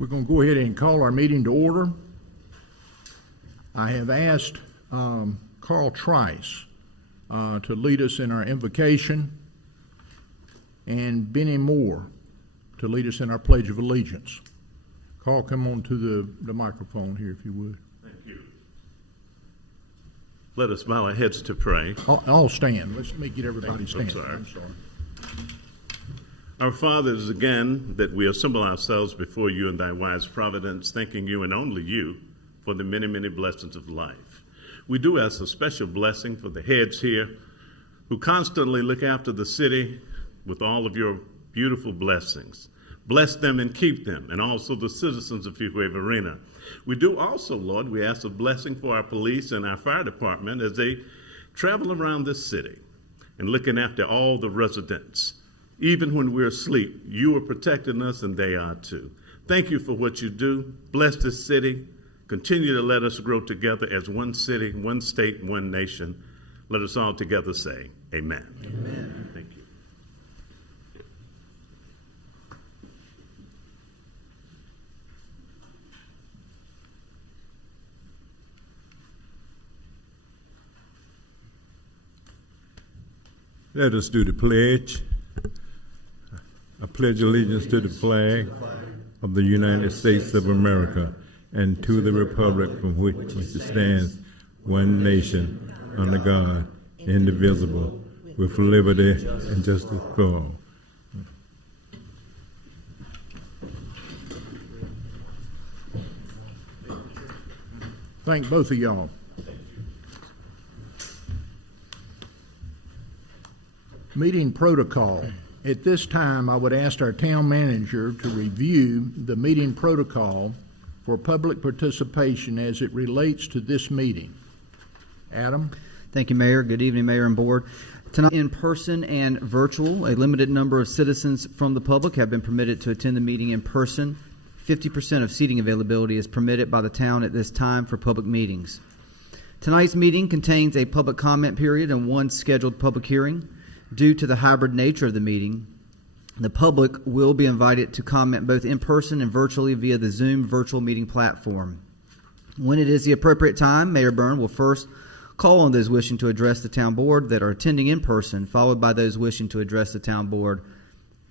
We're going to go ahead and call our meeting to order. I have asked Carl Trice to lead us in our invocation, and Benny Moore to lead us in our Pledge of Allegiance. Carl, come on to the microphone here, if you would. Thank you. Let us bow our heads to pray. All stand. Let me get everybody standing. I'm sorry. Our fathers, again, that we assemble ourselves before you in thy wise providence, thanking you and only you for the many, many blessings of life. We do ask a special blessing for the heads here who constantly look after the city with all of your beautiful blessings. Bless them and keep them, and also the citizens of Fuquay-Varina. We do also, Lord, we ask a blessing for our police and our fire department as they travel around this city and looking after all the residents. Even when we're asleep, you are protecting us, and they are too. Thank you for what you do. Bless this city. Continue to let us grow together as one city, one state, one nation. Let us all together say, amen. Amen. Thank you. Let us do the pledge. I pledge allegiance to the flag of the United States of America and to the republic from which it stands, one nation, under God, indivisible, with liberty and justice for all. Thank both of y'all. Meeting protocol. At this time, I would ask our town manager to review the meeting protocol for public participation as it relates to this meeting. Adam? Thank you, Mayor. Good evening, Mayor and Board. Tonight, in person and virtual, a limited number of citizens from the public have been permitted to attend the meeting in person. 50% of seating availability is permitted by the town at this time for public meetings. Tonight's meeting contains a public comment period and one scheduled public hearing. Due to the hybrid nature of the meeting, the public will be invited to comment both in person and virtually via the Zoom virtual meeting platform. When it is the appropriate time, Mayor Byrne will first call on those wishing to address the town board that are attending in person, followed by those wishing to address the town board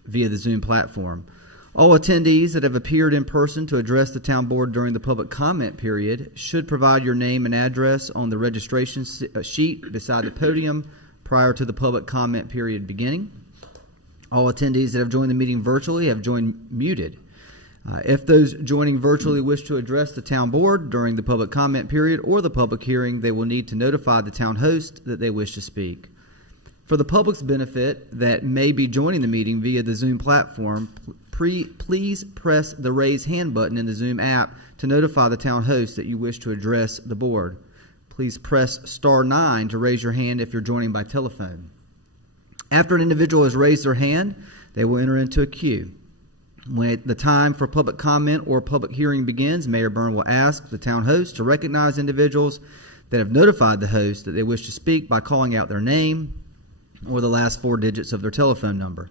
via the Zoom platform. All attendees that have appeared in person to address the town board during the public comment period should provide your name and address on the registration sheet beside the podium prior to the public comment period beginning. All attendees that have joined the meeting virtually have joined muted. If those joining virtually wish to address the town board during the public comment period or the public hearing, they will need to notify the town host that they wish to speak. For the public's benefit that may be joining the meeting via the Zoom platform, please press the raise hand button in the Zoom app to notify the town host that you wish to address the board. Please press *9 to raise your hand if you're joining by telephone. After an individual has raised their hand, they will enter into a queue. When the time for public comment or public hearing begins, Mayor Byrne will ask the town host to recognize individuals that have notified the host that they wish to speak by calling out their name or the last 4 digits of their telephone number.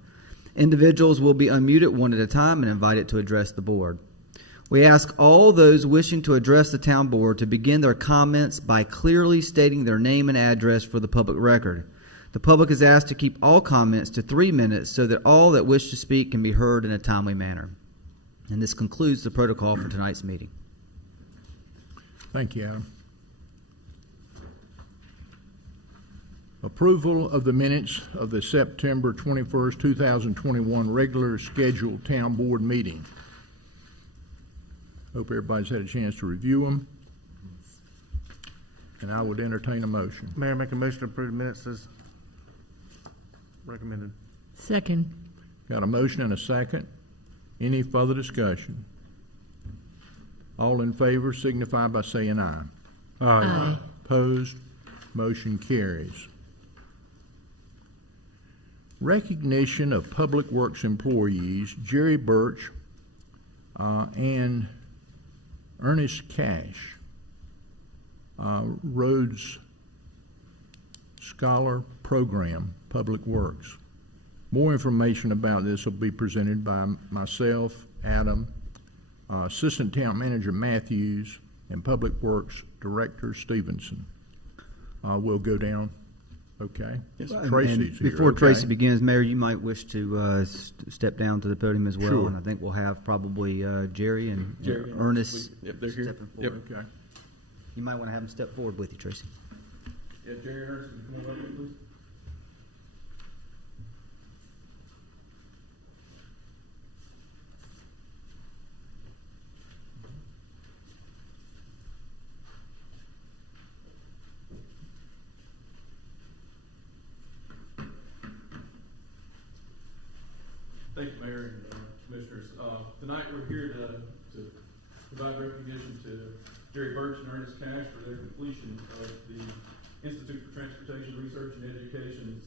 Individuals will be unmuted one at a time and invited to address the board. We ask all those wishing to address the town board to begin their comments by clearly stating their name and address for the public record. The public is asked to keep all comments to 3 minutes so that all that wish to speak can be heard in a timely manner. And this concludes the protocol for tonight's meeting. Thank you, Adam. Approval of the minutes of the September 21st, 2021 regular scheduled town board meeting. Hope everybody's had a chance to review them. And I would entertain a motion. Mayor, make a motion to approve the minutes as recommended. Second. Got a motion and a second. Any further discussion? All in favor signify by saying aye. Aye. Opposed? Motion carries. Recognition of Public Works employees Jerry Birch and Ernest Cash, Rhodes Scholar Program, Public Works. More information about this will be presented by myself, Adam, Assistant Town Manager Matthews, and Public Works Director Stevenson. We'll go down. Okay. Tracy's here. Before Okay. Tracy begins, Mayor, you might wish to step down to the podium as well. Sure. And I think we'll have probably Jerry and Ernest. Yep, they're here. stepping Yep. forward. Okay. You might want to have them step forward with you, Tracy. Yeah, Jerry and Ernest, can you come on up here, please? Thank you, Mayor and Commissioners. Tonight we're here to provide recognition to Jerry Birch and Ernest Cash for their completion of the Institute for Transportation Research and Education's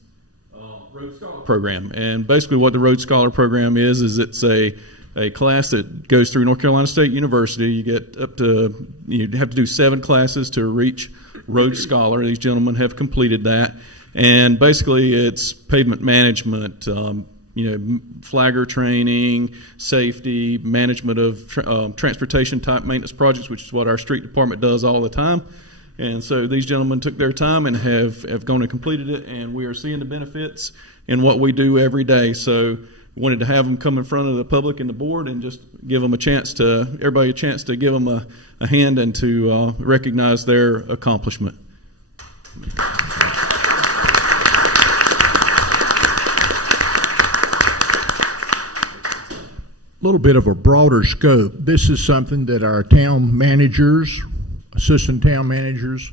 Road Scholar Program. And basically what the Road Scholar Program is it's a class that goes through North Carolina State University. You get you have to do 7 classes to reach Road Scholar. These gentlemen have completed that. And basically it's pavement management, flagger training, safety, management of transportation type maintenance projects, which is what our street department does all the time. And so these gentlemen took their time and have gone and completed it, and we are seeing the benefits in what we do every day. So wanted to have them come in front of the public and the board and just give them everybody a chance to give them a hand and to recognize their accomplishment. Little bit of a broader scope. This is something that our town managers, assistant town managers,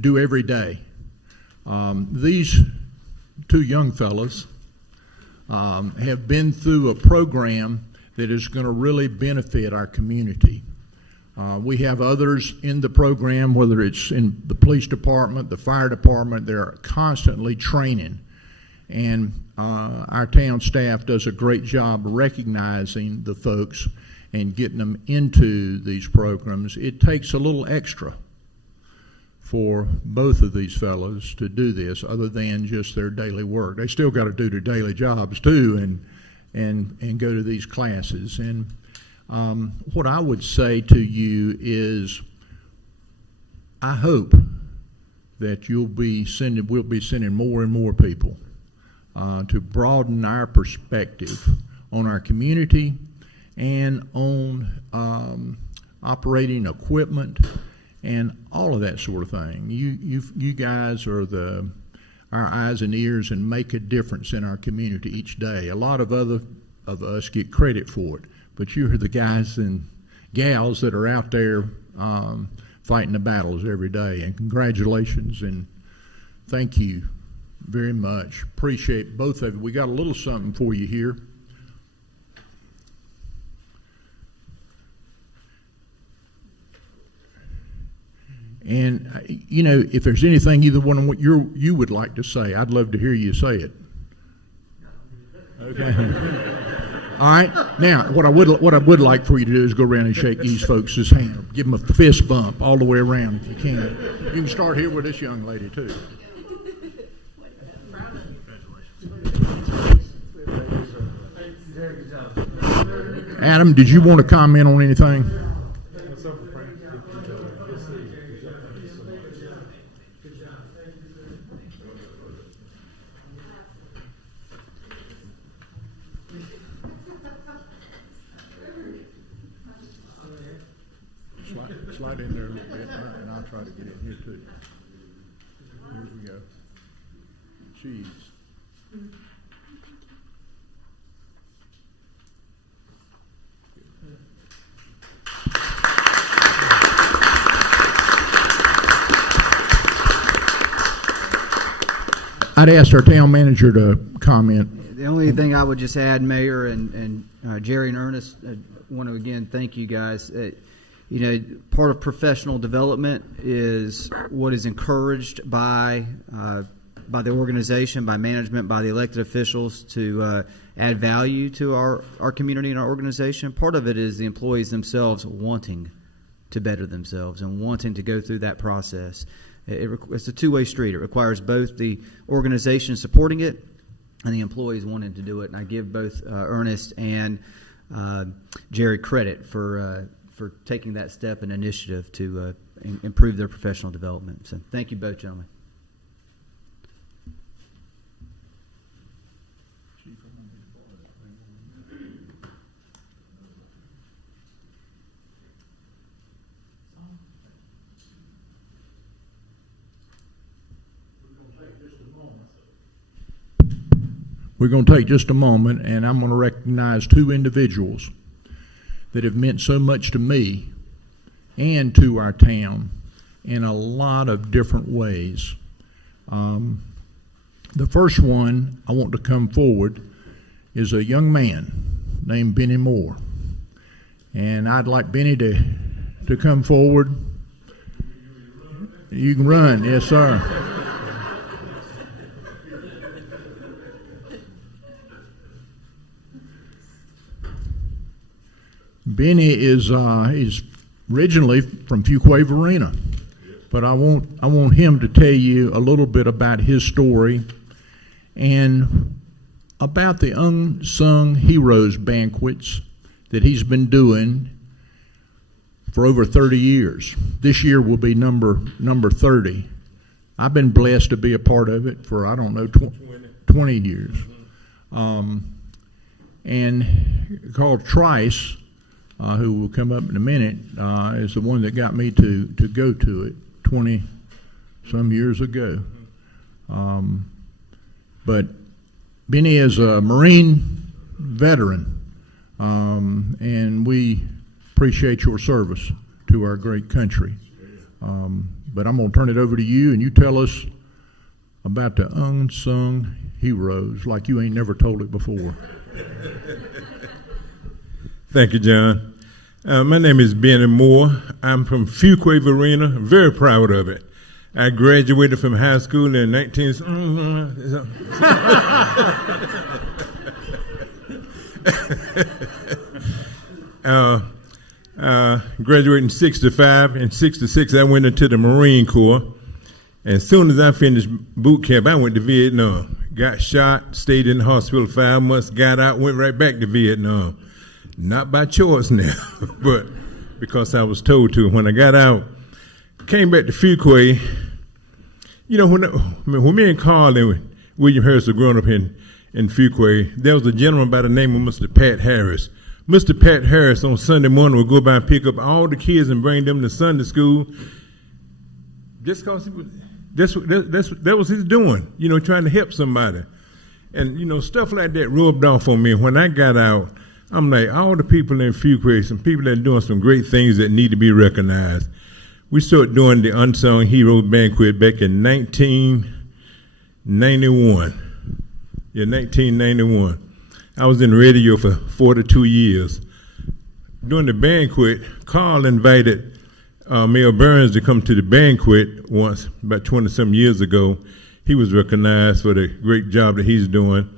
do every day. These 2 young fellas have been through a program that is going to really benefit our community. We have others in the program, whether it's in the police department, the fire department, they're constantly training. And our town staff does a great job recognizing the folks and getting them into these programs. It takes a little extra for both of these fellows to do this other than just their daily work. They still got to do their daily jobs too and go to these classes. And what I would say to you is I hope that we'll be sending more and more people to broaden our perspective on our community and on operating equipment and all of that sort of thing. You guys are our eyes and ears and make a difference in our community each day. A lot of us get credit for it, but you're the guys and gals that are out there fighting the battles every day. And congratulations and thank you very much. Appreciate both of you. We got a little something for you here. And, if there's anything either one of what you would like to say, I'd love to hear you say it. Okay. All right. Now, what I would like for you to do is go around and shake these folks' hand. Give them a fist bump all the way around if you can. You can start here with this young lady, too. Adam, did you want to comment on anything? Slide in there a little bit, and I'll try to get in here too. Here we go. Jeez. I'd ask our town manager to comment. The only thing I would just add, Mayor and Jerry and Ernest, want to again thank you guys. Part of professional development is what is encouraged by the organization, by management, by the elected officials to add value to our community and our organization. Part of it is the employees themselves wanting to better themselves and wanting to go through that process. It's a two-way street. It requires both the organization supporting it and the employees wanting to do it. And I give both Ernest and Jerry credit for taking that step and initiative to improve their professional development. So thank you both, gentlemen. We're going to take just a moment, and I'm going to recognize two individuals that have meant so much to me and to our town in a lot of different ways. The first one I want to come forward is a young man named Benny Moore. And I'd like Benny to come forward. You can run, yes, sir. Benny is he's originally from Fuquay-Varina, but I want him to tell you a little bit about his story and about the Unsung Heroes banquets that he's been doing for over 30 years. This year will be number 30. I've been blessed to be a part of it for, I don't know, 20 years. And Carl Trice, who will come up in a minute, is the one that got me to go to it 20-some years ago. But Benny is a Marine veteran, and we appreciate your service to our great country. But I'm going to turn it over to you, and you tell us about the unsung heroes like you ain't never told it before. Thank you, John. My name is Benny Moore. I'm from Fuquay-Varina. I'm very proud of it. I graduated from high school in graduated in 65. In 66, I went into the Marine Corps. And as soon as I finished boot camp, I went to Vietnam. Got shot, stayed in the hospital 5 months, got out, went right back to Vietnam. Not by choice now, but because I was told to. When I got out, came back to Fuquay. You know, when me and Carl and William Harris were growing up in Fuquay, there was a gentleman by the name of Mr. Pat Harris. Mr. Pat Harris on Sunday morning would go by and pick up all the kids and bring them to Sunday school. Just because that was his doing, you know, trying to help somebody. And, you know, stuff like that rubbed off on me. When I got out, I'm like, all the people in Fuquay, some people that are doing some great things that need to be recognized. We started doing the Unsung Heroes Banquet back in 1991. Yeah, 1991. I was in radio for 42 years. During the banquet, Carl invited Mayor Burns to come to the banquet once, about 20-some years ago. He was recognized for the great job that he's doing.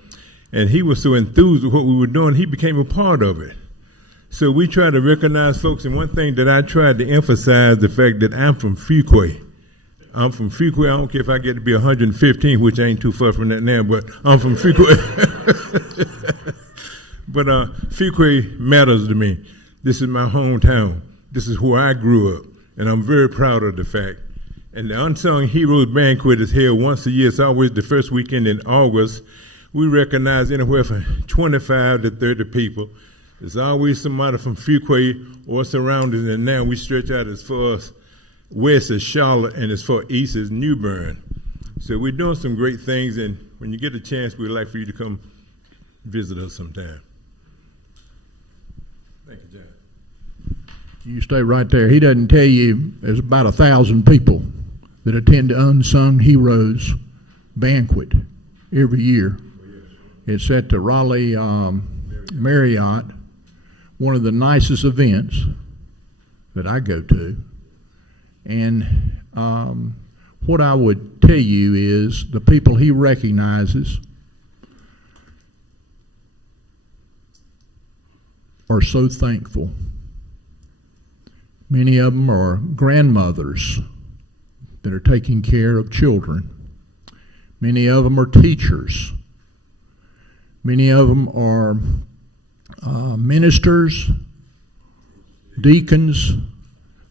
And he was so enthused with what we were doing, he became a part of it. So we try to recognize folks, and one thing that I tried to emphasize, the fact that I'm from Fuquay. I'm from Fuquay. I don't care if I get to be 115, which ain't too far from that now, but I'm from Fuquay. But Fuquay matters to me. This is my hometown. This is where I grew up, and I'm very proud of the fact. And the Unsung Heroes Banquet is held once a year. It's always the first weekend in August. We recognize anywhere from 25 to 30 people. There's always somebody from Fuquay or surroundings, and now we stretch out as far as west as Charlotte and as far east as New Bern. So we're doing some great things, and when you get a chance, we'd like for you to come visit us sometime. Thank you, John. You stay right there. He doesn't tell you there's about 1,000 people that attend the Unsung Heroes Banquet every year. It's at the Raleigh Marriott, one of the nicest events that I go to. And what I would tell you is the people he recognizes are so thankful. Many of them are grandmothers that are taking care of children. Many of them are teachers. Many of them are ministers, deacons,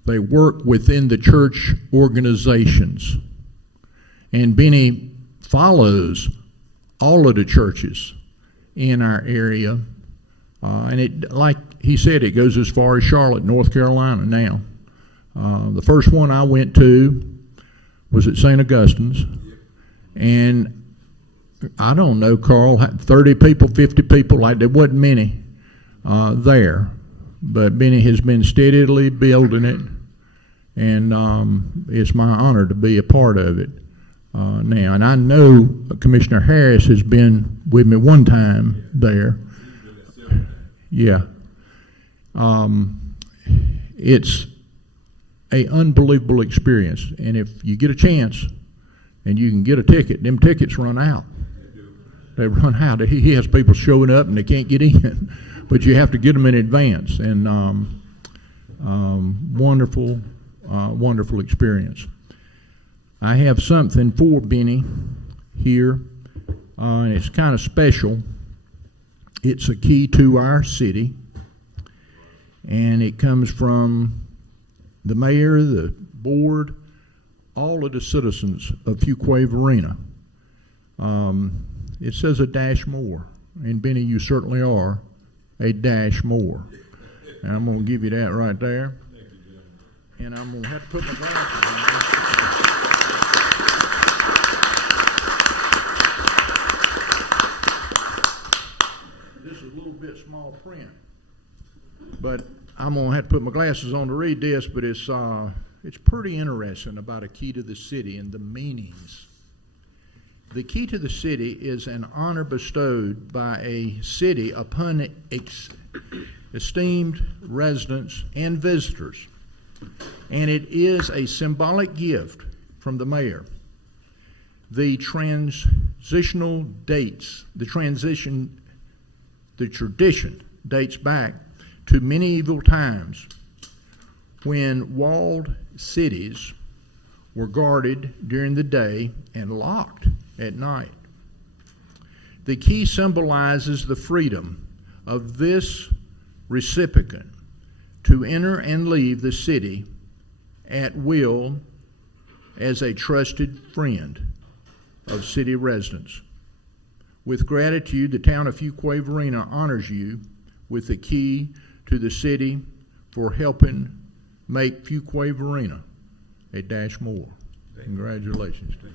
they work within the church organizations. And Benny follows all of the churches in our area. And it, like he said, it goes as far as Charlotte, North Carolina now. The first one I went to was at St. Augustine's. And I don't know, Carl, 30 people, 50 people, like there wasn't many there. But Benny has been steadily building it, and it's my honor to be a part of it now. And I know Commissioner Harris has been with me one time there. Yeah. It's an unbelievable experience, and if you get a chance and you can get a ticket, them tickets run out. They run out. He has people showing up and they can't get in, but you have to get them in advance. And wonderful, wonderful experience. I have something for Benny here, and it's kind of special. It's a key to our city, and it comes from the mayor, the board, all of the citizens of Fuquay-Varina. It says a dash more, and Benny, you certainly are a dash more. And I'm going to give you that right there. Thank you, Jim. And I'm going to have to put my glasses on. This is a little bit small print, but I'm going to have to put my glasses on to read this, but it's pretty interesting about a key to the city and the meanings. The key to the city is an honor bestowed by a city upon esteemed residents and visitors, and it is a symbolic gift from the mayor. The transitional dates, the tradition dates back to medieval times when walled cities were guarded during the day and locked at night. The key symbolizes the freedom of this recipient to enter and leave the city at will as a trusted friend of city residents. With gratitude, the town of Fuquay-Varina honors you with the key to the city for helping make Fuquay-Varina a dash more. Congratulations to you.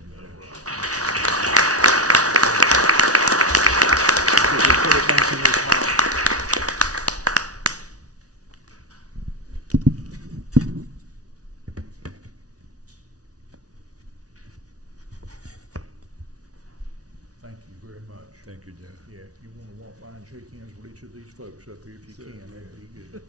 Thank you very much. Thank you, Jeff. Yeah, if you want to walk by and shake hands with each of these folks up here, if you can, that'd be good.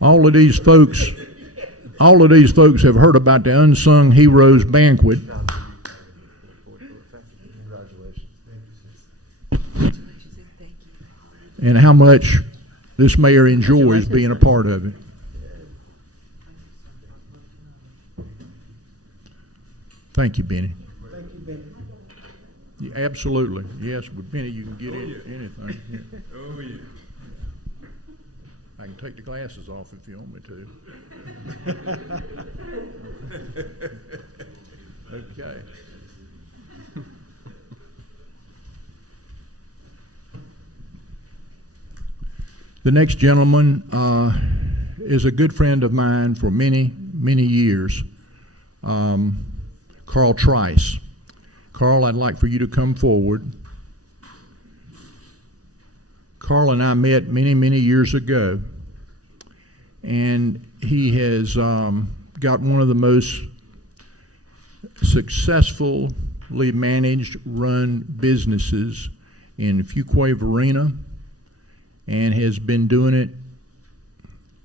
All of these folks have heard about the Unsung Heroes Banquet. And how much this mayor enjoys being a part of it. Thank you, Benny. Thank you, Benny. Yeah, absolutely. Yes, with Benny you can get anything. Yeah. Oh, yeah. I can take the glasses off if you want me to. Okay. The next gentleman is a good friend of mine for many, many years, Carl Trice. Carl, I'd like for you to come forward. Carl and I met many, many years ago, and he has got one of the most successfully managed, run businesses in Fuquay-Varina, and has been doing it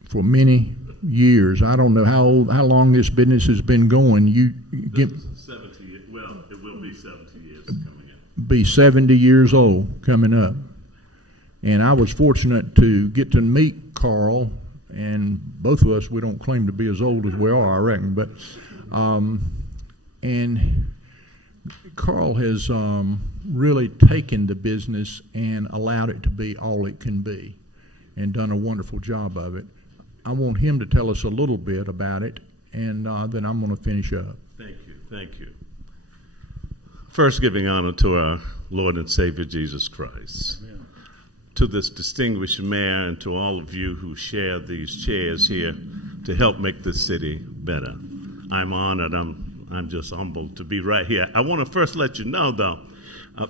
for many years. I don't know how long this business has been going. You get 70. Well, it will be 70 years coming up. Be 70 years old coming up. And I was fortunate to get to meet Carl, and both of us, we don't claim to be as old as we are, I reckon, but And Carl has really taken the business and allowed it to be all it can be and done a wonderful job of it. I want him to tell us a little bit about it, and then I'm going to finish up. Thank you. Thank you. First, giving honor to our Lord and Savior Jesus Christ. Amen. To this distinguished mayor and to all of you who share these chairs here to help make this city better. I'm honored. I'm just humbled to be right here. I want to first let you know, though,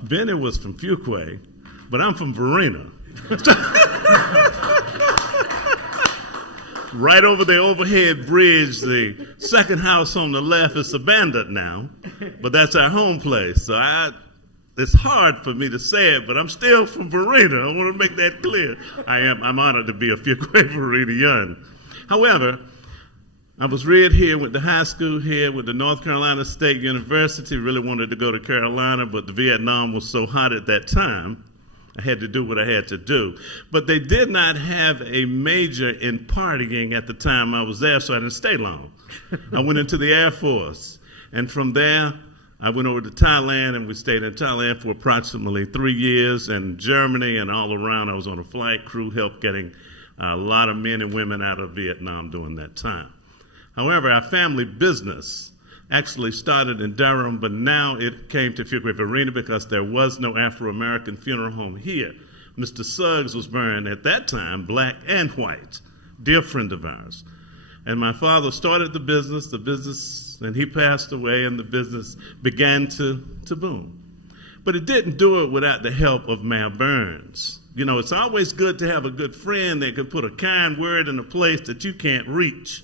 Benny was from Fuquay, but I'm from Varina. Right over the overhead bridge, the second house on the left is abandoned now, but that's our home place. So it's hard for me to say it, but I'm still from Marina. I want to make that clear. I'm honored to be a Fuquay-Varina young. However, I was reared here, went to high school here, went to North Carolina State University, really wanted to go to Carolina, but the Vietnam was so hot at that time, I had to do what I had to do. But they did not have a major in partying at the time I was there, so I didn't stay long. I went into the Air Force, and from there, I went over to Thailand, and we stayed in Thailand for approximately 3 years, and Germany and all around. I was on a flight crew, helped getting a lot of men and women out of Vietnam during that time. However, our family business actually started in Durham, but now it came to Fuquay-Varina because there was no Afro-American funeral home here. Mr. Suggs was buried at that time, black and white, dear friend of ours. And my father started the business, and he passed away, and the business began to boom. But it didn't do it without the help of Mayor Burns. You know, it's always good to have a good friend that can put a kind word in a place that you can't reach.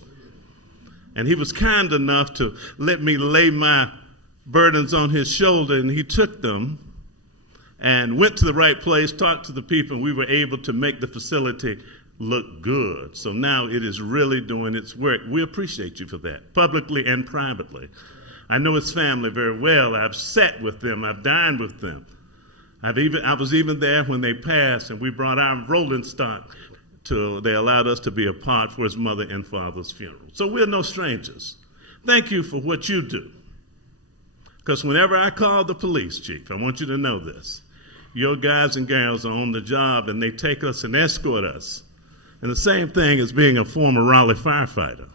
And he was kind enough to let me lay my burdens on his shoulder, and he took them and went to the right place, talked to the people, and we were able to make the facility look good. So now it is really doing its work. We appreciate you for that, publicly and privately. I know his family very well. I've sat with them. I've dined with them. I was even there when they passed, and we brought our rolling stock. They allowed us to be a part for his mother and father's funeral. So we're no strangers. Thank you for what you do. Because whenever I call the police chief, I want you to know this. Your guys and gals are on the job, and they take us and escort us. And the same thing as being a former Raleigh firefighter.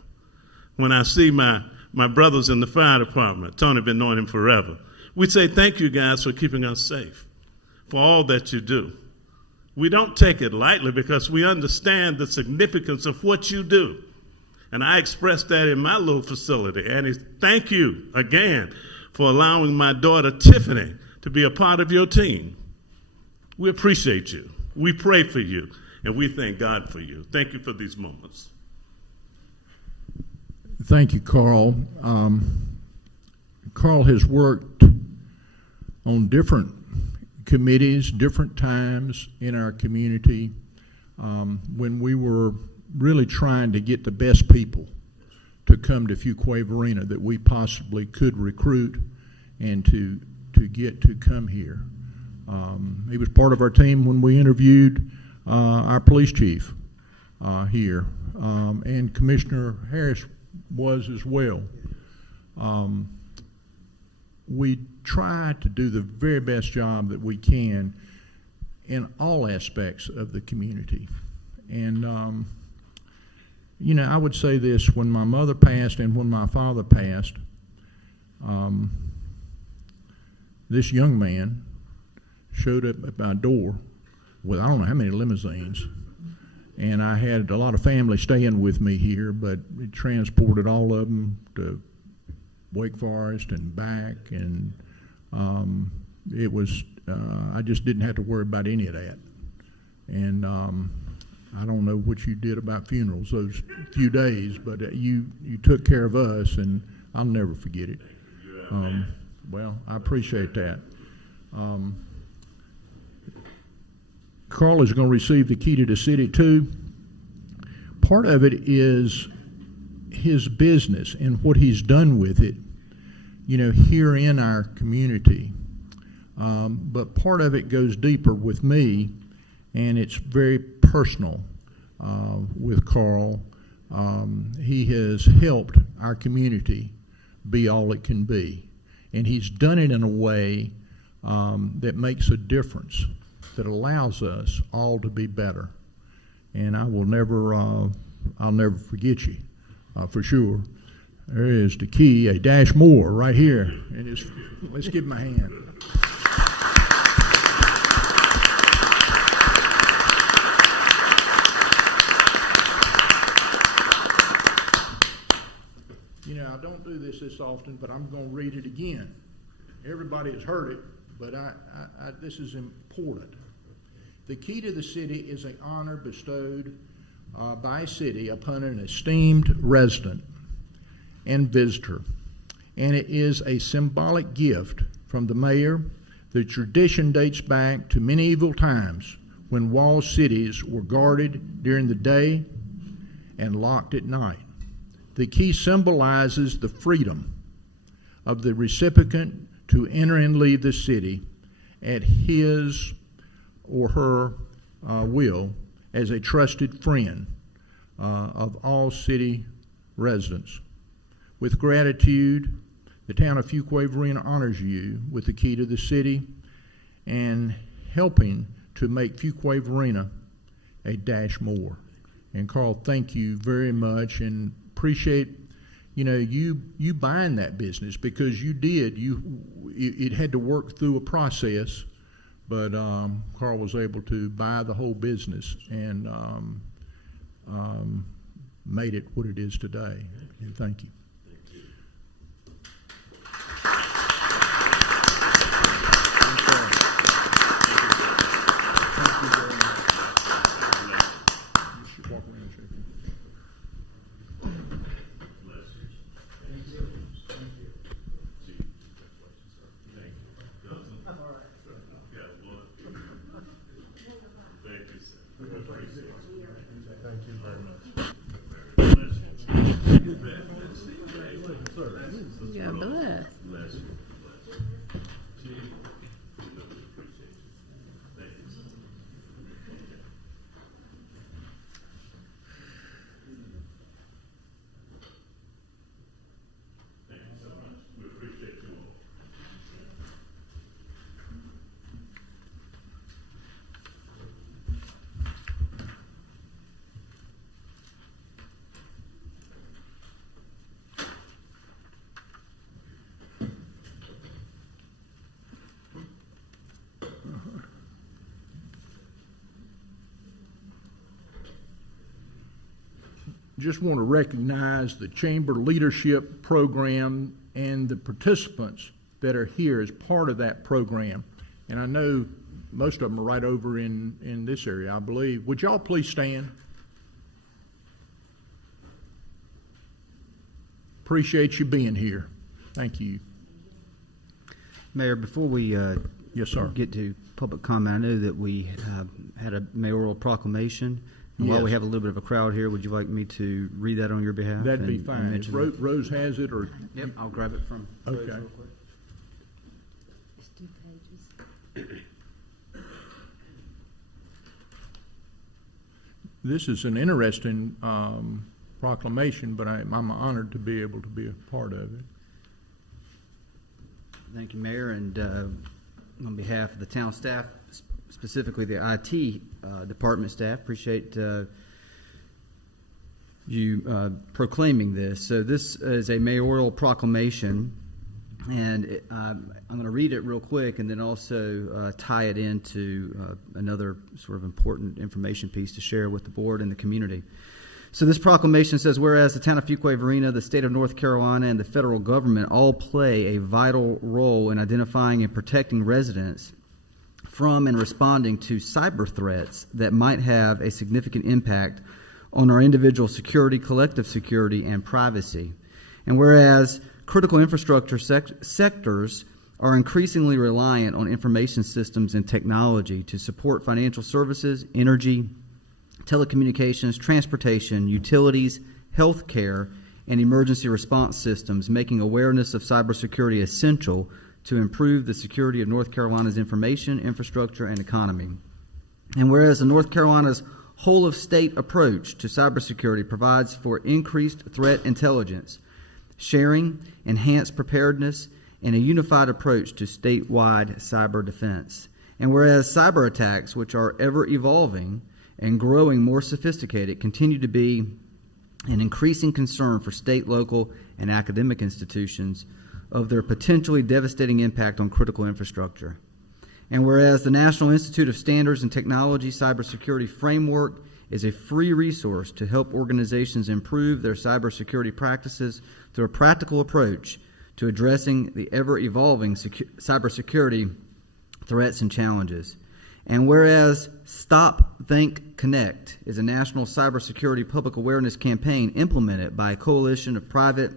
When I see my brothers in the fire department, Tony, been knowing him forever, we say thank you guys for keeping us safe, for all that you do. We don't take it lightly because we understand the significance of what you do. And I expressed that in my little facility. And thank you again for allowing my daughter Tiffany to be a part of your team. We appreciate you. We pray for you. And we thank God for you. Thank you for these moments. Thank you, Carl. Carl has worked on different committees, different times in our community when we were really trying to get the best people to come to Fuquay-Varina that we possibly could recruit and to get to come here. He was part of our team when we interviewed our police chief here, and Commissioner Harris was as well. We try to do the very best job that we can in all aspects of the community. And, you know, I would say this, when my mother passed and when my father passed, this young man showed up at my door with I don't know how many limousines. And I had a lot of family staying with me here, but we transported all of them to Wake Forest and back, and it was, I just didn't have to worry about any of that. And I don't know what you did about funerals those few days, but you took care of us, and I'll never forget it. Well, I appreciate that. Carl is going to receive the key to the city too. Part of it is his business and what he's done with it, you know, here in our community. But part of it goes deeper with me, and it's very personal with Carl. He has helped our community be all it can be. And he's done it in a way that makes a difference, that allows us all to be better. And I will never, I'll never forget you, for sure. There is the key, a dash more right here. And let's give him a hand. You know, I don't do this often, but I'm going to read it again. Everybody has heard it, but this is important. The key to the city is an honor bestowed by a city upon an esteemed resident and visitor, and it is a symbolic gift from the mayor. The tradition dates back to medieval times when walled cities were guarded during the day and locked at night. The key symbolizes the freedom of the recipient to enter and leave the city at his or her will as a trusted friend of all city residents. With gratitude, the town of Fuquay-Varina honors you with the key to the city and helping to make Fuquay-Varina a dash more. And Carl, thank you very much, and appreciate, you know, you buying that business, because you did. It had to work through a process, but Carl was able to buy the whole business and made it what it is today. And thank you. God bless. Just want to recognize the Chamber Leadership Program and the participants that are here as part of that program. And I know most of them are right over in this area, I believe. Would y'all please stand? Appreciate you being here. Thank you. Mayor, before we Yes, sir. get to public comment, I know that we had a mayoral proclamation. And while we Yes. have a little bit of a crowd here, would you like me to read that on your behalf? That'd be and fine. If mention that? Rose has it, or Yep, I'll grab it from Rose Okay. real quick. It's 2 pages. this is an interesting proclamation, but I'm honored to be able to be a part of it. Thank you, Mayor, and on behalf of the town staff, specifically the IT department staff, appreciate you proclaiming this. So this is a mayoral proclamation, and I'm going to read it real quick and then also tie it into another sort of important information piece to share with the board and the community. So this proclamation says, whereas the town of Fuquay-Varina, the state of North Carolina, and the federal government all play a vital role in identifying and protecting residents from and responding to cyber threats that might have a significant impact on our individual security, collective security, and privacy. And whereas critical infrastructure sectors are increasingly reliant on information systems and technology to support financial services, energy, telecommunications, transportation, utilities, healthcare, and emergency response systems, making awareness of cybersecurity essential to improve the security of North Carolina's information, infrastructure, and economy. And whereas the North Carolina's whole-of-state approach to cybersecurity provides for increased threat intelligence sharing, enhanced preparedness, and a unified approach to statewide cyber defense. And whereas cyber attacks, which are ever evolving and growing more sophisticated, continue to be an increasing concern for state, local, and academic institutions of their potentially devastating impact on critical infrastructure. And whereas the National Institute of Standards and Technology Cybersecurity Framework is a free resource to help organizations improve their cybersecurity practices through a practical approach to addressing the ever-evolving cybersecurity threats and challenges. And whereas Stop, Think, Connect is a national cybersecurity public awareness campaign implemented by a coalition of private,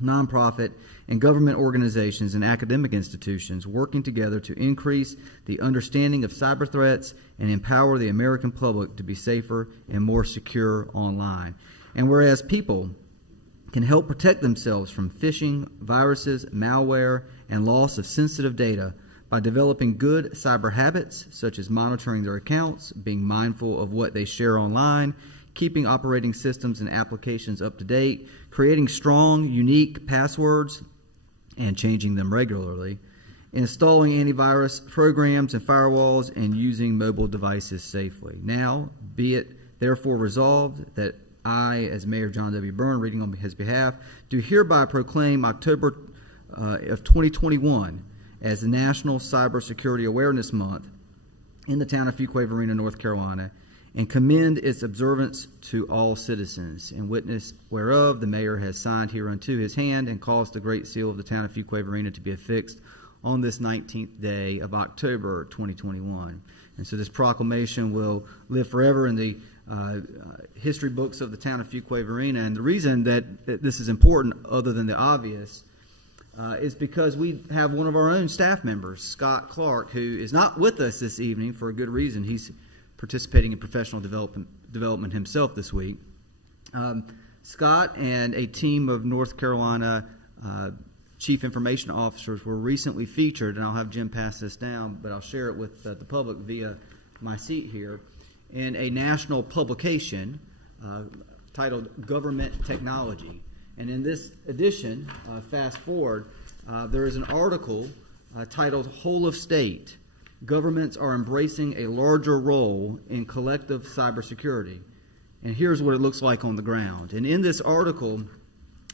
nonprofit, and government organizations and academic institutions working together to increase the understanding of cyber threats and empower the American public to be safer and more secure online. And whereas people can help protect themselves from phishing, viruses, malware, and loss of sensitive data by developing good cyber habits, such as monitoring their accounts, being mindful of what they share online, keeping operating systems and applications up to date, creating strong, unique passwords, and changing them regularly, installing antivirus programs and firewalls, and using mobile devices safely. Now, be it therefore resolved that I, as Mayor John W. Byrne, reading on his behalf, do hereby proclaim October of 2021 as the National Cybersecurity Awareness Month in the town of Fuquay-Varina, North Carolina, and commend its observance to all citizens, in witness whereof the mayor has signed hereunto his hand and caused the great seal of the town of Fuquay-Varina to be affixed on this 19th day of October 2021. And so this proclamation will live forever in the history books of the town of Fuquay-Varina. And the reason that this is important, other than the obvious, is because we have one of our own staff members, Scott Clark, who is not with us this evening for a good reason. He's participating in professional development himself this week. Scott and a team of North Carolina Chief Information Officers were recently featured, and I'll have Jim pass this down, but I'll share it with the public via my seat here, in a national publication titled Government Technology. And in this edition, fast forward, there is an article titled Whole of State, Governments Are Embracing a Larger Role in Collective Cybersecurity. And here's what it looks like on the ground. And in this article,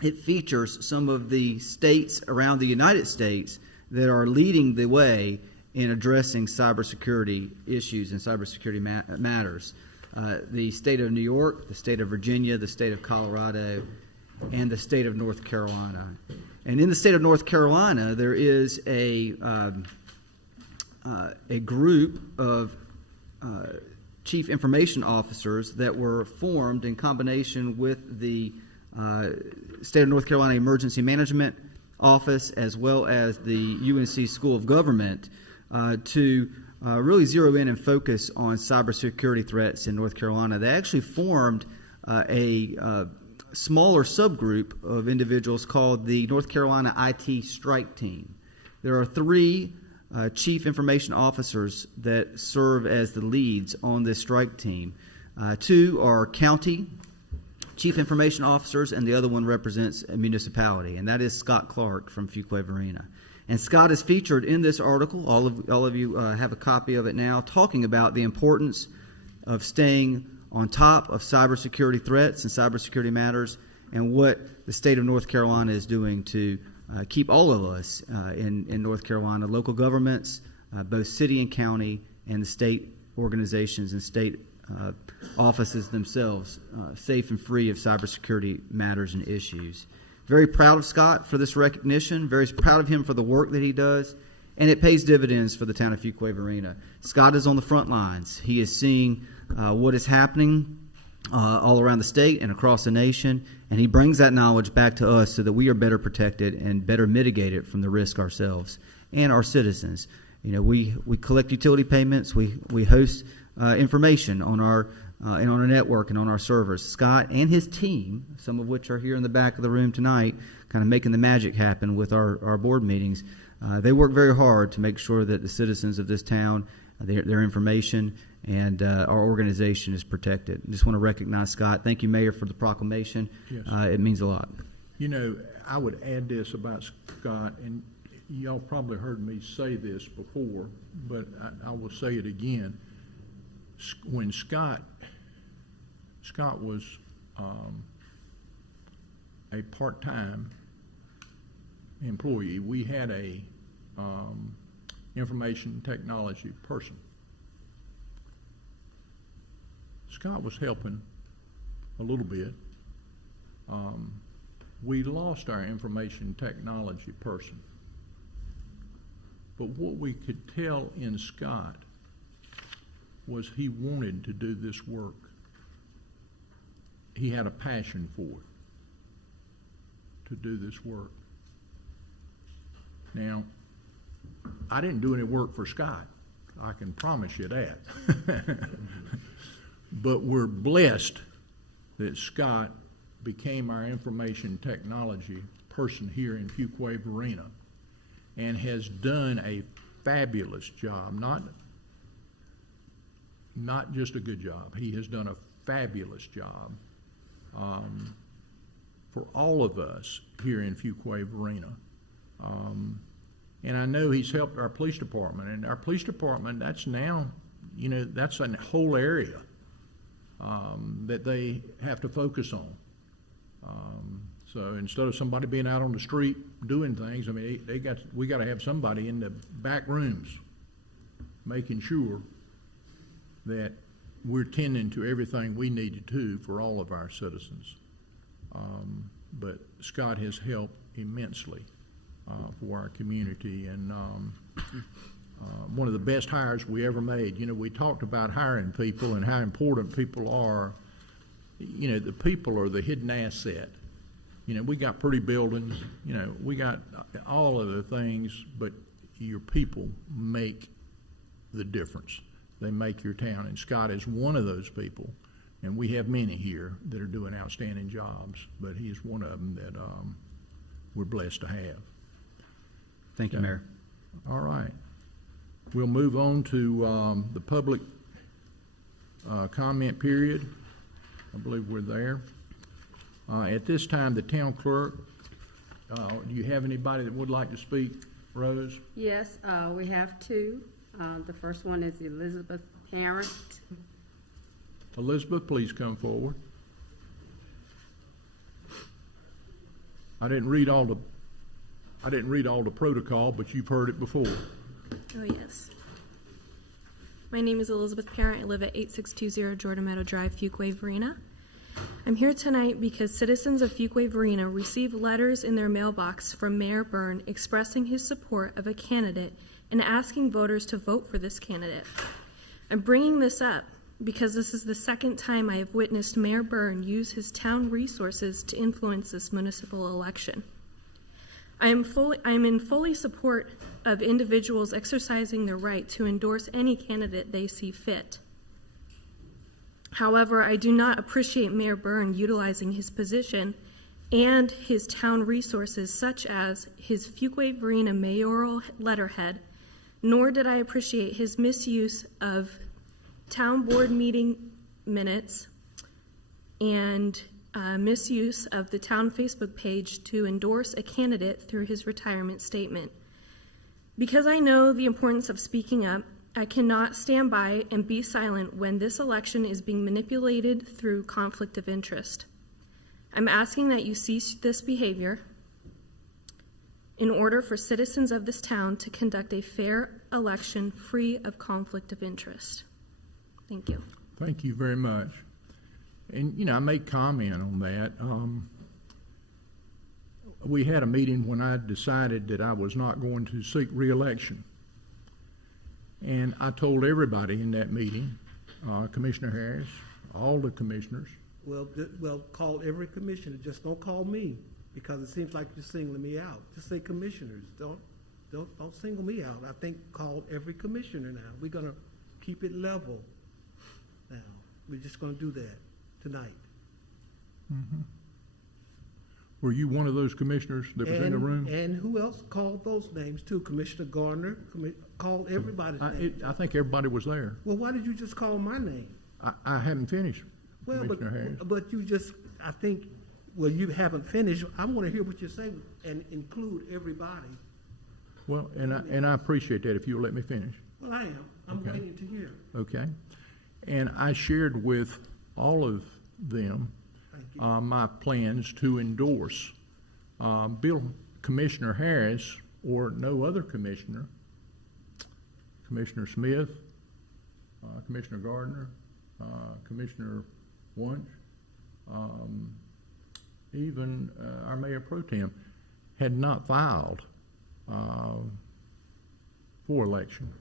it features some of the states around the United States that are leading the way in addressing cybersecurity issues and cybersecurity matters. The state of New York, the state of Virginia, the state of Colorado, and the state of North Carolina. And in the state of North Carolina, there is a group of chief information officers that were formed in combination with the State of North Carolina Emergency Management Office as well as the UNC School of Government to really zero in and focus on cybersecurity threats in North Carolina. They actually formed a smaller subgroup of individuals called the North Carolina IT Strike Team. There are three chief information officers that serve as the leads on this strike team. Two are county chief information officers, and the other one represents a municipality, and that is Scott Clark from Fuquay-Varina. And Scott is featured in this article. All of you have a copy of it now, talking about the importance of staying on top of cybersecurity threats and cybersecurity matters, and what the state of North Carolina is doing to keep all of us in North Carolina, local governments, both city and county, and the state organizations and state offices themselves, safe and free of cybersecurity matters and issues. Very proud of Scott for this recognition, very proud of him for the work that he does, and it pays dividends for the town of Fuquay-Varina. Scott is on the front lines. He is seeing what is happening all around the state and across the nation, and he brings that knowledge back to us so that we are better protected and better mitigated from the risk ourselves and our citizens. You know, we collect utility payments, we host information on our network and on our servers. Scott and his team, some of which are here in the back of the room tonight, kind of making the magic happen with our board meetings. They work very hard to make sure that the citizens of this town, their information, and our organization is protected. I just want to recognize Scott. Thank you, Mayor, for the proclamation. Yes. It means a lot. You know, I would add this about Scott, and y'all probably heard me say this before, but I will say it again. When Scott was a part-time employee, we had a information technology person. Scott was helping a little bit. We lost our information technology person. But what we could tell in Scott was he wanted to do this work. He had a passion for it, to do this work. Now, I didn't do any work for Scott. I can promise you that. But we're blessed that Scott became our information technology person here in Fuquay-Varina and has done a fabulous job, not just a good job. He has done a fabulous job for all of us here in Fuquay-Varina. And I know he's helped our police department, and our police department, that's now, you know, that's a whole area that they have to focus on. So instead of somebody being out on the street doing things, I mean, we got to have somebody in the back rooms making sure that we're tending to everything we need to for all of our citizens. But Scott has helped immensely for our community, and one of the best hires we ever made. You know, we talked about hiring people and how important people are. You know, the people are the hidden asset. You know, we got pretty buildings, you know, we got all of the things, but your people make the difference. They make your town, and Scott is one of those people, and we have many here that are doing outstanding jobs, but he's one of them that we're blessed to have. Thank you, Mayor. All right. We'll move on to the public comment period. I believe we're there. At this time, the town clerk, do you have anybody that would like to speak, Rose? Yes, we have two. The first one is Elizabeth Parent. Elizabeth, please come forward. I didn't read all the protocol, but you've heard it before. Oh, yes. My name is Elizabeth Parent. I live at 8620 Jordan Meadow Drive, Fuquay-Varina. I'm here tonight because citizens of Fuquay-Varina received letters in their mailbox from Mayor Byrne expressing his support of a candidate and asking voters to vote for this candidate. I'm bringing this up because this is the second time I have witnessed Mayor Byrne use his town resources to influence this municipal election. I am in fully support of individuals exercising their right to endorse any candidate they see fit. However, I do not appreciate Mayor Byrne utilizing his position and his town resources, such as his Fuquay-Varina mayoral letterhead, nor did I appreciate his misuse of town board meeting minutes and misuse of the town Facebook page to endorse a candidate through his retirement statement. Because I know the importance of speaking up, I cannot stand by and be silent when this election is being manipulated through conflict of interest. I'm asking that you cease this behavior in order for citizens of this town to conduct a fair election free of conflict of interest. Thank you. Thank you very much. And, you know, I may comment on that. We had a meeting when I decided that I was not going to seek re-election. And I told everybody in that meeting, Commissioner Harris, all the commissioners. Well, call every commissioner. Just don't call me, because it seems like you're singling me out. Just say commissioners. Don't single me out. I think call every commissioner now. We're gonna keep it level. Now we're just gonna do that tonight. Mm-hmm. Were you one of those commissioners that was in the room? And who else called those names too? Commissioner Garner called everybody's name. I think everybody was there. Well, why did you just call my name? I haven't finished, Well, Commissioner Harris. but you just, I think well, you haven't finished. I want to hear what you say and include everybody. Well, and I appreciate that if you'll let me finish. Well, I am. I'm Okay. waiting to hear. Okay? And I shared with all of them Thank you. my plans to endorse Commissioner Harris or no other commissioner, Commissioner Smith, Commissioner Gardner, Commissioner Wunsch, even our Mayor Pro Tem, had not filed for election.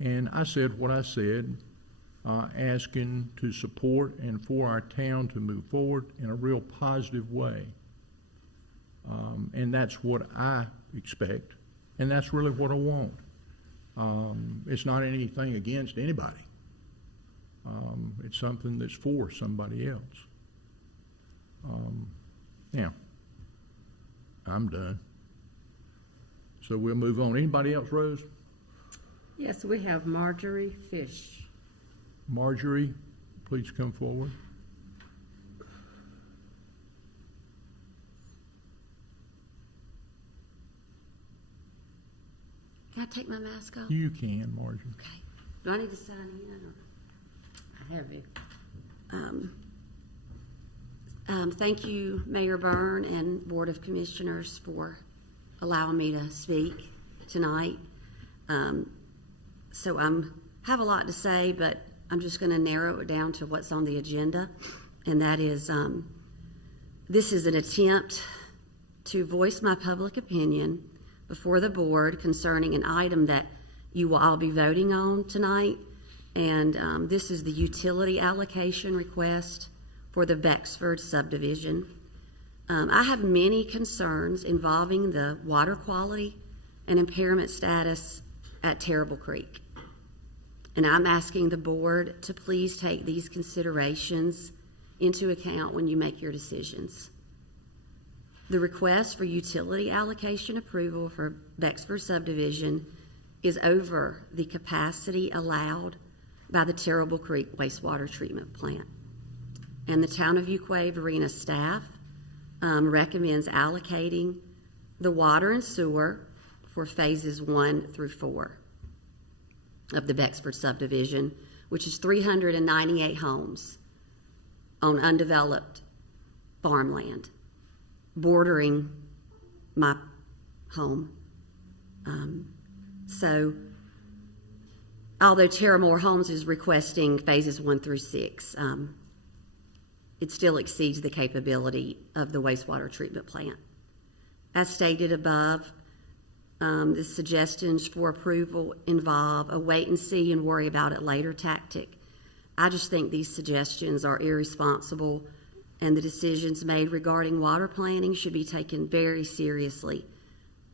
And I said what I said, asking to support and for our town to move forward in a real positive way. And that's what I expect, and that's really what I want. It's not anything against anybody. It's something that's for somebody else. Now, I'm done. So we'll move on. Anybody else, Rose? Yes, we have Marjorie Fish. Marjorie, please come forward. Can I take my mask off? You can, Marjorie. Okay. Do I need to sign in? Or? I have it. Thank you, Mayor Byrne and Board of Commissioners, for allowing me to speak tonight. So I have a lot to say, but I'm just going to narrow it down to what's on the agenda, and that is this is an attempt to voice my public opinion before the board concerning an item that you will all be voting on tonight, and this is the utility allocation request for the Bexford subdivision. I have many concerns involving the water quality and impairment status at Terrible Creek. And I'm asking the board to please take these considerations into account when you make your decisions. The request for utility allocation approval for Bexford subdivision is over the capacity allowed by the Terrible Creek Wastewater Treatment Plant. And the town of Fuquay-Varina staff recommends allocating the water and sewer for phases 1 through 4 of the Bexford subdivision, which is 398 homes on undeveloped farmland bordering my home. So although Terramore Homes is requesting phases 1 through 6, it still exceeds the capability of the wastewater treatment plant. As stated above, the suggestions for approval involve a wait and see and worry about it later tactic. I just think these suggestions are irresponsible, and the decisions made regarding water planning should be taken very seriously,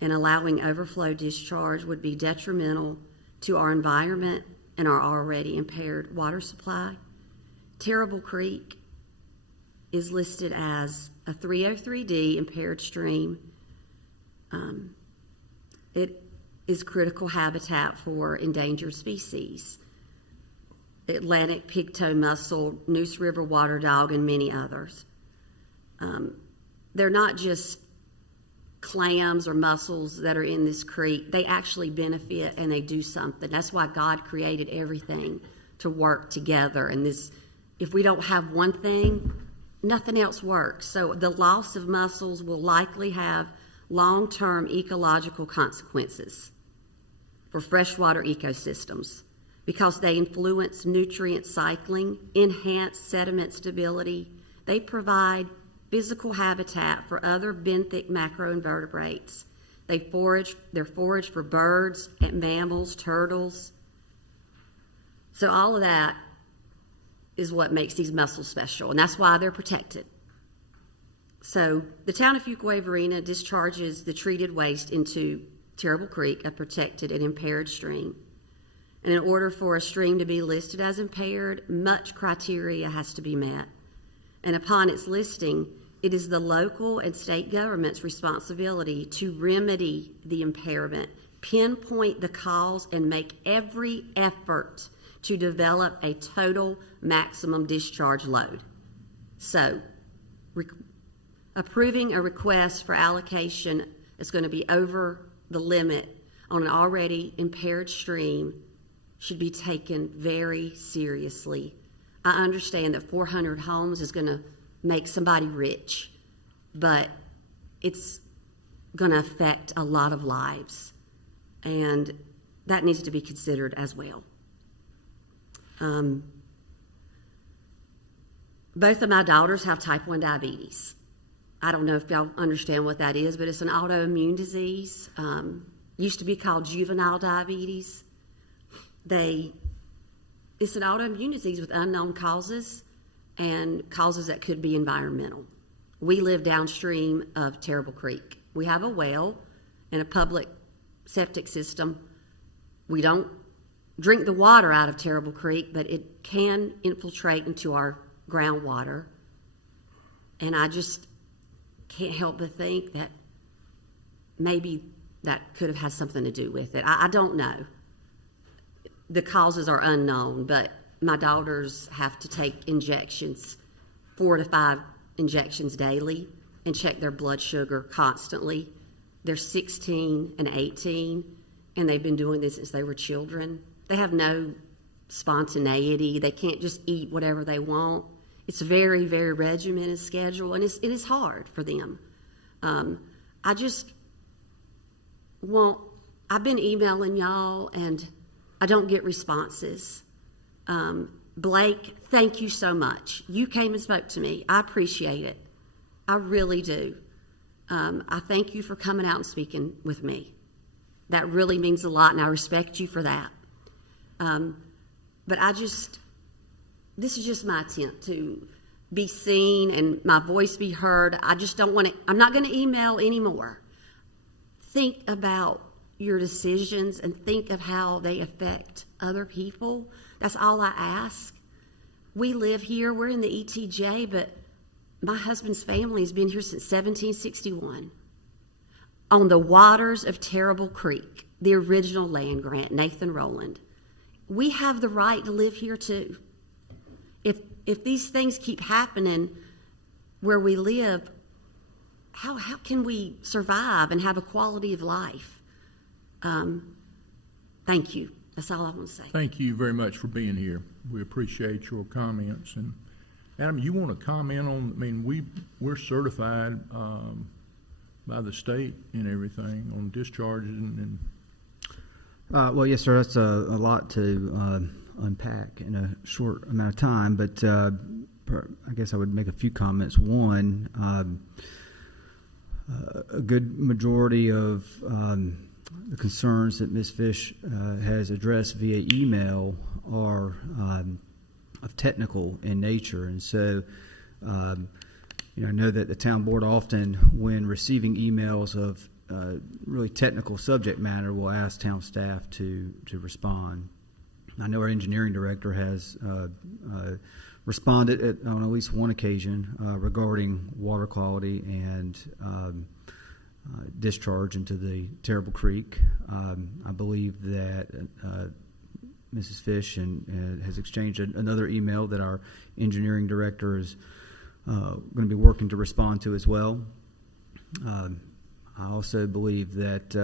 and allowing overflow discharge would be detrimental to our environment and our already impaired water supply. Terrible Creek is listed as a 303D impaired stream. It is critical habitat for endangered species, Atlantic pigtoe mussel, Neuse River water dog, and many others. They're not just clams or mussels that are in this creek. They actually benefit and they do something. That's why God created everything to work together. And this, if we don't have one thing, nothing else works. So the loss of mussels will likely have long-term ecological consequences for freshwater ecosystems because they influence nutrient cycling, enhance sediment stability. They provide physical habitat for other benthic macroinvertebrates. They're forage for birds and mammals, turtles. So all of that is what makes these mussels special, and that's why they're protected. So the town of Fuquay-Varina discharges the treated waste into Terrible Creek, a protected and impaired stream. And in order for a stream to be listed as impaired, much criteria has to be met. And upon its listing, it is the local and state government's responsibility to remedy the impairment, pinpoint the cause, and make every effort to develop a total maximum discharge load. So, approving a request for allocation that's going to be over the limit on an already impaired stream should be taken very seriously. I understand that 400 homes is going to make somebody rich, but it's going to affect a lot of lives, and that needs to be considered as well. Both of my daughters have type 1 diabetes. I don't know if y'all understand what that is, but it's an autoimmune disease. Used to be called juvenile diabetes. It's an autoimmune disease with unknown causes and causes that could be environmental. We live downstream of Terrible Creek. We have a well and a public septic system. We don't drink the water out of Terrible Creek, but it can infiltrate into our groundwater. And I just can't help but think that maybe that could have had something to do with it. I don't know. The causes are unknown, but my daughters have to take injections, 4 to 5 injections daily, and check their blood sugar constantly. They're 16 and 18, and they've been doing this since they were children. They have no spontaneity. They can't just eat whatever they want. It's a very, very regimented schedule, and it is hard for them. I've been emailing y'all, and I don't get responses. Blake, thank you so much. You came and spoke to me. I appreciate it. I really do. I thank you for coming out and speaking with me. That really means a lot, and I respect you for that. But this is just my attempt to be seen and my voice be heard. I just don't want to, I'm not going to email anymore. Think about your decisions and think of how they affect other people. That's all I ask. We live here, we're in the ETJ, but my husband's family has been here since 1761. On the waters of Terrible Creek, the original land grant, Nathan Rowland. We have the right to live here too. If these things keep happening where we live, how can we survive and have a quality of life? Thank you. That's all I want to say. Thank you very much for being here. We appreciate your comments. And Adam, you want to comment on? I mean, we're certified by the state and everything on discharges and well, yes, sir. That's a lot to unpack in a short amount of time, but I guess I would make a few comments. One, a good majority of the concerns that Ms. Fish has addressed via email are of technical in nature, and so I know that the town board often, when receiving emails of really technical subject matter, will ask town staff to respond. I know our engineering director has responded on at least one occasion regarding water quality and discharge into the Terrible Creek. I believe that Mrs. Fish has exchanged another email that our engineering director is going to be working to respond to as well. I also believe that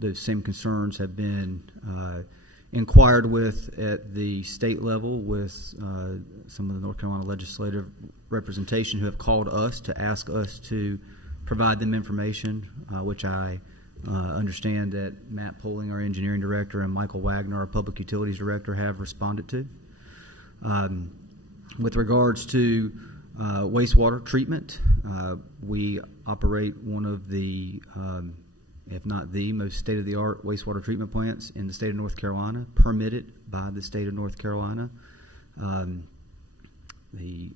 those same concerns have been inquired with at the state level with some of the North Carolina legislative representation who have called us to ask us to provide them information, which I understand that Matt Poling, our engineering director, and Michael Wagner, our public utilities director, have responded to. With regards to wastewater treatment, we operate one of the if not the most state-of-the-art wastewater treatment plants in the state of North Carolina, permitted by the state of North Carolina. The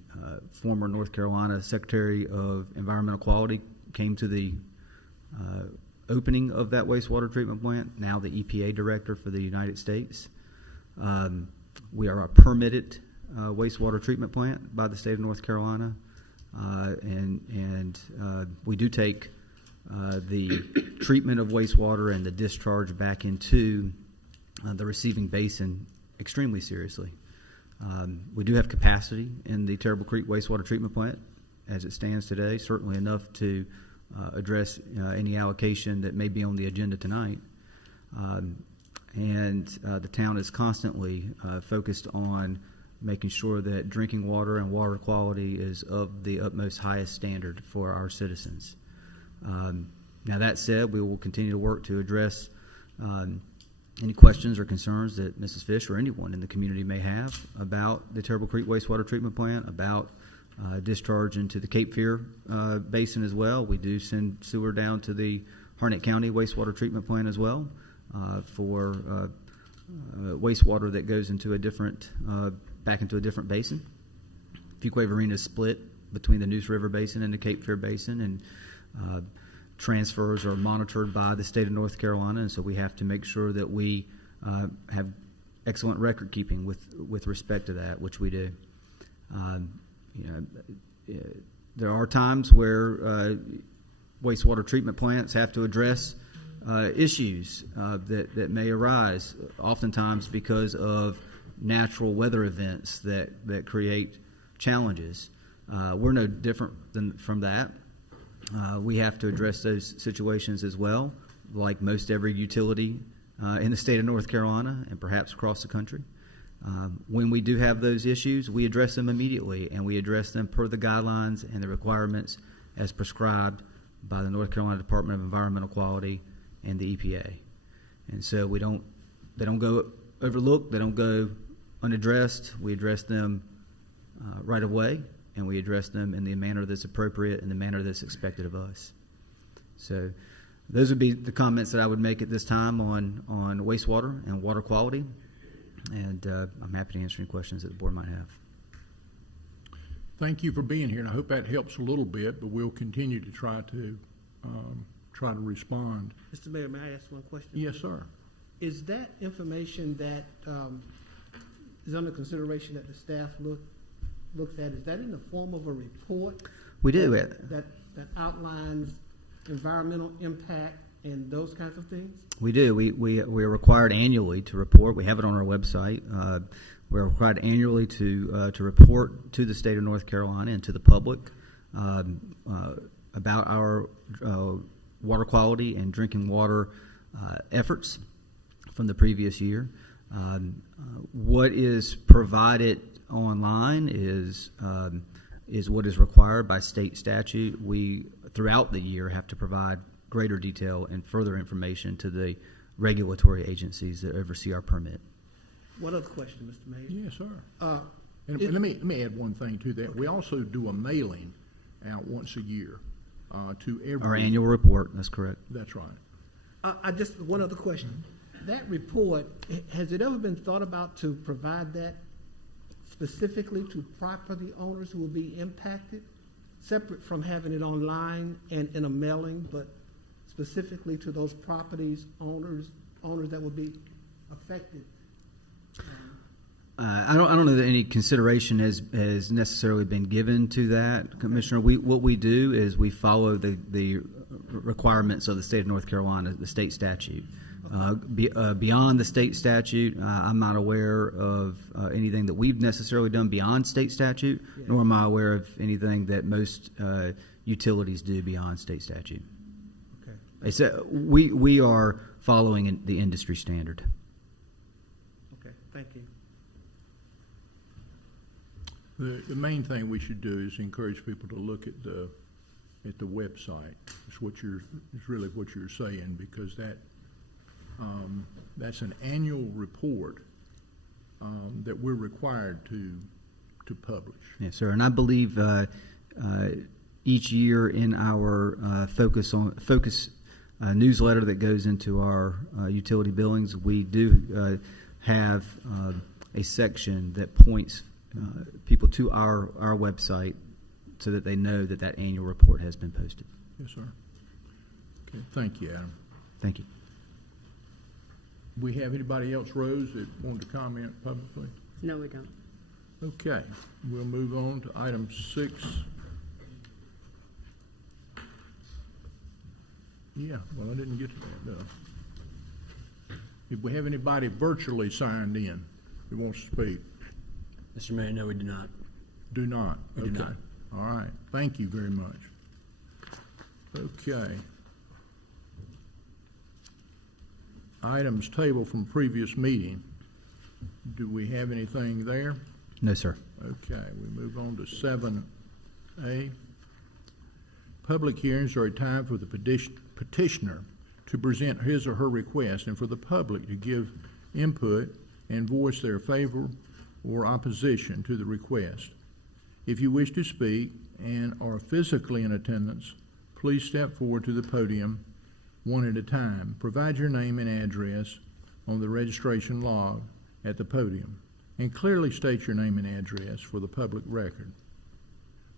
former North Carolina Secretary of Environmental Quality came to the opening of that wastewater treatment plant, now the EPA Director for the United States. We are a permitted wastewater treatment plant by the state of North Carolina, and we do take the treatment of wastewater and the discharge back into the receiving basin extremely seriously. We do have capacity in the Terrible Creek wastewater treatment plant as it stands today, certainly enough to address any allocation that may be on the agenda tonight. And the town is constantly focused on making sure that drinking water and water quality is of the utmost highest standard for our citizens. Now, that said, we will continue to work to address any questions or concerns that Mrs. Fish or anyone in the community may have about the Terrible Creek Wastewater Treatment Plant, about discharge into the Cape Fear Basin as well. We do send sewer down to the Harnett County Wastewater Treatment Plant as well for wastewater that goes into a different, back into a different basin. Fuquay-Varina is split between the Neuse River Basin and the Cape Fear Basin, and transfers are monitored by the state of North Carolina, and so we have to make sure that we have excellent record keeping with respect to that, which we do. There are times where wastewater treatment plants have to address issues that may arise, oftentimes because of natural weather events that create challenges. We're no different from that. We have to address those situations as well, like most every utility in the state of North Carolina and perhaps across the country. When we do have those issues, we address them immediately, and we address them per the guidelines and the requirements as prescribed by the North Carolina Department of Environmental Quality and the EPA. And so they don't go overlooked, they don't go unaddressed. We address them right away, and we address them in the manner that's appropriate and the manner that's expected of us. So those would be the comments that I would make at this time on wastewater and water quality. And I'm happy to answer any questions that the board might have. Thank you for being here, and I hope that helps a little bit, but we'll continue to try to respond. Mr. Mayor, may I ask one question? Yes, sir. Is that information that is under consideration that the staff looks at, is that in the form of a report? We do. That outlines environmental impact and those kinds of things? We do. We are required annually to report. We have it on our website. We're required annually to report to the state of North Carolina and to the public about our water quality and drinking water efforts from the previous year. What is provided online is what is required by state statute. We, throughout the year, have to provide greater detail and further information to the regulatory agencies that oversee our permit. One other question, Mr. Mayor. Yes, sir. And let me add one thing to that. Okay. We also do a mailing out once a year to every... Our annual report, that's correct. That's right. I just, one other question. That report, has it ever been thought about to provide that specifically to property owners who will be impacted, separate from having it online and in a mailing, but specifically to those properties owners that would be affected? I don't know that any consideration has necessarily been given to that, Commissioner. What we do is we follow the requirements of the state of North Carolina, the state statute. Beyond the state statute, I'm not aware of anything that we've necessarily done beyond state statute, nor am I aware of anything that most utilities do beyond state statute. Okay. We are following the industry standard. Okay, thank you. The main thing we should do is encourage people to look at the website. It's really what you're saying, because that's an annual report that we're required to publish. Yes, sir. And I believe each year in our Focus newsletter that goes into our utility billings, we do have a section that points people to our website so that they know that annual report has been posted. Yes, sir. Okay. Thank you, Adam. Thank you. We have anybody else, Rose, that wanted to comment publicly? No, we don't. Okay. We'll move on to item 6. Yeah, well, I didn't get to that, though. If we have anybody virtually signed in who wants to speak? Mr. Mayor, no, we do not. Do not. We do not. All right, thank you very much. Okay. Items tabled from previous meeting. Do we have anything there? No, sir. Okay, we move on to 7A. Public hearings are a time for the petitioner to present his or her request and for the public to give input and voice their favor or opposition to the request. If you wish to speak and are physically in attendance, please step forward to the podium one at a time. Provide your name and address on the registration log at the podium and clearly state your name and address for the public record.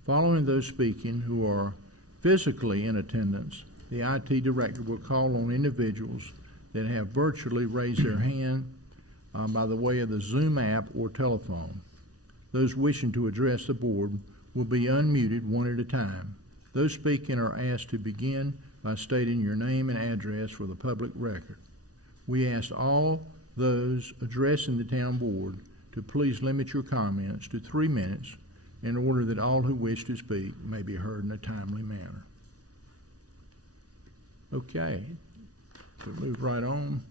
Following those speaking who are physically in attendance, the IT director will call on individuals that have virtually raised their hand by the way of the Zoom app or telephone. Those wishing to address the board will be unmuted one at a time. Those speaking are asked to begin by stating your name and address for the public record. We ask all those addressing the town board to please limit your comments to 3 minutes in order that all who wish to speak may be heard in a timely manner. Okay, we'll move right on.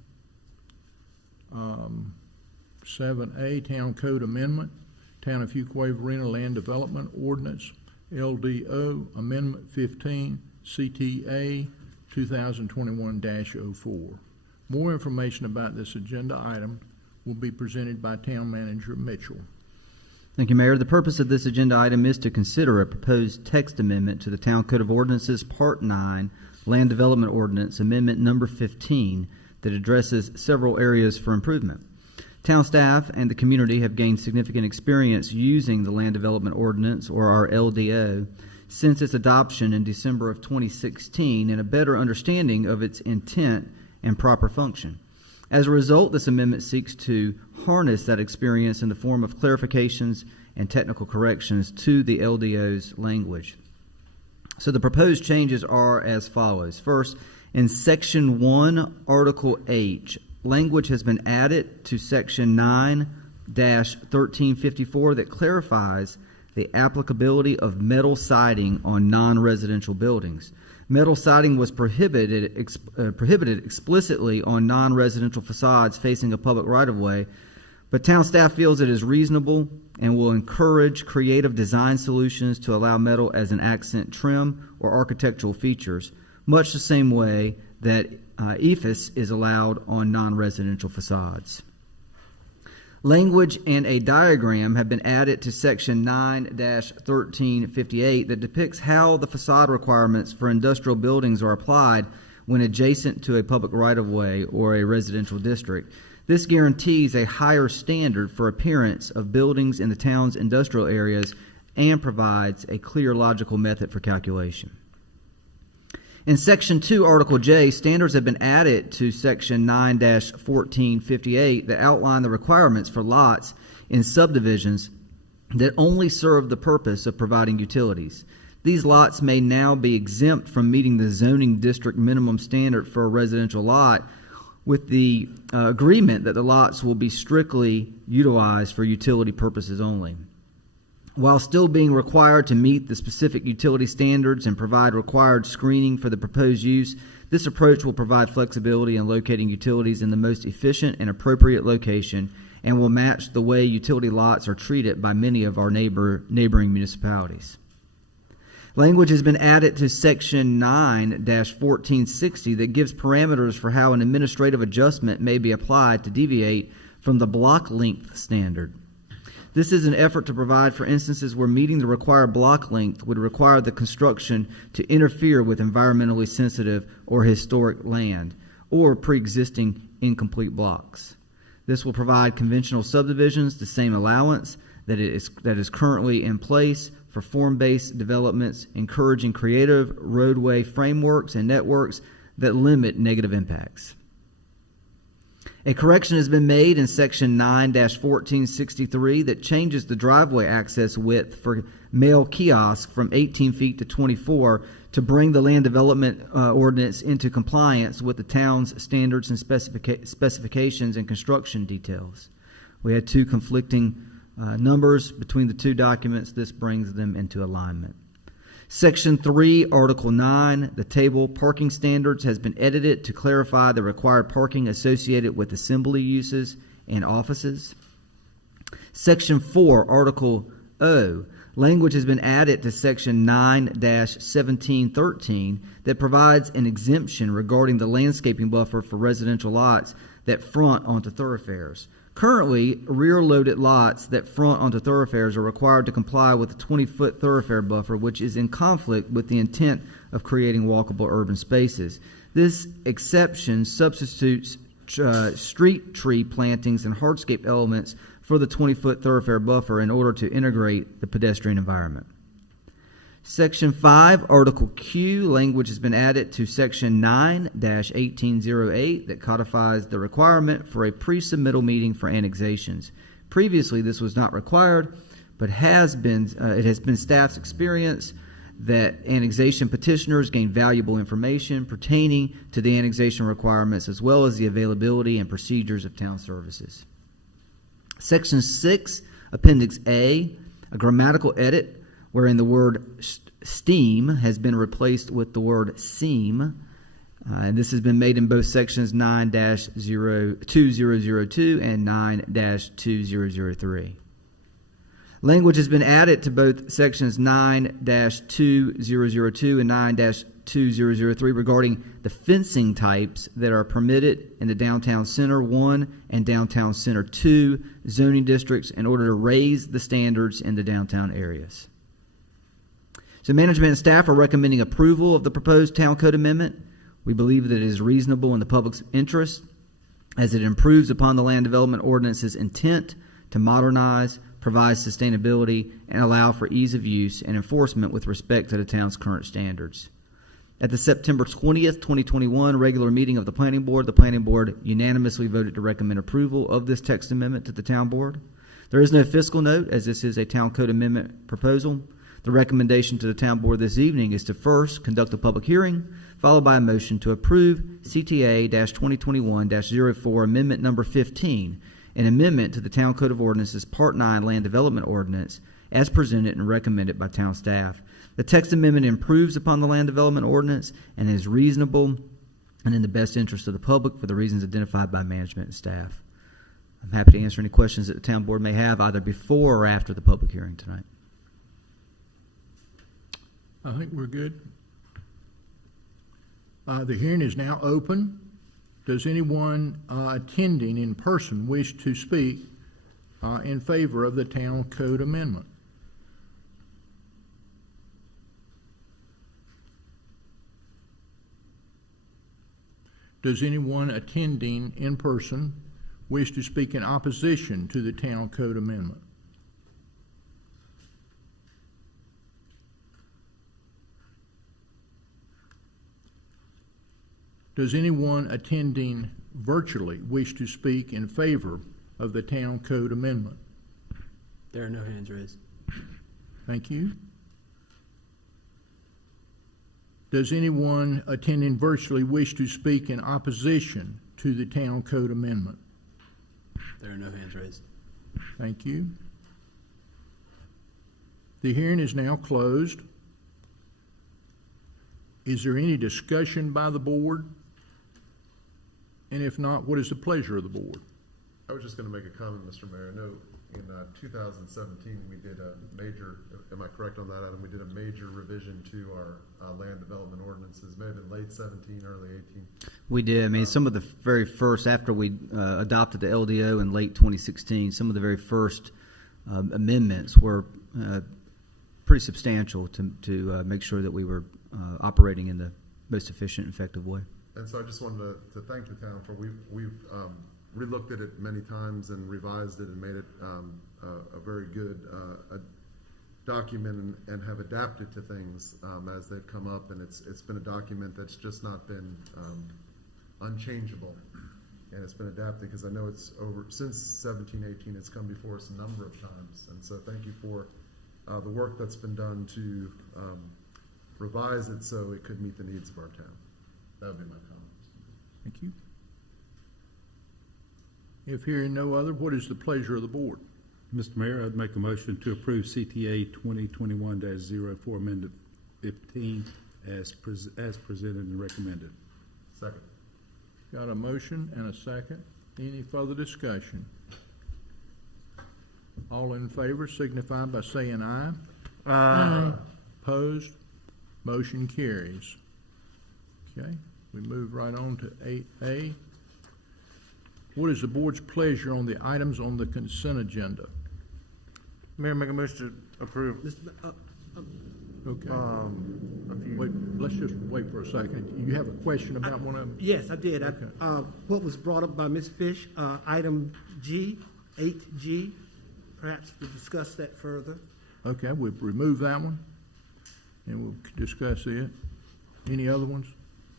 7A, Town Code Amendment, Town of Fuquay-Varina Land Development Ordinance, LDO Amendment 15, CTA 2021-04. More information about this agenda item will be presented by Town Manager Mitchell. Thank you, Mayor. The purpose of this agenda item is to consider a proposed text amendment to the Town Code of Ordinances, Part 9, Land Development Ordinance, Amendment Number 15, that addresses several areas for improvement. Town staff and the community have gained significant experience using the Land Development Ordinance, or our LDO, since its adoption in December of 2016, and a better understanding of its intent and proper function. As a result, this amendment seeks to harness that experience in the form of clarifications and technical corrections to the LDO's language. So the proposed changes are as follows. First, in Section 1, Article H, language has been added to Section 9-1354 that clarifies the applicability of metal siding on non-residential buildings. Metal siding was prohibited explicitly on non-residential facades facing a public right-of-way, but town staff feels it is reasonable and will encourage creative design solutions to allow metal as an accent trim or architectural features, much the same way that EFS is allowed on non-residential facades. Language and a diagram have been added to Section 9-1358 that depicts how the facade requirements for industrial buildings are applied when adjacent to a public right-of-way or a residential district. This guarantees a higher standard for appearance of buildings in the town's industrial areas and provides a clear logical method for calculation. In Section 2, Article J, standards have been added to Section 9-1458 that outline the requirements for lots in subdivisions that only serve the purpose of providing utilities. These lots may now be exempt from meeting the zoning district minimum standard for a residential lot, with the agreement that the lots will be strictly utilized for utility purposes only. While still being required to meet the specific utility standards and provide required screening for the proposed use, this approach will provide flexibility in locating utilities in the most efficient and appropriate location and will match the way utility lots are treated by many of our neighboring municipalities. Language has been added to Section 9-1460 that gives parameters for how an administrative adjustment may be applied to deviate from the block length standard. This is an effort to provide for instances where meeting the required block length would require the construction to interfere with environmentally sensitive or historic land or pre-existing incomplete blocks. This will provide conventional subdivisions the same allowance that is currently in place for form-based developments, encouraging creative roadway frameworks and networks that limit negative impacts. A correction has been made in Section 9-1463 that changes the driveway access width for mail kiosk from 18 feet to 24 to bring the land development ordinance into compliance with the town's standards and specifications and construction details. We had two conflicting numbers between the two documents. This brings them into alignment. Section 3, Article 9, the table parking standards has been edited to clarify the required parking associated with assembly uses and offices. Section 4, Article O, language has been added to Section 9-1713 that provides an exemption regarding the landscaping buffer for residential lots that front onto thoroughfares. Currently, rear-loaded lots that front onto thoroughfares are required to comply with the 20-foot thoroughfare buffer, which is in conflict with the intent of creating walkable urban spaces. This exception substitutes street tree plantings and hardscape elements for the 20-foot thoroughfare buffer in order to integrate the pedestrian environment. Section 5, Article Q, language has been added to Section 9-1808 that codifies the requirement for a pre-submittal meeting for annexations. Previously, this was not required, but it has been staff's experience that annexation petitioners gain valuable information pertaining to the annexation requirements as well as the availability and procedures of town services. Section 6, Appendix A, a grammatical edit wherein the word steam has been replaced with the word seam. And this has been made in both sections 9-2002 and 9-2003. Language has been added to both sections 9-2002 and 9-2003 regarding the fencing types that are permitted in the Downtown Center 1 and Downtown Center 2 zoning districts in order to raise the standards in the downtown areas. So management and staff are recommending approval of the proposed Town Code Amendment. We believe that it is reasonable in the public's interest as it improves upon the Land Development Ordinance's intent to modernize, provide sustainability, and allow for ease of use and enforcement with respect to the town's current standards. At the September 20th, 2021 regular meeting of the Planning Board unanimously voted to recommend approval of this text amendment to the Town Board. There is no fiscal note, as this is a Town Code Amendment proposal. The recommendation to the Town Board this evening is to first conduct a public hearing, followed by a motion to approve CTA-2021-04 Amendment Number 15, an amendment to the Town Code of Ordinances Part 9 Land Development Ordinance as presented and recommended by town staff. The text amendment improves upon the Land Development Ordinance and is reasonable and in the best interest of the public for the reasons identified by management and staff. I'm happy to answer any questions that the Town Board may have either before or after the public hearing tonight. I think we're good. The hearing is now open. Does anyone attending in person wish to speak in favor of the Town Code Amendment? Does anyone attending in person wish to speak in opposition to the Town Code Amendment? Does anyone attending virtually wish to speak in favor of the Town Code Amendment? There are no hands raised. Thank you. Does anyone attending virtually wish to speak in opposition to the Town Code Amendment? There are no hands raised. Thank you. The hearing is now closed. Is there any discussion by the board? And if not, what is the pleasure of the board? I was just going to make a comment, Mr. Mayor. I know in 2017 we did a major, am I correct on that, Adam? We did a major revision to our land development ordinances, maybe in late 17, early 18. We did. I mean, some of the very first, after we adopted the LDO in late 2016, some of the very first amendments were pretty substantial to make sure that we were operating in the most efficient and effective way. And so I just wanted to thank the town for we've relooked at it many times and revised it and made it a very good document and have adapted to things as they've come up. And it's been a document that's just not been unchangeable, and it's been adapted because I know it's over since 17, 18. It's come before us a number of times, and so thank you for the work that's been done to revise it so it could meet the needs of our town. That would be my comment. Thank you. If hearing no other, what is the pleasure of the board? Mr. Mayor, I'd make a motion to approve CTA 2021-04 Amendment 15 as presented and recommended. Second. Got a motion and a second. Any further discussion? All in favor signify by saying aye. Aye. Opposed? Motion carries. Okay, we move right on to 8A. What is the board's pleasure on the items on the consent agenda? Mayor, make a motion to approve. Okay. A few. Wait, let's just wait for a second. You have a question about one of them? Yes, I did. Okay. What was brought up by Ms. Fish, item G, 8G, perhaps we'll discuss that further. Okay, we'll remove that one, and we'll discuss it. Any other ones?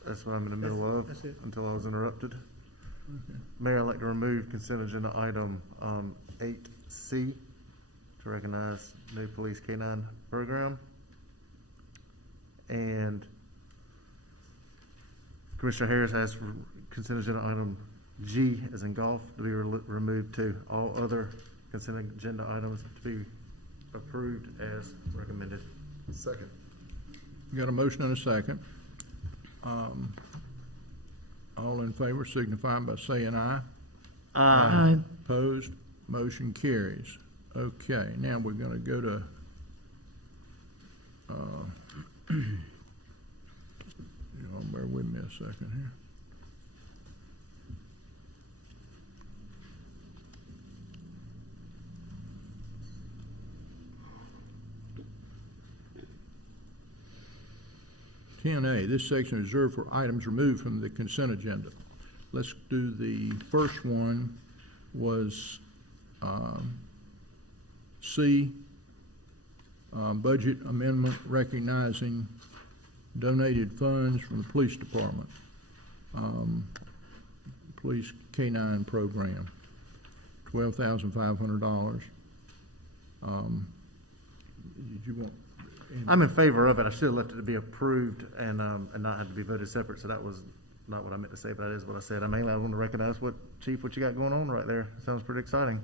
That's what I'm in the middle of That's it. until I was interrupted. Okay. Mayor, I'd like to remove consent agenda item 8C to recognize new police K-9 program. And Commissioner Harris asked for consent agenda item G as in golf to be removed too. All other consent agenda items to be approved as recommended. Second. You got a motion and a second. All in favor signify by saying aye. Aye. Opposed? Motion carries. Okay, now we're going to go to y'all bear with me a second here. This section is reserved for items removed from the consent agenda. Let's do the first one was C, budget amendment recognizing donated funds from the police department, police K-9 program, $12,500. Did you want? I'm in favor of it. I should have left it to be approved and not have to be voted separate. So that was not what I meant to say, but that is what I said. I want to recognize what you got going on right there. Sounds pretty exciting.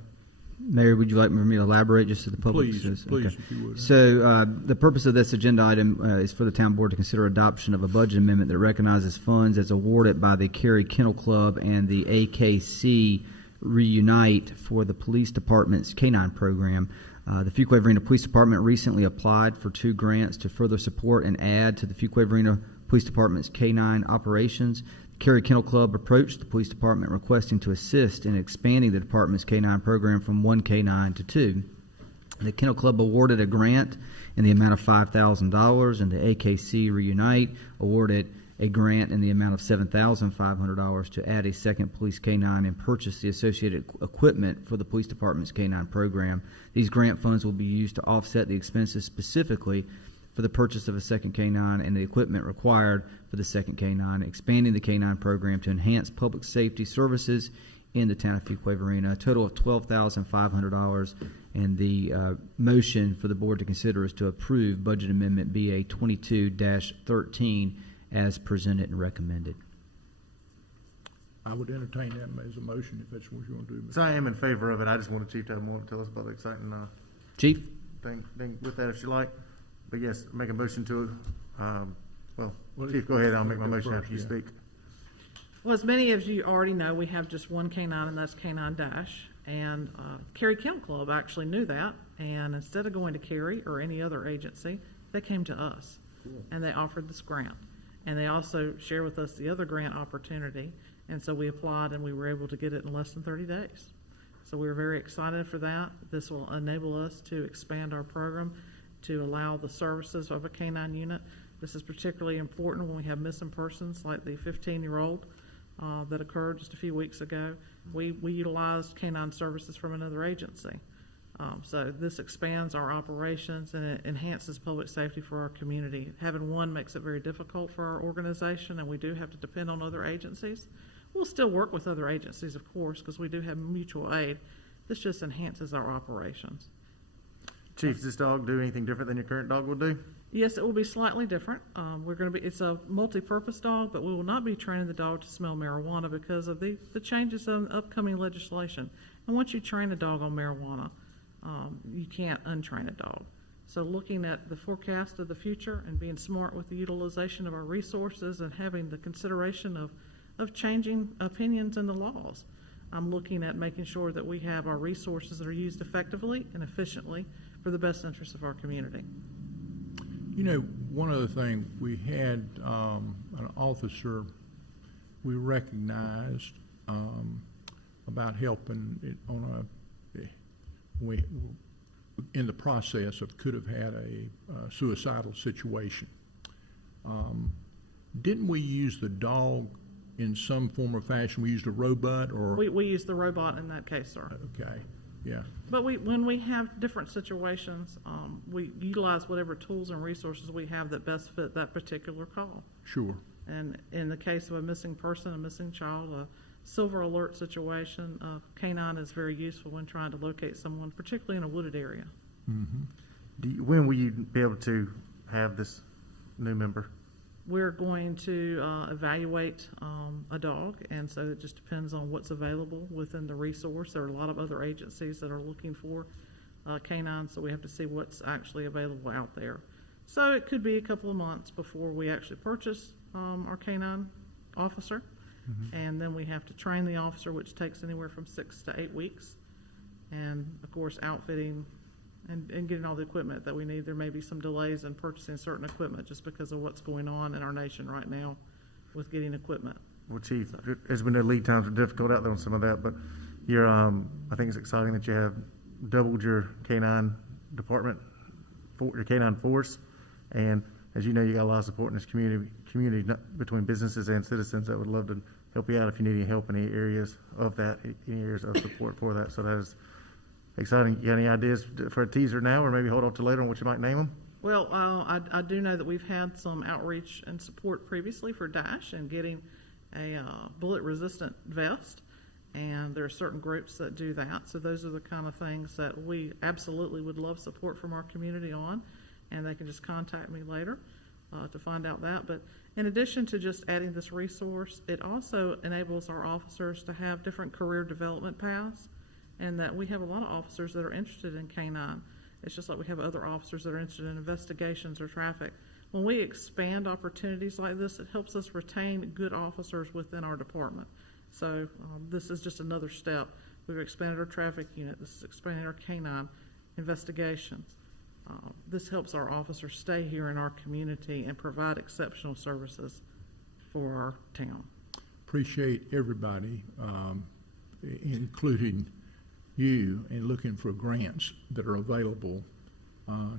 Mayor, would you like me to elaborate just so the public? Please, if you would. So the purpose of this agenda item is for the town board to consider adoption of a budget amendment that recognizes funds as awarded by the Cary Kennel Club and the AKC Reunite for the police department's K-9 program. The Fuquay-Varina Police Department recently applied for 2 grants to further support and add to the Fuquay-Varina Police Department's K-9 operations. The Cary Kennel Club approached the police department requesting to assist in expanding the department's K-9 program from 1 K-9 to 2. The Kennel Club awarded a grant in the amount of $5,000, and the AKC Reunite awarded a grant in the amount of $7,500 to add a second police K-9 and purchase the associated equipment for the police department's K-9 program. These grant funds will be used to offset the expenses specifically for the purchase of a second K-9 and the equipment required for the second K-9, expanding the K-9 program to enhance public safety services in the town of Fuquay-Varina. A total of $12,500, and the motion for the board to consider is to approve Budget Amendment BA 22-13 as presented and recommended. I would entertain that as a motion if that's what you want to do. So I am in favor of it. I just wanted Chief to have more to tell us about the exciting Chief? thing with that if you like. But yes, make a motion to, Chief, go ahead. I'll make my motion after you speak. Well, as many of you already know, we have just one K-9, and that's K-9 Dash. And Cary Kennel Club actually knew that. And instead of going to Cary or any other agency, they came to us. Cool. And they offered this grant. And they also shared with us the other grant opportunity. And so we applied, and we were able to get it in less than 30 days. So we were very excited for that. This will enable us to expand our program to allow the services of a K-9 unit. This is particularly important when we have missing persons like the 15-year-old that occurred just a few weeks ago. We utilized K-9 services from another agency. So this expands our operations and it enhances public safety for our community. Having one makes it very difficult for our organization, and we do have to depend on other agencies. We'll still work with other agencies, of course, because we do have mutual aid. This just enhances our operations. Chief, does this dog do anything different than your current dog will do? Yes, it will be slightly different. It's a multi-purpose dog, but we will not be training the dog to smell marijuana because of the changes in upcoming legislation. And once you train a dog on marijuana, you can't untrain a dog. So looking at the forecast of the future and being smart with the utilization of our resources and having the consideration of changing opinions and the laws, I'm looking at making sure that we have our resources that are used effectively and efficiently for the best interest of our community. You know, one other thing, we had an officer we recognized about helping it on in the process of could have had a suicidal situation. Didn't we use the dog in some form or fashion? We used a robot, or we used the robot in that case, sir. Okay, yeah. But when we have different situations, we utilize whatever tools and resources we have that best fit that particular call. Sure. And in the case of a missing person, a missing child, a silver alert situation, canine is very useful when trying to locate someone, particularly in a wooded area. Mm-hmm. When will you be able to have this new member? We're going to evaluate a dog, and so it just depends on what's available within the resource. There are a lot of other agencies that are looking for canines, so we have to see what's actually available out there. So it could be a couple of months before we actually purchase our canine officer, and then we have to train the officer, which takes anywhere from 6 to 8 weeks, and of course outfitting and getting all the equipment that we need. There may be some delays in purchasing certain equipment just because of what's going on in our nation right now with getting equipment. Well, Chief, as we know, lead times are difficult out there on some of that, but you're, I think it's exciting that you have doubled your canine department, your canine force, and as you know, you got a lot of support in this community between businesses and citizens that would love to help you out if you need any help in any areas of that, any areas of support for that. So that is exciting. You got any ideas for a teaser now, or maybe hold on to later on what you might name them? Well, I do know that we've had some outreach and support previously for Dash and getting a bullet-resistant vest, and there are certain groups that do that. So those are the kind of things that we absolutely would love support from our community on, and they can just contact me later to find out that. But in addition to just adding this resource, it also enables our officers to have different career development paths, and that we have a lot of officers that are interested in canine. It's just like we have other officers that are interested in investigations or traffic. When we expand opportunities like this, it helps us retain good officers within our department. So this is just another step. We've expanded our traffic unit. This is expanding our canine investigations. This helps our officers stay here in our community and provide exceptional services for our town. Appreciate everybody, including you, and looking for grants that are available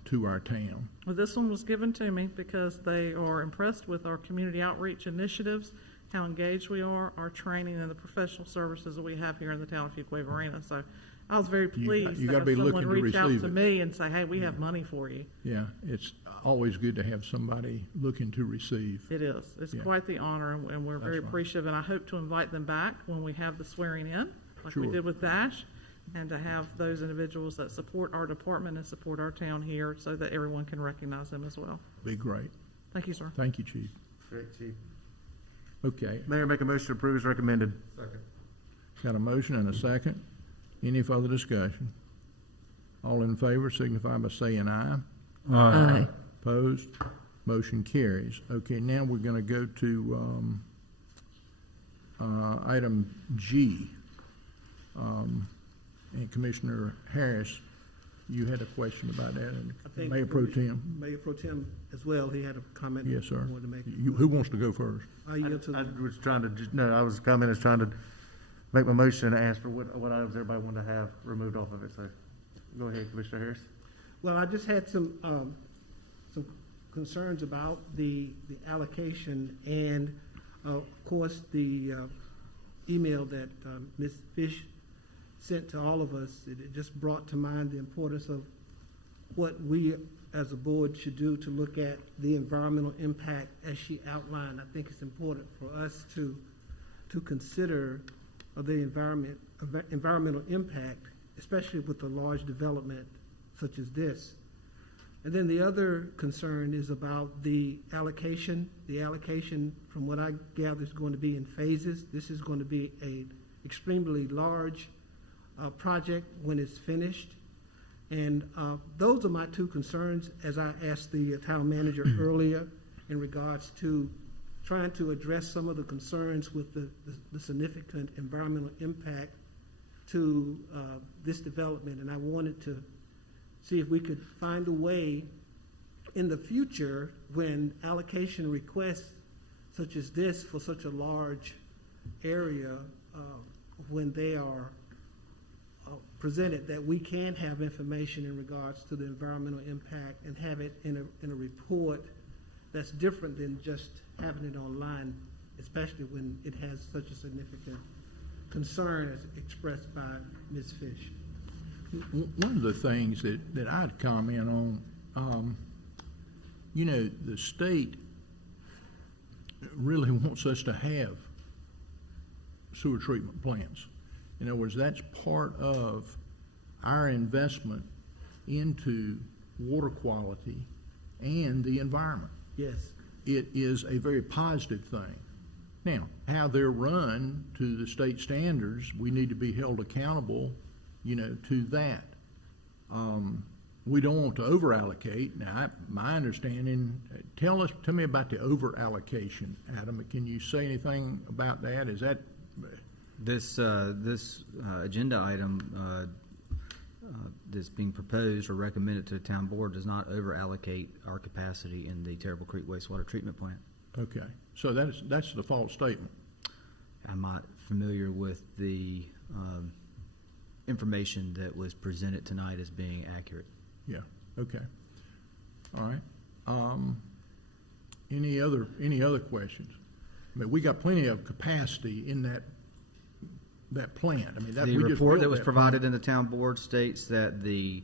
to our town. Well, this one was given to me because they are impressed with our community outreach initiatives, how engaged we are, our training, and the professional services that we have here in the town of Fuquay-Varina. So I was very pleased you to gotta have be someone looking to reach out receive to it. me and say, hey, we have money for you. Yeah, it's always good to have somebody looking to receive. It is. It's Yeah. quite the honor, and we're very right. appreciative, and I hope to invite them back when we have the swearing in, like we Sure. did with Dash, and to have those individuals that support our department and support our town here so that everyone can recognize them as well. Be great. Thank you, sir. Thank you, Chief. Great, Chief. Okay, Mayor, make a motion to approve as recommended. Second. got a motion and a second. Any further discussion? All in favor signify by saying aye. Aye. Opposed? Motion carries. Okay, now we're going to go to item G. And Commissioner Harris, you had a question about that, and I think Mayor Pro Tem. Mayor Pro Tem as well, he had a comment. Yes, sir. he wanted to make. Who wants to go first? I yield to I was trying to, no, I was commenting, trying to make my motion and ask for what items everybody wanted to have removed off of it, so go ahead, Commissioner Harris. Well, I just had some concerns about the allocation and, of course, the email that Ms. Fish sent to all of us. It just brought to mind the importance of what we as a board should do to look at the environmental impact as she outlined. I think it's important for us to consider the environmental impact, especially with a large development such as this. And then the other concern is about the allocation. The allocation, from what I gather, is going to be in phases. This is going to be an extremely large project when it's finished. And those are my two concerns, as I asked the town manager earlier, in regards to trying to address some of the concerns with the significant environmental impact to this development. And I wanted to see if we could find a way in the future, when allocation requests such as this for such a large area, when they are presented, that we can have information in regards to the environmental impact and have it in a report that's different than just having it online, especially when it has such a significant concern as expressed by Ms. Fish. One of the things that I'd comment on, you know, the state really wants us to have sewer treatment plants. In other words, that's part of our investment into water quality and the environment. Yes. It is a very positive thing. Now, how they're run to the state standards, we need to be held accountable, you know, to that. We don't want to over-allocate. Now, my understanding, tell me about the over-allocation, Adam. Can you say anything about that? Is that... This agenda item that's being proposed or recommended to the town board does not over-allocate our capacity in the Terrible Creek Wastewater Treatment Plant. Okay, so that's the false statement. I'm not familiar with the information that was presented tonight as being accurate. Yeah, okay. All right. Any other questions? I mean, we got plenty of capacity in that plant. I mean, The report that was provided in the town board states that the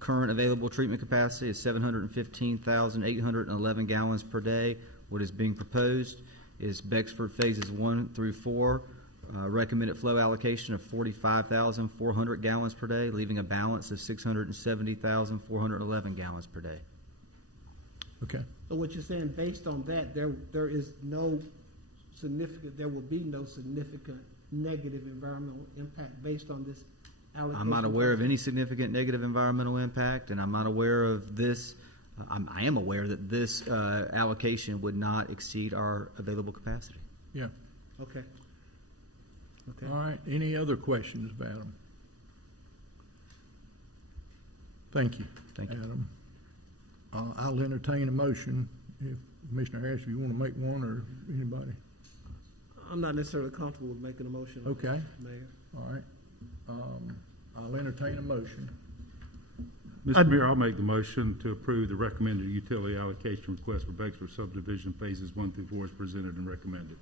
current available treatment capacity is 715,811 gallons per day. What is being proposed is Bexford phases 1 through 4, recommended flow allocation of 45,400 gallons per day, leaving a balance of 670,411 gallons per day. Okay. So what you're saying, based on that, there is no significant, there will be no significant negative environmental impact based on this allocation? I'm not aware of any significant negative environmental impact, and I'm not aware of this. I am aware that this allocation would not exceed our available capacity. Yeah. Okay. Okay. All right. Any other questions about them? Thank you. Thank you, Adam. I'll entertain a motion. If Commissioner Harris, if you want to make one, or anybody. I'm not necessarily comfortable with making a motion. Okay. Mayor. All right. I'll entertain a motion. Mr. Mayor, I'll make the motion to approve the recommended utility allocation request for Bexford subdivision phases 1 through 4 as presented and recommended.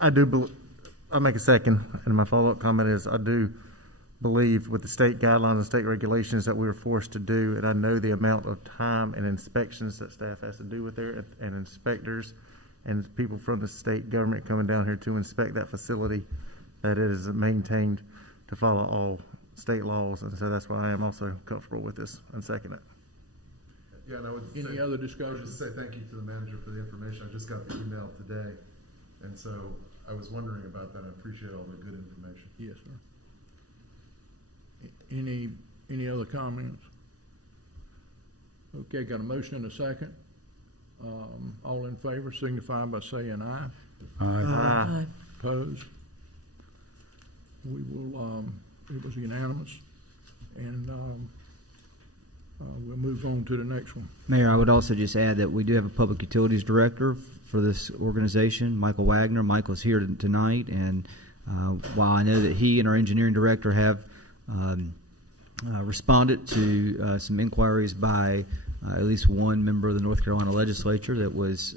I'll make a second, and my follow-up comment is I do believe with the state guidelines and state regulations that we were forced to do, and I know the amount of time and inspections that staff has to do with there, and inspectors and people from the state government coming down here to inspect that facility, that it is maintained to follow all state laws, and so that's why I am also comfortable with this and second it. Yeah, and I would Any other discussion? I would just say thank you to the manager for the information. I just got the email today, and so I was wondering about that. I appreciate all the good information. Yes, sir. Any other comments? Okay, got a motion and a second. All in favor signify by saying aye. Aye. Opposed? We will, it was unanimous, and we'll move on to the next one. Mayor, I would also just add that we do have a public utilities director for this organization, Michael Wagner. Michael's here tonight, and while I know that he and our engineering director have responded to some inquiries by at least one member of the North Carolina legislature that was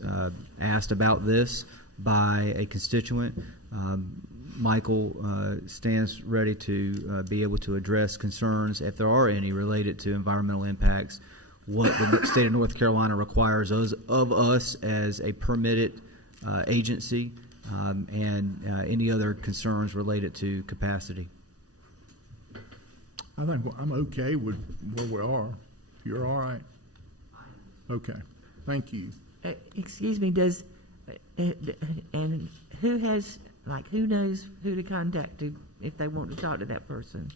asked about this by a constituent, Michael stands ready to be able to address concerns, if there are any, related to environmental impacts, what the state of North Carolina requires of us as a permitted agency, and any other concerns related to capacity. I think I'm okay with where we are. You're all right? Okay. Thank you. Excuse me, and who knows who to contact if they want to talk to that person?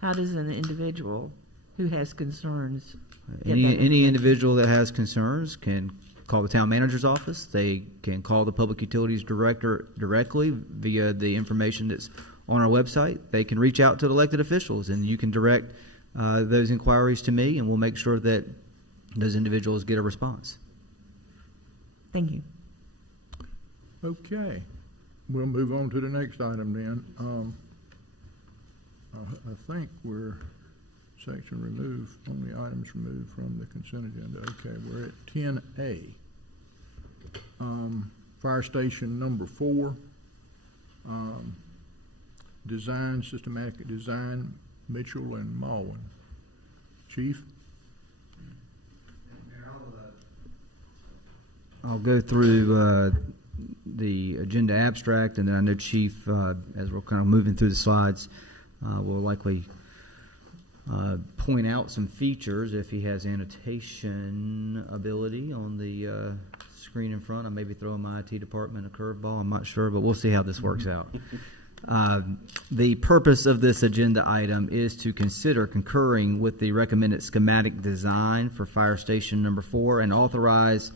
How does an individual who has concerns get Any that information? individual that has concerns can call the town manager's office. They can call the public utilities director directly via the information that's on our website. They can reach out to the elected officials, and you can direct those inquiries to me, and we'll make sure that those individuals get a response. Thank you. Okay, we'll move on to the next item then. I think we're section removed, only items removed from the consent agenda. Okay, we're at 10A. Fire station number 4. Design, systematic design, Mitchell and Malwin. Chief? I'll go through the agenda abstract, and then I know Chief, as we're kind of moving through the slides, will likely point out some features if he has annotation ability on the screen in front. I may be throwing my IT department a curveball. I'm not sure, but we'll see how this works out. The purpose of this agenda item is to consider concurring with the recommended schematic design for fire station number 4 and authorize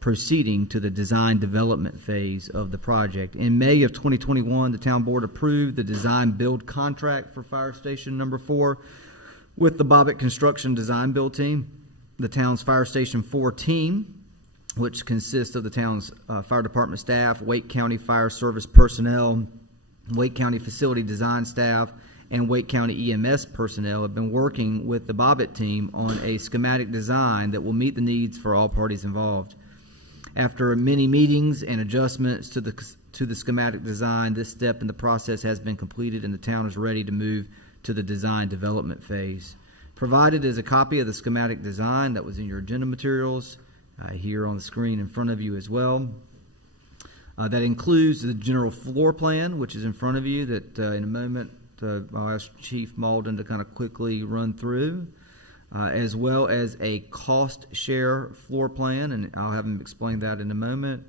proceeding to the design development phase of the project. In May of 2021, the town board approved the design build contract for fire station number 4 with the Bobbitt Construction Design Build team. The town's fire station 4 team, which consists of the town's fire department staff, Wake County Fire Service personnel, Wake County Facility Design staff, and Wake County EMS personnel, have been working with the Bobbitt team on a schematic design that will meet the needs for all parties involved. After many meetings and adjustments to the schematic design, this step in the process has been completed, and the town is ready to move to the design development phase. Provided is a copy of the schematic design that was in your agenda materials, here on the screen in front of you as well. That includes the general floor plan, which is in front of you, that in a moment I'll ask Chief Malden to kind of quickly run through, as well as a cost share floor plan, and I'll have him explain that in a moment.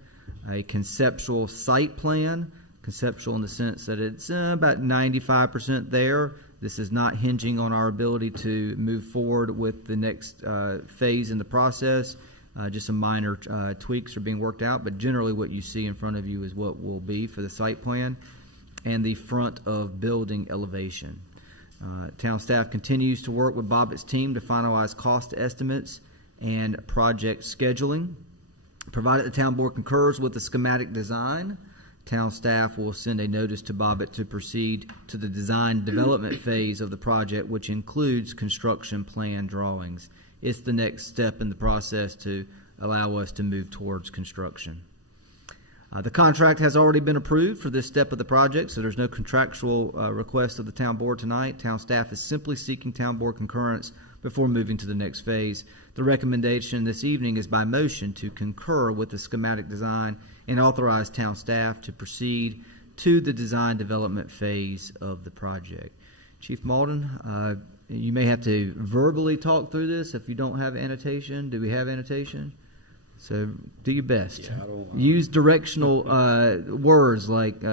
A conceptual site plan, conceptual in the sense that it's about 95% there. This is not hinging on our ability to move forward with the next phase in the process. Just some minor tweaks are being worked out, but generally what you see in front of you is what will be for the site plan and the front of building elevation. Town staff continues to work with Bobbitt's team to finalize cost estimates and project scheduling. Provided the town board concurs with the schematic design, town staff will send a notice to Bobbitt to proceed to the design development phase of the project, which includes construction plan drawings. It's the next step in the process to allow us to move towards construction. The contract has already been approved for this step of the project, so there's no contractual request of the town board tonight. Town staff is simply seeking town board concurrence before moving to the next phase. The recommendation this evening is by motion to concur with the schematic design and authorize town staff to proceed to the design development phase of the project. Chief Malden, you may have to verbally talk through this if you don't have annotation. Do we have annotation? So do your best. Yeah, I don't, use directional words like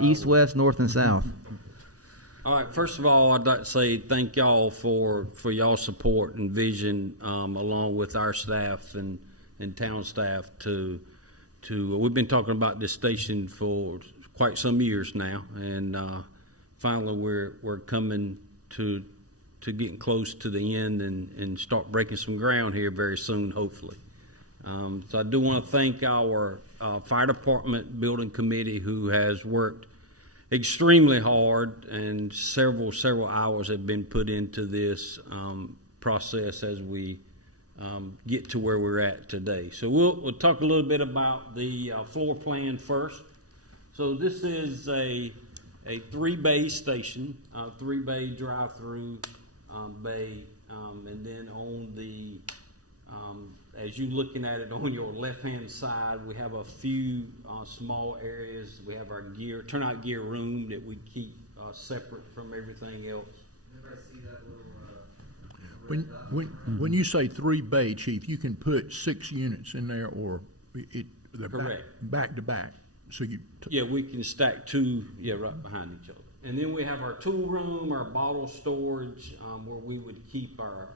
east, west, north, and south. All right. First of all, I'd like to say thank y'all for y'all's support and vision, along with our staff and town staff. We've been talking about this station for quite some years now, and finally we're coming to getting close to the end and start breaking some ground here very soon, hopefully. So I do want to thank our fire department building committee, who has worked extremely hard, and several hours have been put into this process as we get to where we're at today. So we'll talk a little bit about the floor plan first. So this is a 3-bay station, 3-bay drive-through bay, and then on the as you're looking at it on your left-hand side, we have a few small areas. We have our turnout gear room that we keep separate from everything else. Everybody see that little when you say 3-bay, Chief, you can put 6 units in there, or they're correct, back to back. So yeah, we can stack 2 right behind each other. And then we have our tool room, our bottle storage, where we would keep our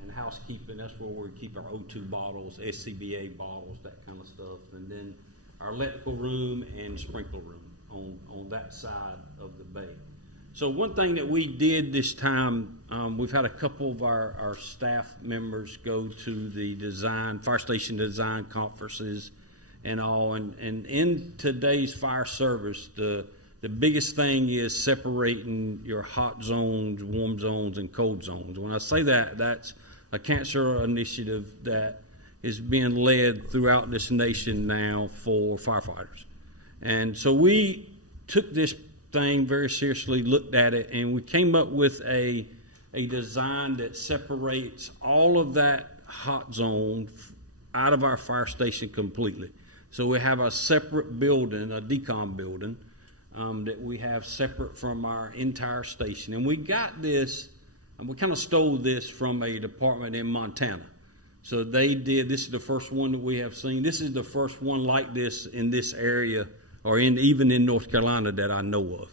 and housekeeping. That's where we keep our O2 bottles, SCBA bottles, that kind of stuff. And then our electrical room and sprinkler room on that side of the bay. So one thing that we did this time, we've had a couple of our staff members go to the fire station design conferences and all. And in today's fire service, the biggest thing is separating your hot zones, warm zones, and cold zones. When I say that, that's a cancer initiative that is being led throughout this nation now for firefighters. And so we took this thing very seriously, looked at it, and we came up with a design that separates all of that hot zone out of our fire station completely. So we have a separate building, a decon building, that we have separate from our entire station. And we got this, and we kind of stole this from a department in Montana. So they did, this is the first one that we have seen. This is the first one like this in this area, or even in North Carolina that I know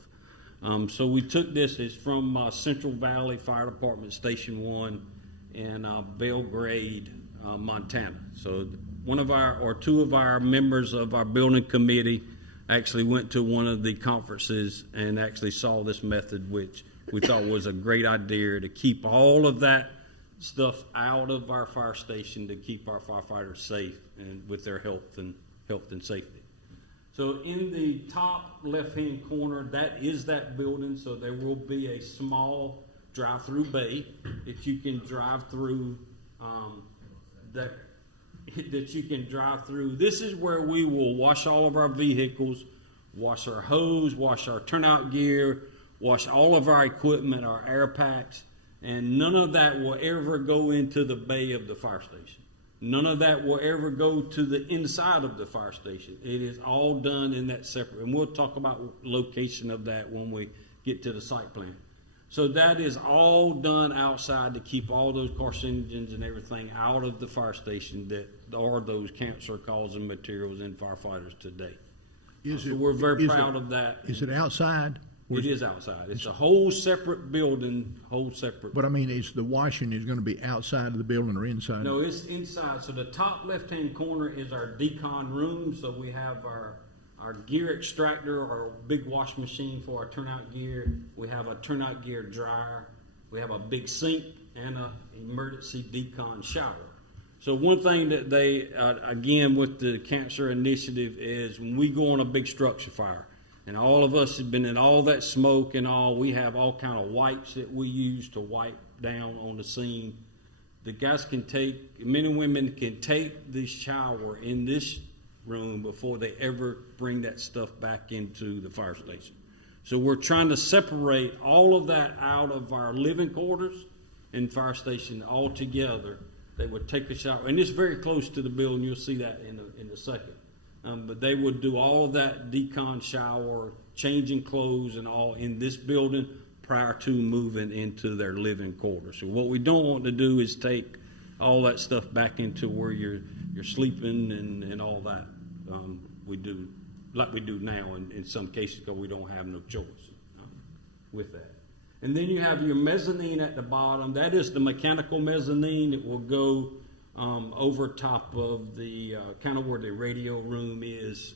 of. So we took this, it's from Central Valley Fire Department Station 1 in Belgrade, Montana. So two of our members of our building committee actually went to one of the conferences and actually saw this method, which we thought was a great idea to keep all of that stuff out of our fire station to keep our firefighters safe and with their health and safety. So in the top left-hand corner, that is that building. So there will be a small drive-through bay that you can drive through. That you can drive through. This is where we will wash all of our vehicles, wash our hose, wash our turnout gear, wash all of our equipment, our air packs, and none of that will ever go into the bay of the fire station. None of that will ever go to the inside of the fire station. It is all done in that separate, and we'll talk about location of that when we get to the site plan. So that is all done outside to keep all those carcinogens and everything out of the fire station that are those cancer-causing materials in firefighters today. We're very proud of that. Is it outside? It is outside. It's a whole separate building, But I mean, the washing is going to be outside of the building or inside? No, it's inside. So the top left-hand corner is our decon room. So we have our gear extractor, our big wash machine for our turnout gear. We have a turnout gear dryer. We have a big sink and an emergency decon shower. So one thing that they, again, with the cancer initiative is when we go on a big structure fire, and all of us have been in all that smoke and all, we have all kind of wipes that we use to wipe down on the scene. The guys men and women can take the shower in this room before they ever bring that stuff back into the fire station. So we're trying to separate all of that out of our living quarters and fire station all together. They would take a shower, and it's very close to the building. You'll see that in a second. But they would do all of that decon shower, changing clothes and all in this building prior to moving into their living quarters. So what we don't want to do is take all that stuff back into where you're sleeping and all that. We do like we do now in some cases because we don't have no choice with that. And then you have your mezzanine at the bottom. That is the mechanical mezzanine. It will go over top of the kind of where the radio room is,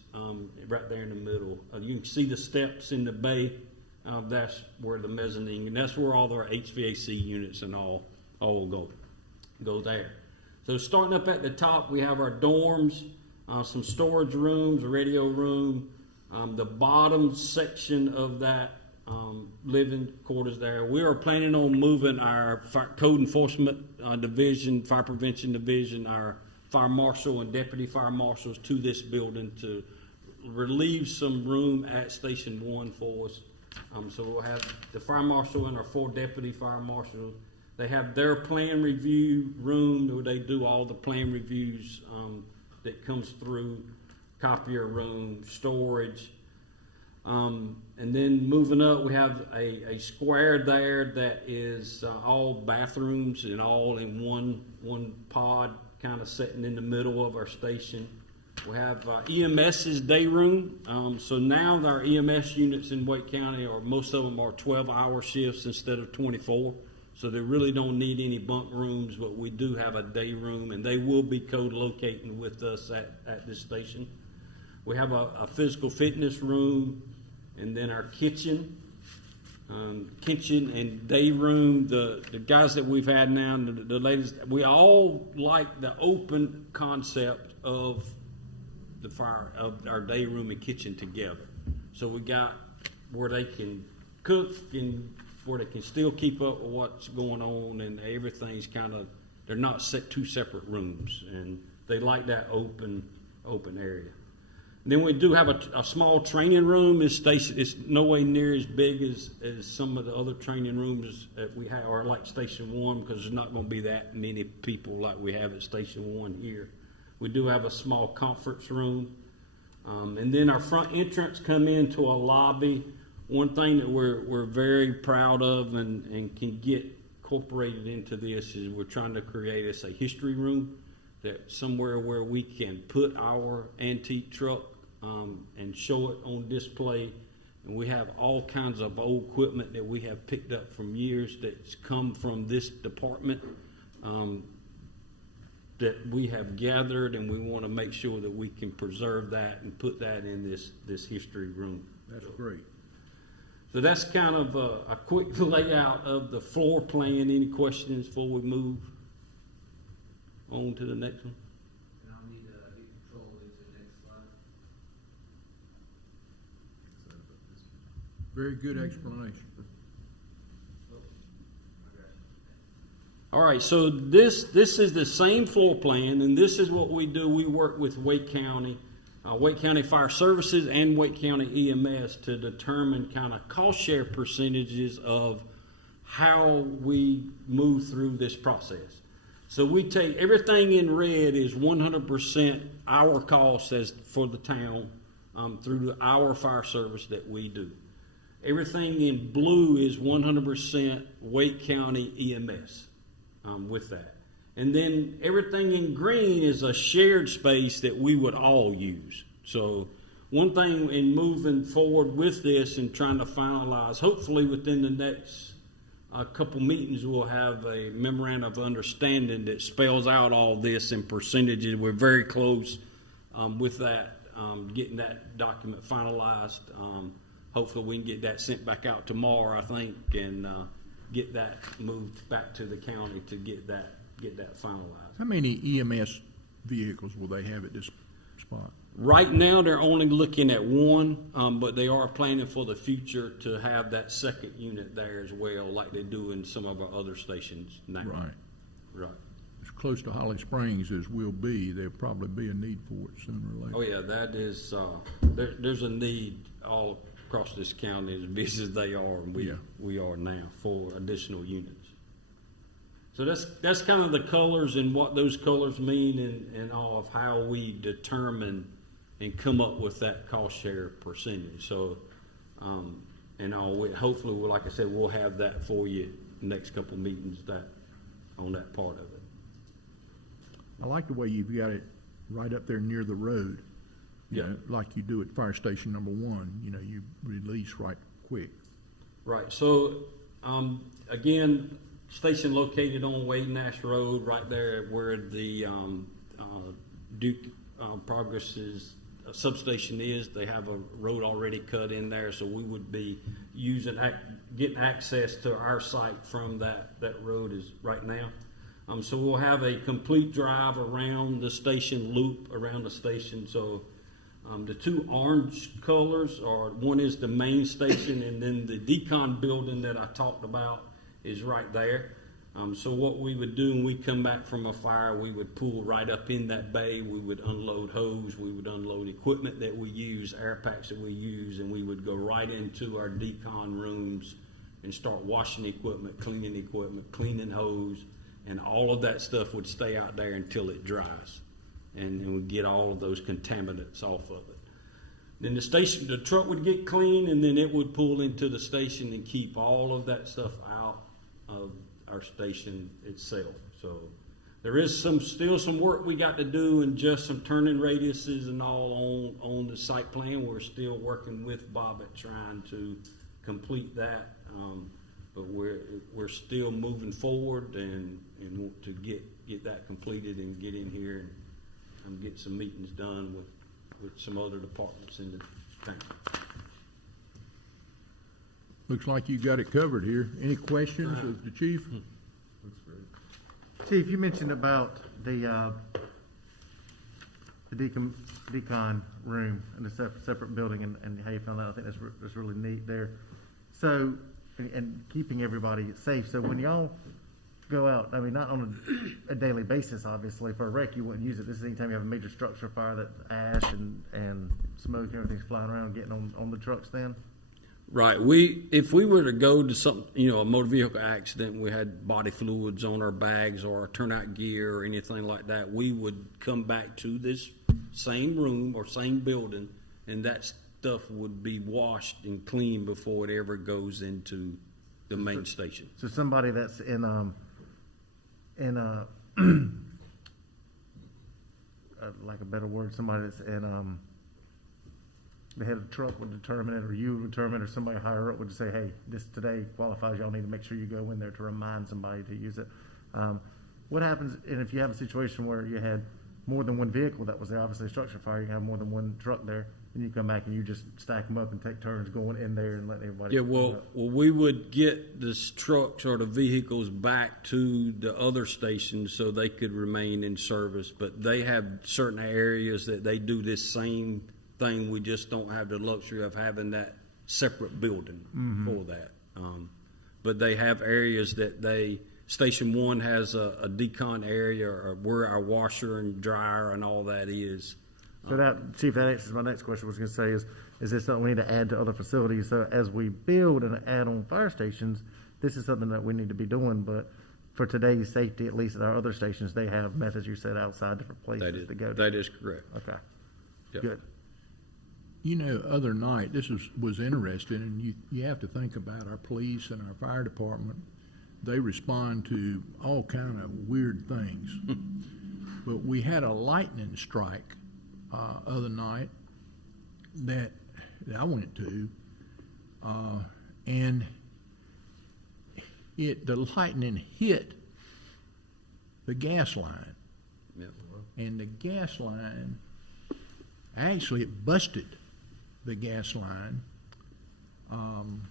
right there in the middle. You can see the steps in the bay. That's where the mezzanine, and that's where all our HVAC units and all go there. So starting up at the top, we have our dorms, some storage rooms, a radio room. The bottom section of that living quarters there, we are planning on moving our code enforcement division, fire prevention division, our fire marshal and deputy fire marshals to this building to relieve some room at Station 1 for us. So we'll have the fire marshal and our 4 deputy fire marshals. They have their plan review room where they do all the plan reviews that comes through, copier room, storage. And then moving up, we have a square there that is all bathrooms and all in one pod, kind of sitting in the middle of our station. We have EMS's day room. So now our EMS units in Wake County most of them are 12-hour shifts instead of 24. So they really don't need any bunk rooms, but we do have a day room, and they will be co-locating with us at this station. We have a physical fitness room, and then our kitchen and day room. The guys that we've had now, the ladies, we all like the open concept of our day room and kitchen together. So we got where they can cook and where they can still keep up with what's going on, and everything's they're not two separate rooms, and they like that open area. And then we do have a small training room. It's no way near as big as some of the other training rooms that we have, or like Station 1, because there's not going to be that many people like we have at Station 1 here. We do have a small conference room. And then our front entrance come into a lobby. One thing that we're very proud of and can get incorporated into this is we're trying to create a history room, that somewhere where we can put our antique truck and show it on display. And we have all kinds of old equipment that we have picked up from years that's come from this department that we have gathered, and we want to make sure that we can preserve that and put that in this history room. That's great. So that's kind of a quick layout of the floor plan. Any questions before we move on to the next one? And I'll need to get control into the next slide. Very good explanation. All right, so this is the same floor plan, and this is what we do. We work with Wake County Fire Services and Wake County EMS to determine kind of cost share percentages of how we move through this process. So we take everything in red is 100% our cost as for the town through our fire service that we do. Everything in blue is 100% Wake County EMS with that. And then everything in green is a shared space that we would all use. So one thing in moving forward with this and trying to finalize, hopefully within the next couple meetings, we'll have a memorandum of understanding that spells out all this in percentages. We're very close with that, getting that document finalized. Hopefully we can get that sent back out tomorrow, I think, and get that moved back to the county to get that finalized. How many EMS vehicles will they have at this spot? Right now, they're only looking at one, but they are planning for the future to have that second unit there as well, like they do in some of our other stations now. Right. As close to Holly Springs as we'll be, there'll probably be a need for it sooner or later. Oh yeah, that is. There's a need all across this county, as busy as they are, and we are now, for additional units. So that's kind of the colors and what those colors mean, and all of how we determine and come up with that cost share percentage. So, hopefully, like I said, we'll have that for you next couple meetings on that part of it. I like the way you've got it right up there near the road. Yeah. You know, like you do at Fire Station number 1. You know, you release right quick. Right. So, again, station located on Wade Nash Road, right there where the Duke Progress's substation is. They have a road already cut in there, so we would be getting access to our site from that road is right now. So we'll have a complete drive around the station, loop around the station. So the two orange colors are, one is the main station, and then the decon building that I talked about is right there. So what we would do when we come back from a fire, we would pull right up in that bay. We would unload hose. We would unload equipment that we use, air packs that we use, and we would go right into our decon rooms and start washing equipment, cleaning hose, and all of that stuff would stay out there until it dries. And then we'd get all of those contaminants off of it. Then the truck would get clean, and then it would pull into the station and keep all of that stuff out of our station itself. So There is still some work we got to do and just some turning radiuses and all on the site plan. We're still working with Bobbitt trying to complete that. But we're still moving forward and want to get that completed and get in here and get some meetings done with some other departments in the town. Looks like you got it covered here. Any questions of the chief? Looks great. Chief, you mentioned about the decon room in the separate building and how you found that. I think that's really neat there. So, and keeping everybody safe. So when y'all go out, I mean, not on a daily basis, obviously. For a wreck, you wouldn't use it. This is anytime you have a major structure fire that ash and smoke and everything's flying around, getting on the trucks then? Right. If we were to go to some, a motor vehicle accident, we had body fluids on our bags or our turnout gear or anything like that, we would come back to this same room or same building, and that stuff would be washed and cleaned before it ever goes into the main station. So somebody that's in like a better word, somebody that's in the head of the truck would determine it, or you would determine it, or somebody higher up would say, hey, this today qualifies, y'all need to make sure you go in there to remind somebody to use it. What happens, and if you have a situation where you had more than one vehicle that was there, obviously a structure fire, you have more than one truck there, and you come back and you just stack them up and take turns going in there and letting everybody. Yeah, well, we would get the trucks or the vehicles back to the other stations so they could remain in service, but they have certain areas that they do this same thing. We just don't have the luxury of having that separate building for that. But they have areas that Station 1 has a decon area or where our washer and dryer and all that is. So that, Chief, that answers my next question. I was going to say is this something we need to add to other facilities? So as we build and add on fire stations, this is something that we need to be doing. But for today's safety, at least at our other stations, they have methods you said outside different places to go to. That is correct. Okay. Yep. Good. Other night, this was interesting, and you have to think about our police and our fire department. They respond to all kind of weird things. But we had a lightning strike other night that I went to, and the lightning hit the gas line. Yep. And the gas line, actually it busted the gas line, and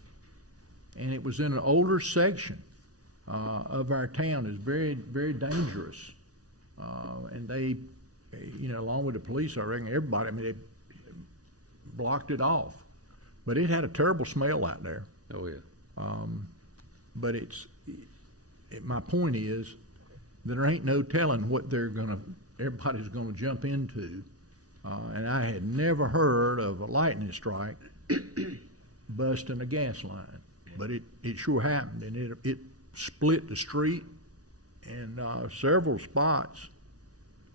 it was in an older section of our town. It's very, very dangerous, and they, along with the police, I reckon everybody, they blocked it off, but it had a terrible smell out there. Oh yeah. But my point is, there ain't no telling what everybody's gonna jump into. And I had never heard of a lightning strike busting a gas line, but it sure happened, and it split the street and several spots,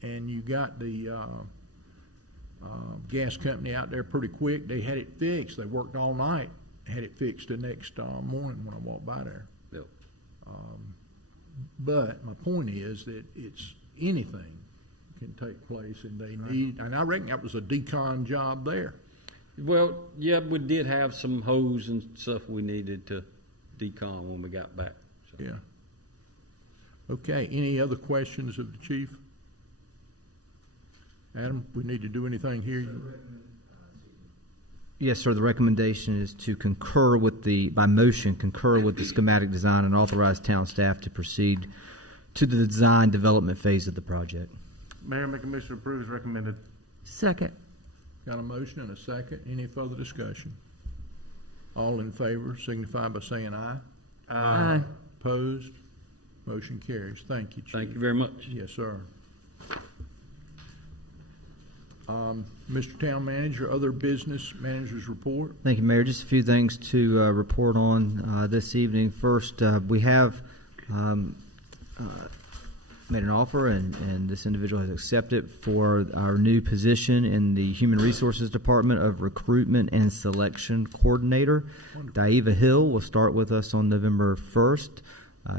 and you got the gas company out there pretty quick. They had it fixed. They worked all night, had it fixed the next morning when I walked by there. Yep. But my point is that it's anything can take place, and they need, and I reckon that was a decon job there. Well, yeah, we did have some hose and stuff we needed to decon when we got back. So. Yeah. Okay, any other questions of the chief? Adam, we need to do anything here? Yes, sir. The recommendation is to concur with by motion, concur with the schematic design and authorize town staff to proceed to the design development phase of the project. Mayor, make a motion to approve as recommended. Second. Got a motion and a second. Any further discussion? All in favor signify by saying aye. Aye. Opposed? Motion carries. Thank you, Chief. Thank you very much. Yes, sir. Mr. Town Manager, other business managers report. Thank you, Mayor. Just a few things to report on this evening. First, we have made an offer, and this individual has accepted for our new position in the Human Resources Department of Recruitment and Selection Coordinator. Wonderful. Daiva Hill will start with us on November 1st.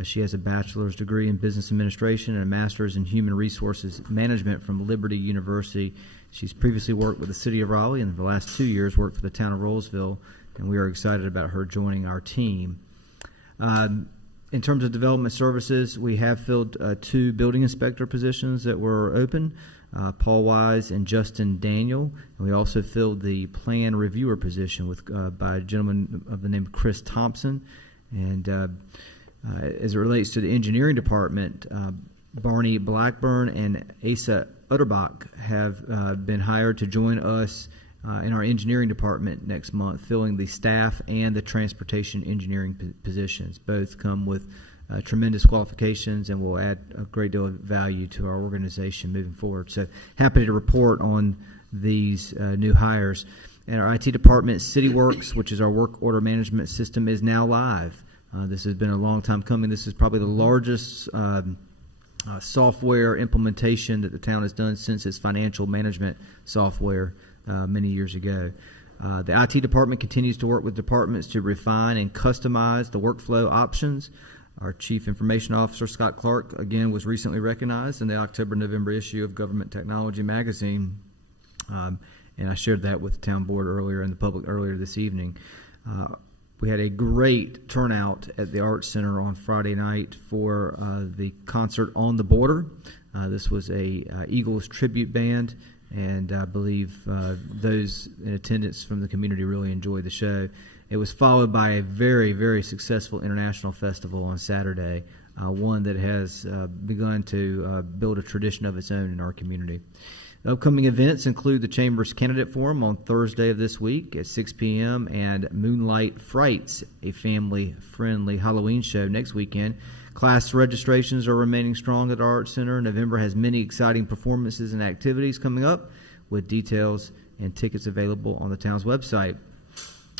She has a bachelor's degree in business administration and a master's in human resources management from Liberty University. She's previously worked with the city of Raleigh and for the last 2 years worked for the town of Rolesville, and we are excited about her joining our team. In terms of development services, we have filled 2 building inspector positions that were open, Paul Wise and Justin Daniel. And we also filled the plan reviewer position by a gentleman of the name of Chris Thompson. And as it relates to the engineering department, Barney Blackburn and Asa Utterbach have been hired to join us in our engineering department next month, filling the staff and the transportation engineering positions. Both come with tremendous qualifications and will add a great deal of value to our organization moving forward. So happy to report on these new hires. And our IT department, CityWorks, which is our work order management system, is now live. This has been a long time coming. This is probably the largest software implementation that the town has done since its financial management software many years ago. The IT department continues to work with departments to refine and customize the workflow options. Our Chief Information Officer, Scott Clark, again, was recently recognized in the October-November issue of Government Technology magazine, and I shared that with the town board earlier in the public earlier this evening. We had a great turnout at the Arts Center on Friday night for the concert On the Border. This was a Eagles tribute band, and I believe those in attendance from the community really enjoyed the show. It was followed by a very, very successful international festival on Saturday, one that has begun to build a tradition of its own in our community. Upcoming events include the Chamber's Candidate Forum on Thursday of this week at 6 p.m. and Moonlight Frights, a family-friendly Halloween show next weekend. Class registrations are remaining strong at our Arts Center. November has many exciting performances and activities coming up, with details and tickets available on the town's website.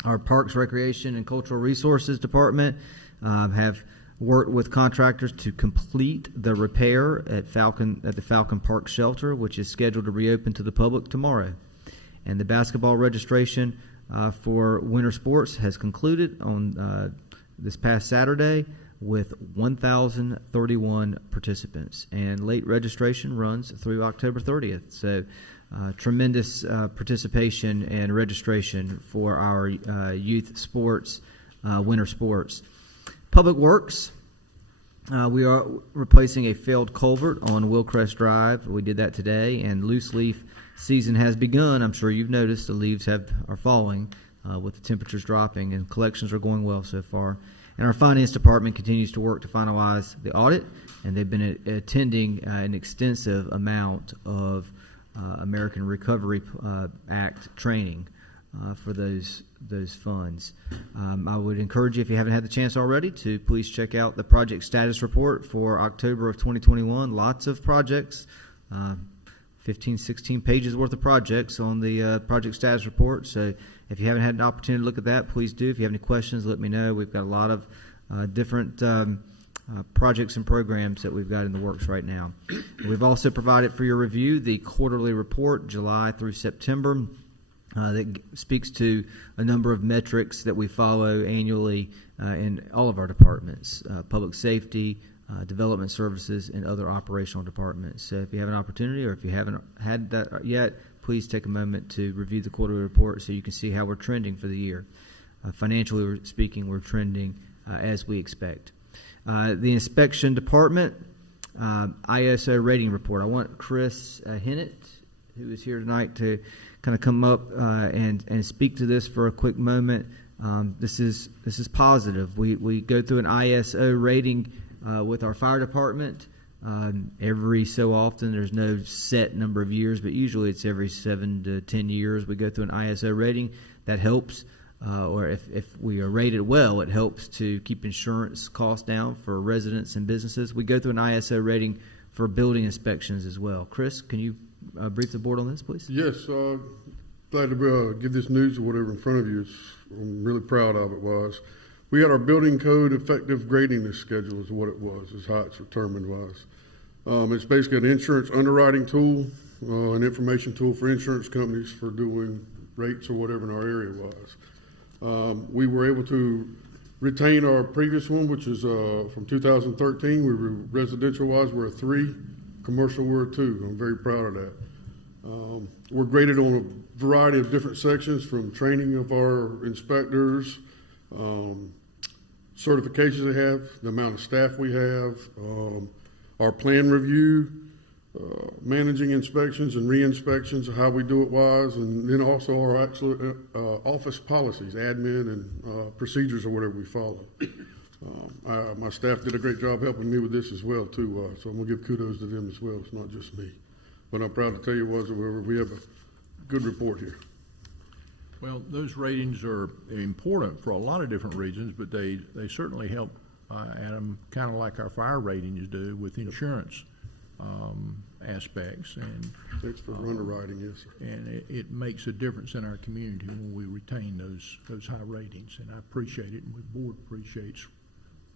Our Parks, Recreation, and Cultural Resources Department have worked with contractors to complete the repair at the Falcon Park Shelter, which is scheduled to reopen to the public tomorrow. And the basketball registration for winter sports has concluded on this past Saturday with 1,031 participants. And late registration runs through October 30th. So tremendous participation and registration for our youth sports, winter sports. Public Works, we are replacing a failed culvert on Willcrest Drive. We did that today, and loose leaf season has begun. I'm sure you've noticed the leaves are falling with the temperatures dropping, and collections are going well so far. And our Finance Department continues to work to finalize the audit, and they've been attending an extensive amount of American Recovery Act training for those funds. I would encourage you, if you haven't had the chance already, to please check out the project status report for October of 2021. Lots of projects, 15, 16 pages worth of projects on the project status report. So if you haven't had an opportunity to look at that, please do. If you have any questions, let me know. We've got a lot of different projects and programs that we've got in the works right now. We've also provided for your review the quarterly report, July through September, that speaks to a number of metrics that we follow annually in all of our departments, public safety, development services, and other operational departments. So if you have an opportunity, or if you haven't had that yet, please take a moment to review the quarterly report so you can see how we're trending for the year. Financially speaking, we're trending as we expect. The inspection department, ISO rating report. I want Chris Hennett, who is here tonight, to kind of come up and speak to this for a quick moment. This is positive. We go through an ISO rating with our fire department every so often. There's no set number of years, but usually it's every 7 to 10 years we go through an ISO rating. That helps, or if we are rated well, it helps to keep insurance costs down for residents and businesses. We go through an ISO rating for building inspections as well. Chris, can you brief the board on this, please? Yes, glad to give this news or whatever in front of you. I'm really proud of it. We had our building code effective grading schedule is what it was, is how it's determined was. It's basically an insurance underwriting tool, an information tool for insurance companies for doing rates or whatever in our area was. We were able to retain our previous one, which is from 2013. We were residential-wise, we're a 3. Commercial, we're a 2. I'm very proud of that. We're graded on a variety of different sections, from training of our inspectors, certifications they have, the amount of staff we have, our plan review, managing inspections and re-inspections, how we do it wise, and then also our actual office policies, admin and procedures or whatever we follow. My staff did a great job helping me with this as well too, so I'm gonna give kudos to them as well. It's not just me, but I'm proud to tell you we have a good report here. Well, those ratings are important for a lot of different reasons, but they certainly help Adam, kind of like our fire ratings do with insurance aspects. And thanks for underwriting, yes, sir. And it makes a difference in our community when we retain those high ratings, and I appreciate it, and the board appreciates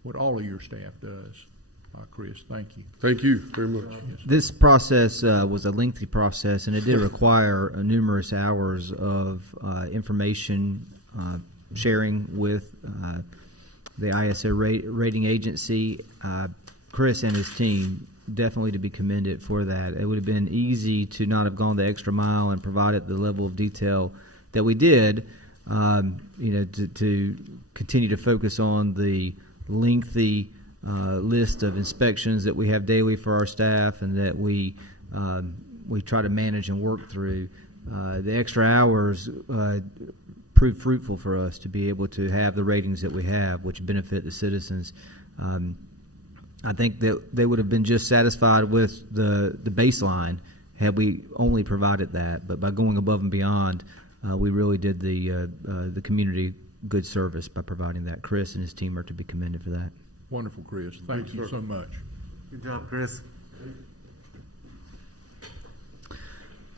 what all of your staff does. Chris, thank you. Thank you very much. Yes. This process was a lengthy process, and it did require numerous hours of information sharing with the ISO rating agency. Chris and his team definitely to be commended for that. It would have been easy to not have gone the extra mile and provided the level of detail that we did, to continue to focus on the lengthy list of inspections that we have daily for our staff, and that we try to manage and work through. The extra hours proved fruitful for us to be able to have the ratings that we have, which benefit the citizens. I think that they would have been just satisfied with the baseline had we only provided that. But by going above and beyond, we really did the community good service by providing that. Chris and his team are to be commended for that. Wonderful, Chris. Thank you so much. Good job, Chris.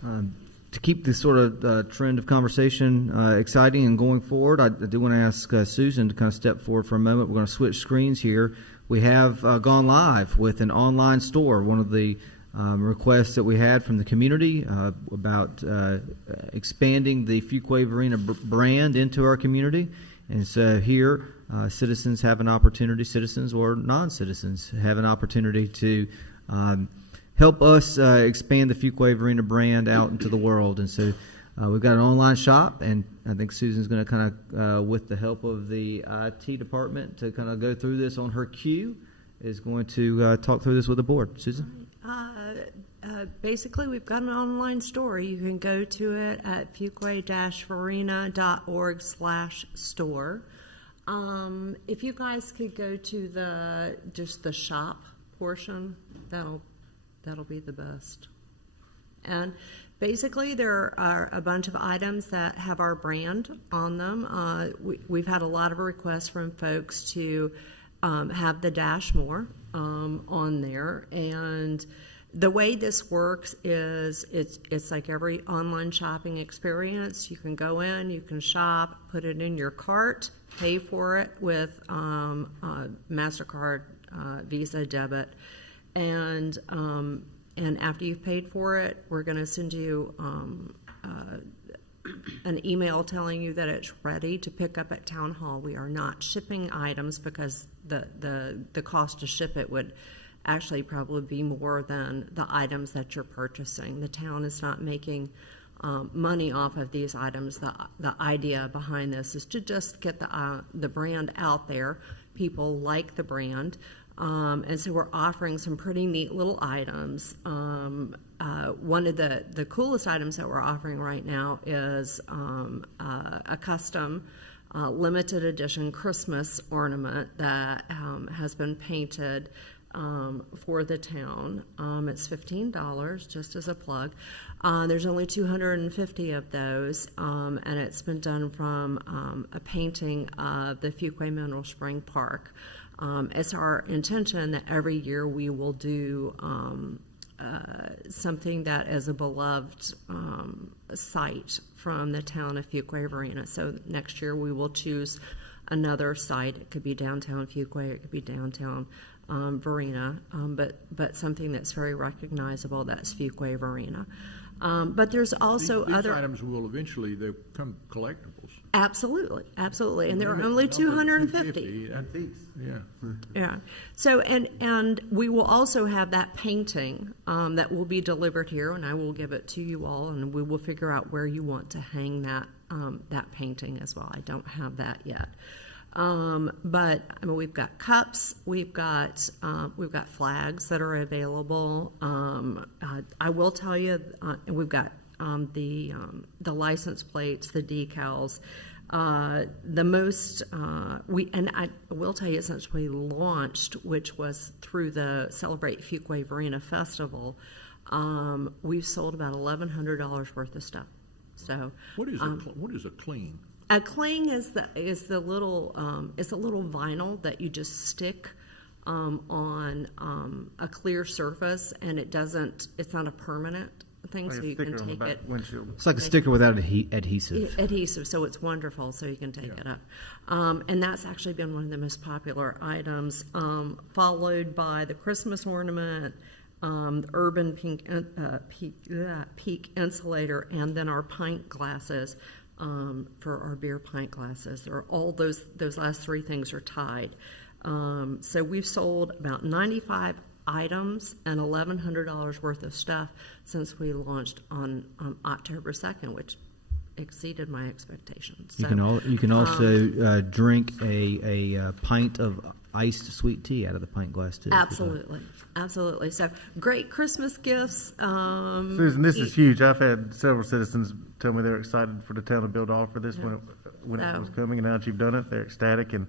To keep this sort of trend of conversation exciting and going forward, I do want to ask Susan to kind of step forward for a moment. We're going to switch screens here. We have gone live with an online store. One of the requests that we had from the community about expanding the Fuquay-Varina brand into our community. And so here, citizens have an opportunity, citizens or non-citizens have an opportunity to help us expand the Fuquay-Varina brand out into the world. And so we've got an online shop, and I think Susan's going to kind of, with the help of the IT department, to kind of go through this on her cue, is going to talk through this with the board. Susan? Basically, we've got an online store. You can go to it at fuquay-varina.org/store. If you guys could go to the shop portion, that'll be the best. And basically, there are a bunch of items that have our brand on them. We've had a lot of requests from folks to have the dash more on there. And the way this works is it's like every online shopping experience. You can go in, you can shop, put it in your cart, pay for it with MasterCard, Visa, debit, and after you've paid for it, we're going to send you an email telling you that it's ready to pick up at Town Hall. We are not shipping items because the cost to ship it would actually probably be more than the items that you're purchasing. The town is not making money off of these items. The idea behind this is to just get the brand out there. People like the brand. And so we're offering some pretty neat little items. One of the coolest items that we're offering right now is a custom limited edition Christmas ornament that has been painted for the town. It's $15, just as a plug. There's only 250 of those, and it's been done from a painting of the Fuquay Mineral Spring Park. It's our intention that every year we will do something that is a beloved site from the town of Fuquay-Varina. So next year we will choose another site. It could be downtown Fuquay, it could be downtown Varina, but something that's very recognizable, that's Fuquay-Varina. But there's also These other items will eventually, they become collectibles. Absolutely, absolutely, and there are only 250. Yeah. Yeah. So, and we will also have that painting that will be delivered here, and I will give it to you all, and we will figure out where you want to hang that that painting as well. I don't have that yet. But I mean, we've got cups, we've got flags that are available. I will tell you, we've got the license plates, the decals. The most I will tell you, since we launched, which was through the Celebrate Fuquay-Varina Festival, we've sold about $1,100 worth of stuff. So what is a cling? A cling is the little vinyl that you just stick on a clear surface, and it's not a permanent thing, Like so a you can sticker on the take back it. windshield. It's like a sticker without adhesive. Adhesive, so it's wonderful, so you can take it up. And that's actually been one of the most popular items, followed by the Christmas ornament, urban peak insulator, and then our pint glasses for our beer pint glasses. There are all those last three things are tied. So we've sold about 95 items and $1,100 worth of stuff since we launched on October 2nd, which exceeded my expectations. You can also drink a pint of iced sweet tea out of the pint glass too. Absolutely. So great Christmas gifts. Susan, this is huge. I've had several citizens tell me they're excited for the town to be able to offer this when it was coming, and now that you've done it, they're ecstatic and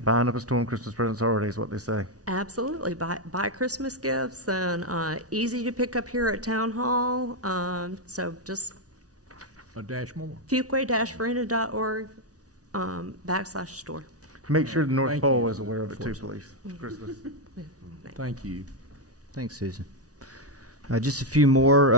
buying up a storm Christmas presents already is what they say. Absolutely. Buy Christmas gifts, and easy to pick up here at Town Hall. So just a dash more. Fuquay-Varina.org /store. Make sure the North Pole is aware of it too, please. Christmas. Thank you. Thanks, Susan. Just a few more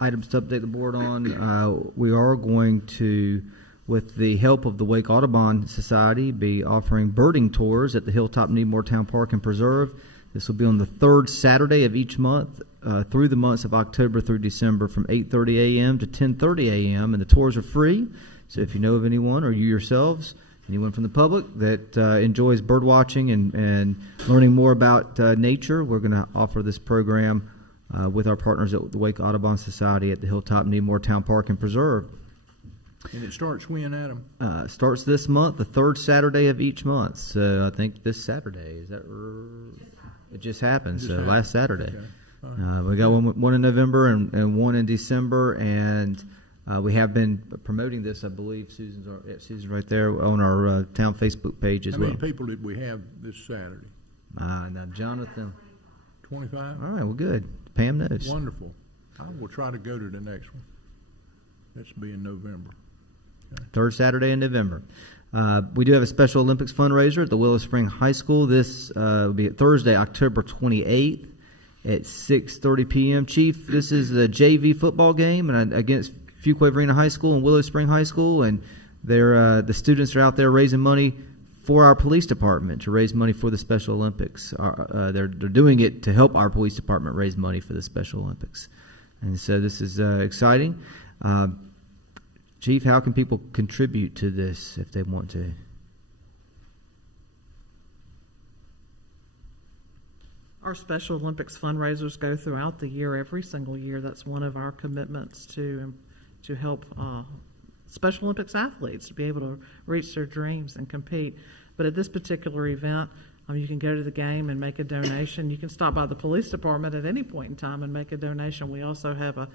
items to update the board on. We are going to, with the help of the Wake Audubon Society, be offering birding tours at the Hilltop Needmore Town Park and Preserve. This will be on the third Saturday of each month through the months of October through December from 8:30 a.m. to 10:30 a.m. And the tours are free. So if you know of anyone or you yourselves, anyone from the public that enjoys bird watching and learning more about nature, we're going to offer this program with our partners at the Wake Audubon Society at the Hilltop Needmore Town Park and Preserve. And it starts when, Adam? Starts this month, the third Saturday of each month. So I think this Saturday, is that it just happened, so last Saturday. Okay. We got one in November and one in December, and we have been promoting this, I believe. Susan's right there on our town Facebook page as well. How many people did we have this Saturday? Now, Jonathan. 25? All right, well, good. Pam knows. Wonderful. I will try to go to the next one. That's be in November. Okay. Third Saturday in November. We do have a Special Olympics fundraiser at the Willis Spring High School. This will be Thursday, October 28th at 6:30 p.m. Chief, this is the JV football game against Fuquay-Varina High School and Willis Spring High School, and the students are out there raising money for our police department to raise money for the Special Olympics. They're doing it to help our police department raise money for the Special Olympics. And so this is exciting. Chief, how can people contribute to this if they want to? Our Special Olympics fundraisers go throughout the year, every single year. That's one of our commitments to help Special Olympics athletes to be able to reach their dreams and compete. But at this particular event, you can go to the game and make a donation. You can stop by the police department at any point in time and make a donation. We also have a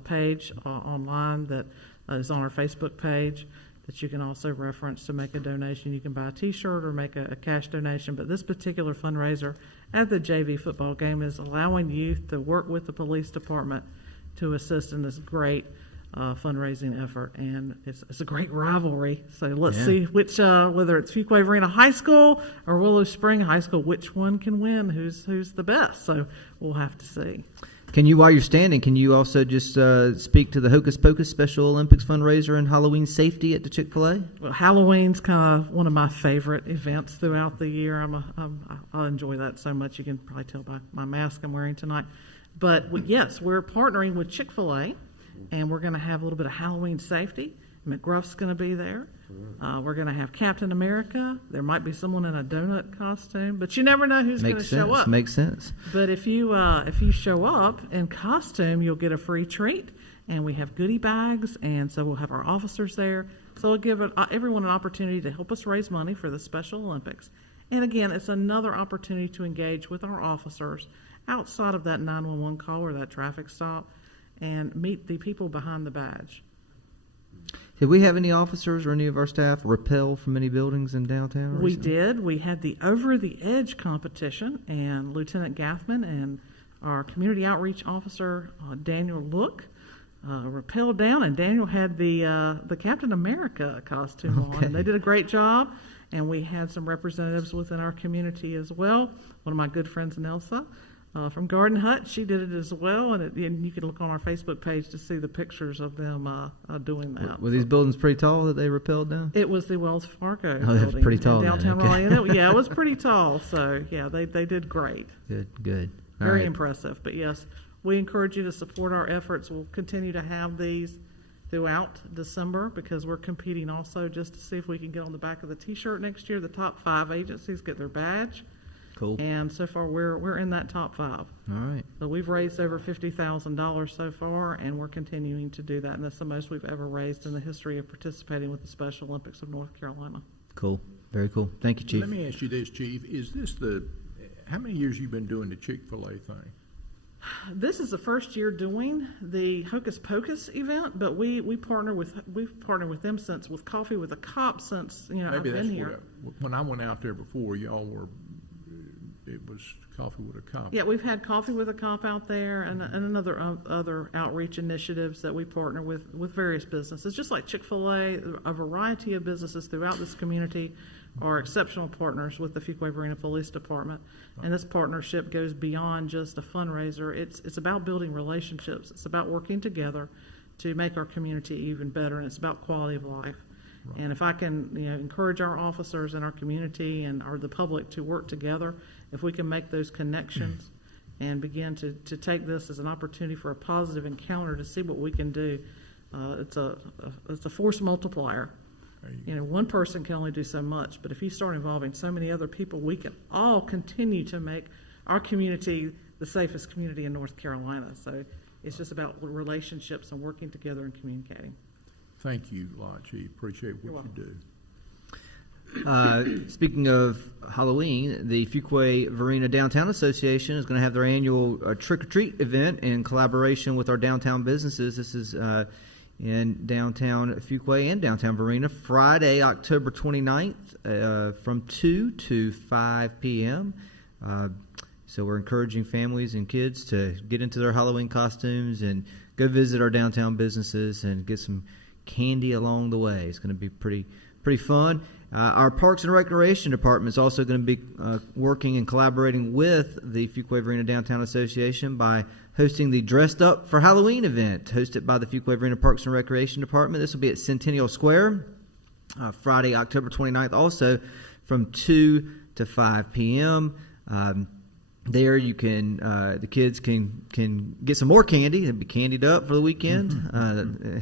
page online that is on our Facebook page that you can also reference to make a donation. You can buy a T-shirt or make a cash donation. But this particular fundraiser at the JV football game is allowing youth to work with the police department to assist in this great fundraising effort, and it's a great rivalry. So let's see which, whether it's Fuquay-Varina High School or Willow Spring High School, which one can win? Who's the best? So we'll have to see. Can you, while you're standing, can you also just speak to the Hocus Pocus Special Olympics fundraiser and Halloween safety at the Chick-Fil-A? Well, Halloween's kind of one of my favorite events throughout the year. I enjoy that so much. You can probably tell by my mask I'm wearing tonight. But yes, we're partnering with Chick-fil-A, and we're going to have a little bit of Halloween safety. McGruff's going to be there. We're going to have Captain America. There might be someone in a donut costume, but you never know who's going to show up. Makes sense. But if you show up in costume, you'll get a free treat, and we have goodie bags, and so we'll have our officers there. So we'll give everyone an opportunity to help us raise money for the Special Olympics. And again, it's another opportunity to engage with our officers outside of that 911 call or that traffic stop and meet the people behind the badge. Did we have any officers or any of our staff repel from any buildings in downtown? We did. We had the Over the Edge competition, and Lieutenant Gathman and our community outreach officer, Daniel Look, rappelled down, and Daniel had the Captain America costume on. And they did a great job, and we had some representatives within our community as well. One of my good friends, Nelsa, from Garden Hut, she did it as well, and you can look on our Facebook page to see the pictures of them doing that. Were these buildings pretty tall that they rappelled down? It was the Wells Fargo building. That's pretty tall. Downtown Okay. Raleigh. Yeah, it was pretty tall. So, yeah, they did great. Good. Very impressive. But, yes, we encourage you to support our efforts. We'll continue to have these throughout December because we're competing also just to see if we can get on the back of the T-shirt next year. The top 5 agencies get their badge. Cool. And so far, we're in that top 5. All right. So we've raised over $50,000 so far, and we're continuing to do that. And that's the most we've ever raised in the history of participating with the Special Olympics of North Carolina. Cool. Very cool. Thank you, Chief. Let me ask you this, Chief. Is this how many years you been doing the Chick-fil-A thing? This is the first year doing the Hocus Pocus event, but we've partnered with them since with Coffee with a Cop since Maybe I've been here. When I went out there before, y'all were. It was Coffee with a Cop. Yeah, we've had Coffee with a Cop out there, and other outreach initiatives that we partner with various businesses, just like Chick-fil-A. A variety of businesses throughout this community are exceptional partners with the Fuquay-Varina Police Department, and this partnership goes beyond just a fundraiser. It's about building relationships. It's about working together to make our community even better, and it's about quality of life. Right. And if I can, encourage our officers in our community and the public to work together, if we can make those connections and begin to take this as an opportunity for a positive encounter to see what we can do, it's a force multiplier. One person can only do so much, but if you start involving so many other people, we can all continue to make our community the safest community in North Carolina. So it's just about relationships and working together and communicating. Thank you a lot, Chief. Appreciate what you do. Speaking of Halloween, the Fuquay-Varina Downtown Association is going to have their annual trick-or-treat event in collaboration with our downtown businesses. This is in downtown Fuquay and downtown Varina, Friday, October 29th from 2 to 5 p.m. So we're encouraging families and kids to get into their Halloween costumes and go visit our downtown businesses and get some candy along the way. It's going to be pretty fun. Our Parks and Recreation Department is also going to be working and collaborating with the Fuquay-Varina Downtown Association by hosting the Dressed Up for Halloween event, hosted by the Fuquay-Varina Parks and Recreation Department. This will be at Centennial Square, Friday, October 29th, also from 2 to 5 p.m. There you can, the kids can get some more candy. They'll be candied up for the weekend.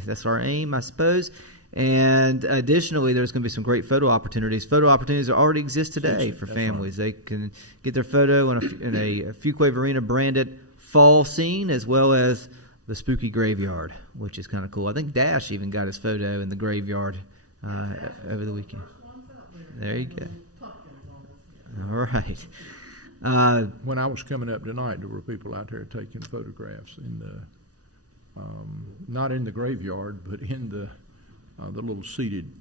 That's our aim, I suppose. And additionally, there's going to be some great photo opportunities. Photo opportunities already exist today for families. Right. They can get their photo in a Fuquay-Varina branded fall scene, as well as the spooky graveyard, which is kind of cool. I think Dash even got his photo in the graveyard over the weekend. There you go. All right. When I was coming up tonight, there were people out there taking photographs in the, not in the graveyard, but in the little seated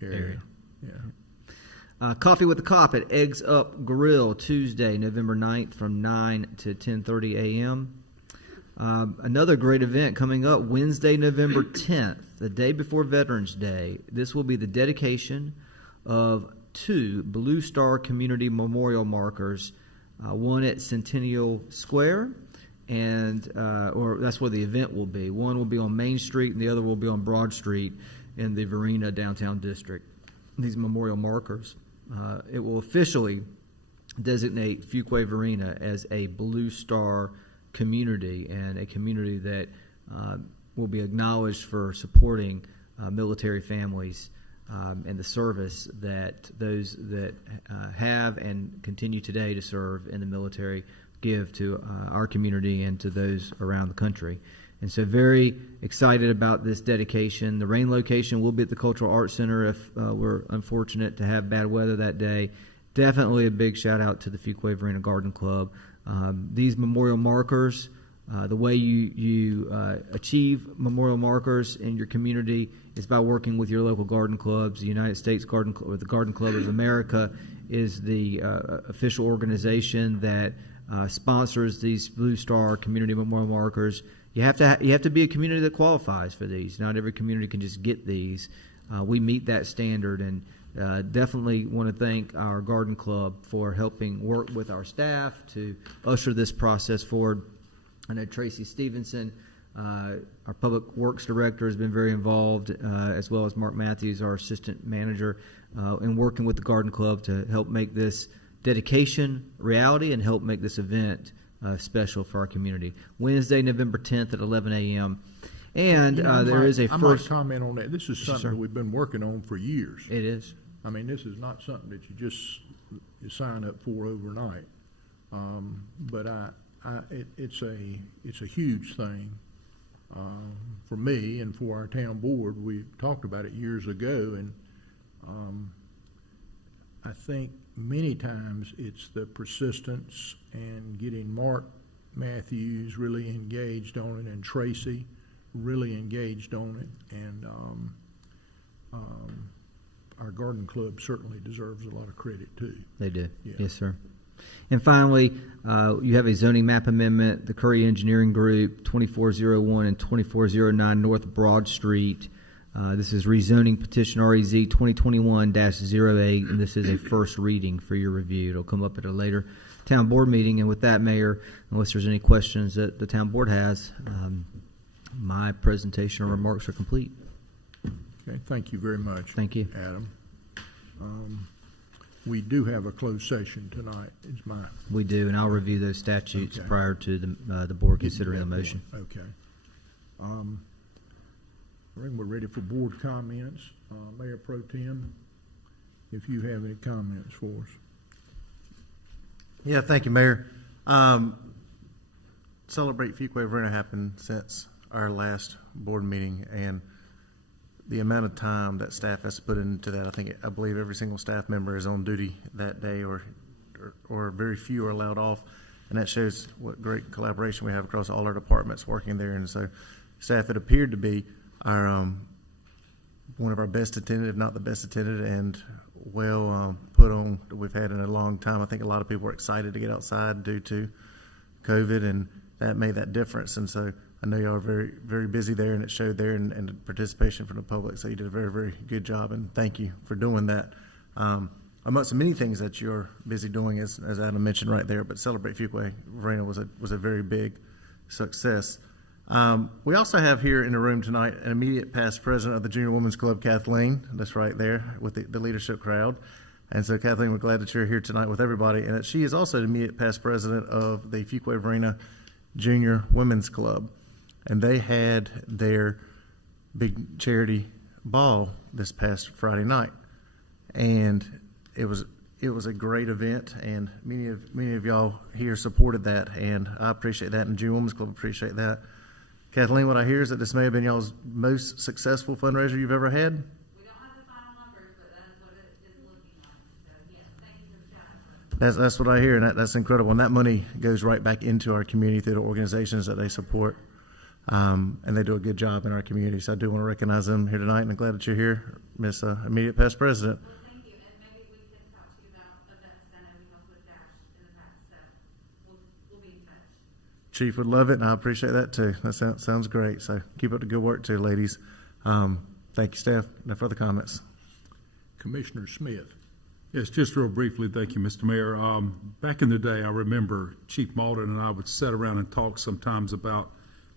area. Yeah. Coffee with the Cop at Eggs Up Grill, Tuesday, November 9th from 9 to 10:30 a.m. Another great event coming up Wednesday, November 10th, the day before Veterans Day. This will be the dedication of 2 Blue Star Community Memorial markers, one at Centennial Square and or that's where the event will be. One will be on Main Street, and the other will be on Broad Street in the Varina downtown district. These memorial markers. It will officially designate Fuquay-Varina as a Blue Star community, and a community that will be acknowledged for supporting military families and the service that those that have and continue today to serve in the military give to our community and to those around the country. And so very excited about this dedication. The rain location will be at the Cultural Arts Center if we're unfortunate to have bad weather that day. Definitely a big shout out to the Fuquay-Varina Garden Club. These memorial markers, the way you achieve memorial markers in your community is by working with your local garden clubs. The United States Garden Club, or the Garden Club of America, is the official organization that sponsors these Blue Star community memorial markers. You have to be a community that qualifies for these. Not every community can just get these. We meet that standard, and definitely want to thank our garden club for helping work with our staff to usher this process forward. I know Tracy Stevenson, our public works director, has been very involved, as well as Mark Matthews, our assistant manager, in working with the garden club to help make this dedication reality and help make this event special for our community. Wednesday, November 10th at 11 a.m. And there is a first... I might comment on that. This is something that we've been working on for years. It is. I mean, this is not something that you sign up for overnight. But it's a huge thing for me and for our town board. We talked about it years ago, and I think many times it's the persistence and getting Mark Matthews really engaged on it, and Tracy really engaged on it, and our garden club certainly deserves a lot of credit too. They do. Yeah. Yes, sir. And finally, you have a zoning map amendment, the Curry Engineering Group, 2401 and 2409 North Broad Street. This is rezoning petition REZ 2021-08, and this is a first reading for your review. It'll come up at a later town board meeting. And with that, Mayor, unless there's any questions that the town board has, my presentation or remarks are complete. Okay, thank you very much. Thank you, Adam. We do have a closed session tonight. We do, and I'll review those statutes prior to the board considering the motion. Okay. I think we're ready for board comments. Mayor Pro Tem, if you have any comments for us. Yeah, thank you, Mayor. Celebrate Fuquay-Varina happened since our last board meeting, and the amount of time that staff has to put into that, I believe every single staff member is on duty that day, or very few are allowed off, and that shows what great collaboration we have across all our departments working there. And so, staff, it appeared to be our one of our best attended, if not the best attended, and well put on that we've had in a long time. I think a lot of people were excited to get outside due to COVID, and that made that difference. And so I know y'all are very, very busy there, and it showed there, and the participation from the public. So you did a very, very good job, and thank you for doing that. Amongst the many things that you're busy doing, as Adam mentioned right there, but Celebrate Fuquay-Varina was a very big success. We also have here in the room tonight an immediate past president of the Junior Women's Club, Kathleen. That's right there with the leadership crowd. And so, Kathleen, we're glad that you're here tonight with everybody. And she is also the immediate past president of the Fuquay-Varina Junior Women's Club. And they had their big charity ball this past Friday night. And it was a great event, and many of y'all here supported that, and I appreciate that, and the Junior Women's Club appreciate that. Kathleen, what I hear is that this may have been y'all's most successful fundraiser you've ever had. We don't have the final numbers, but that is what it is looking like. So, yes, thank you for the shout-out. That's what I hear, and that's incredible. And that money goes right back into our community through the organizations that they support, and they do a good job in our community. So I do want to recognize them here tonight, and I'm glad that you're here, Miss Immediate Past President. Well, thank you, and maybe we can talk to you about events that we helped with Dash in the past. So we'll be in touch. Chief would love it, and I appreciate that too. That sounds great. So keep up the good work too, ladies. Thank you, staff. No further comments. Commissioner Smith. Yes, just real briefly, thank you, Mr. Mayor. Back in the day, I remember Chief Malden and I would sit around and talk sometimes about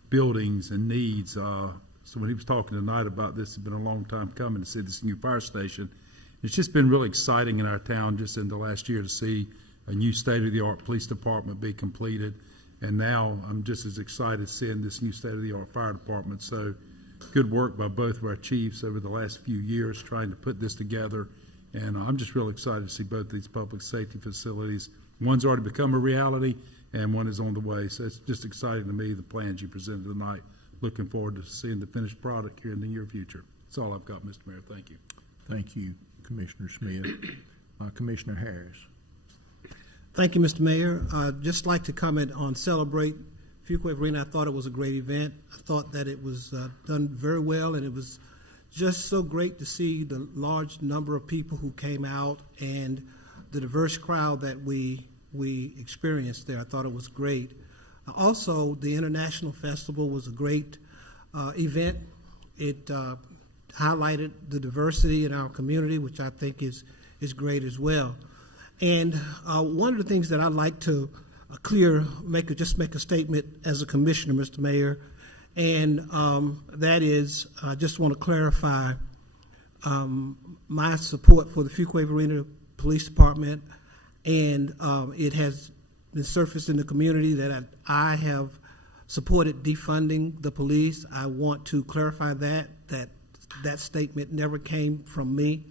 buildings and needs. So when he was talking tonight about this, it's been a long time coming to see this new fire station. It's just been really exciting in our town just in the last year to see a new state-of-the-art police department be completed. And now I'm just as excited seeing this new state-of-the-art fire department. So good work by both of our chiefs over the last few years trying to put this together. And I'm just real excited to see both these public safety facilities. One's already become a reality and one is on the way. So it's just exciting to me, the plans you presented tonight. Looking forward to seeing the finished product here in the near future. That's all I've got, Mr. Mayor. Thank you. Thank you, Commissioner Smith. Commissioner Harris. Thank you, Mr. Mayor. I'd just like to comment on Celebrate Fuquay-Varina. I thought it was a great event. I thought that it was done very well, and it was just so great to see the large number of people who came out and the diverse crowd that we experienced there. I thought it was great. Also, the International Festival was a great event. It highlighted the diversity in our community, which I think is great as well. And one of the things that I'd like to make a statement as a commissioner, Mr. Mayor, and that is, I just want to clarify my support for the Fuquay-Varina Police Department, and it has been surfaced in the community that I have supported defunding the police. I want to clarify that statement never came from me.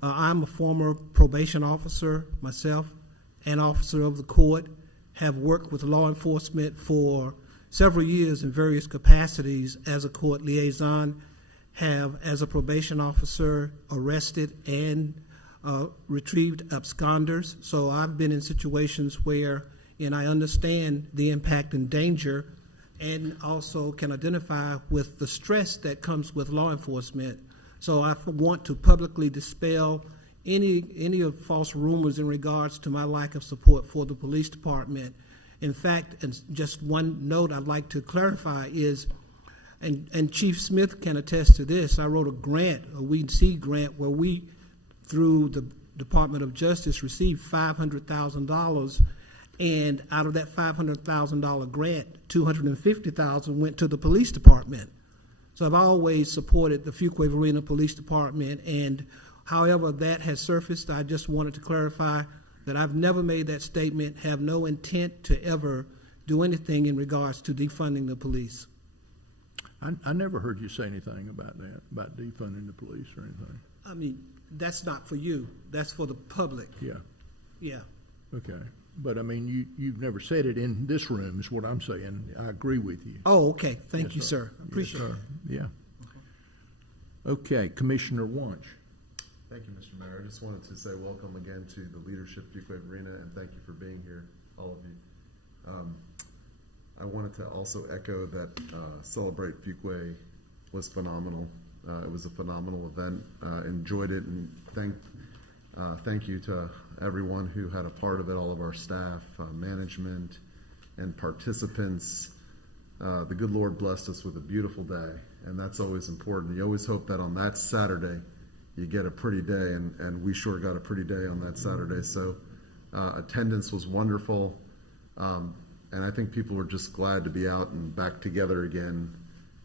I'm a former probation officer myself, and officer of the court, have worked with law enforcement for several years in various capacities as a court liaison, have, as a probation officer, arrested and retrieved absconders. So I've been in situations where, and I understand the impact and danger, and also can identify with the stress that comes with law enforcement. So I want to publicly dispel any of false rumors in regards to my lack of support for the police department. In fact, and just one note I'd like to clarify is, and Chief Smith can attest to this, I wrote a grant, a WEDC grant, where we, through the Department of Justice, received $500,000, and out of that $500,000 grant, $250,000 went to the police department. So I've always supported the Fuquay-Varina Police Department, and however that has surfaced, I just wanted to clarify that I've never made that statement, have no intent to ever do anything in regards to defunding the police. I never heard you say anything about that, about defunding the police or anything. I mean, that's not for you. That's for the public. Yeah. Yeah. Okay. But, I mean, you've never said it in this room is what I'm saying. I agree with you. Oh, okay. Thank Yes, you, sir. Appreciate it. Yeah. Okay. Commissioner Wunsch. Thank you, Mr. Mayor. I just wanted to say welcome again to the leadership of Fuquay-Varina, and thank you for being here, all of you. I wanted to also echo that Celebrate Fuquay was phenomenal. It was a phenomenal event. Enjoyed it, and thank you to everyone who had a part of it, all of our staff, management, and participants. The good Lord blessed us with a beautiful day, and that's always important. You always hope that on that Saturday you get a pretty day, and we sure got a pretty day on that Saturday. So attendance was wonderful, and I think people were just glad to be out and back together again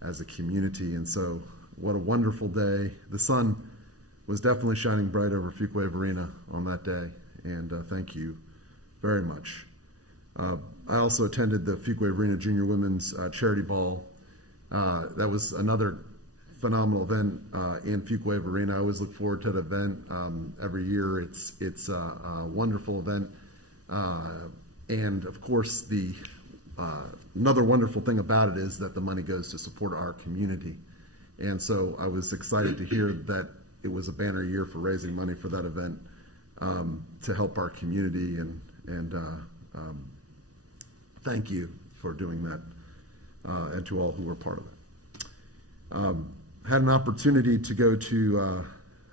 as a community. And so what a wonderful day. The sun was definitely shining bright over Fuquay-Varina on that day, and thank you very much. I also attended the Fuquay-Varina Junior Women's Charity Ball. That was another phenomenal event in Fuquay-Varina. I always look forward to the event every year. It's a wonderful event, and of course the another wonderful thing about it is that the money goes to support our community. And so I was excited to hear that it was a banner year for raising money for that event to help our community, and thank you for doing that, and to all who were part of it. Had an opportunity to go to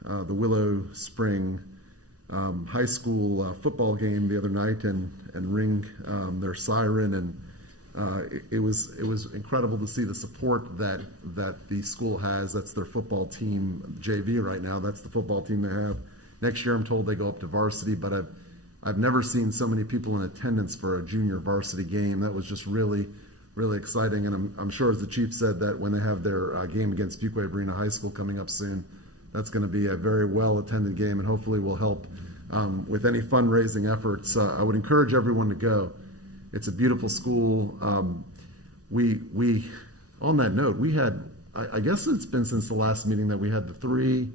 the Willow Spring high school football game the other night and ring their siren, and it was incredible to see the support that the school has. That's their football team, JV right now. That's the football team they have, Next year, I'm told they go up to varsity, but I've never seen so many people in attendance for a junior varsity game. That was just really, really exciting. And I'm sure, as the chief said, that when they have their game against Fuquay-Varina High School coming up soon, that's going to be a very well-attended game, and hopefully will help with any fundraising efforts. I would encourage everyone to go. It's a beautiful school. We on that note, we had, I guess it's been since the last meeting that we had the 3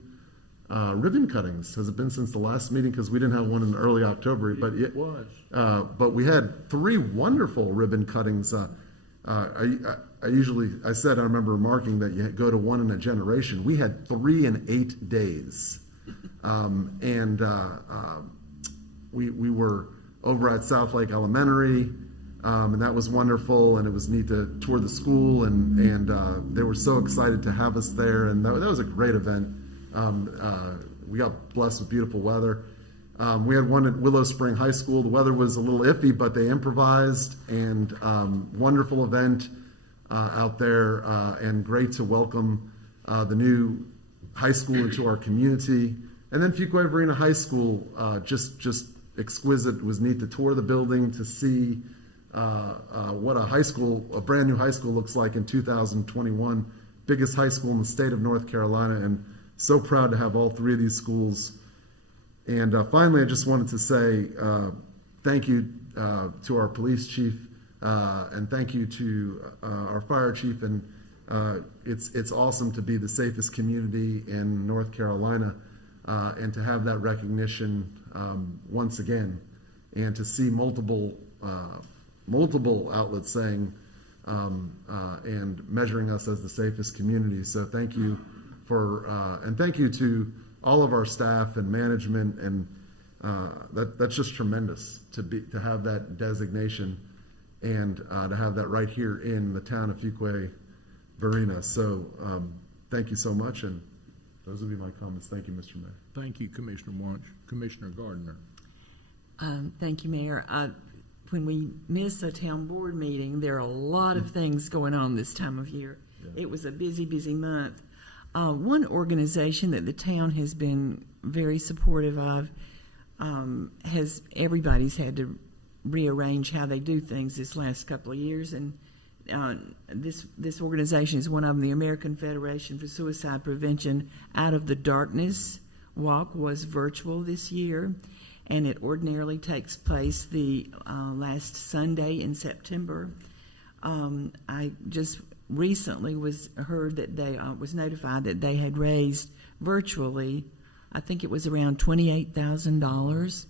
ribbon cuttings. Has it been since the last meeting? Because we didn't have one in early October, but it was. But we had 3 wonderful ribbon cuttings. I said, I remember remarking that you go to one in a generation. We had 3 in 8 days. We were over at South Lake Elementary, and that was wonderful, and it was neat to tour the school, and they were so excited to have us there, and that was a great event. We got blessed with beautiful weather. We had one at Willow Spring High School. The weather was a little iffy, but they improvised, and wonderful event out there, and great to welcome the new high school into our community. And then Fuquay-Varina High School, just exquisite. It was neat to tour the building, to see what a brand new high school looks like in 2021. Biggest high school in the state of North Carolina, and so proud to have all 3 of these schools. And finally, I just wanted to say thank you to our police chief, and thank you to our fire chief. And it's awesome to be the safest community in North Carolina, and to have that recognition once again, and to see multiple outlets saying and measuring us as the safest community. So thank you and thank you to all of our staff and management, and that's just tremendous to have that designation, and to have that right here in the town of Fuquay-Varina. So thank you so much, and those will be my comments. Thank you, Mr. Mayor. Thank you, Commissioner Wunsch. Commissioner Gardner. Thank you, Mayor. When we miss a town board meeting, there are a lot of things going on this time of year. Yeah. It was a busy, busy month. One organization that the town has been very supportive of everybody's had to rearrange how they do things this last couple of years, and this organization is one of them. The American Federation for Suicide Prevention Out of the Darkness Walk was virtual this year, and it ordinarily takes place the last Sunday in September. I just recently was notified that they had raised virtually, I think it was around $28,000.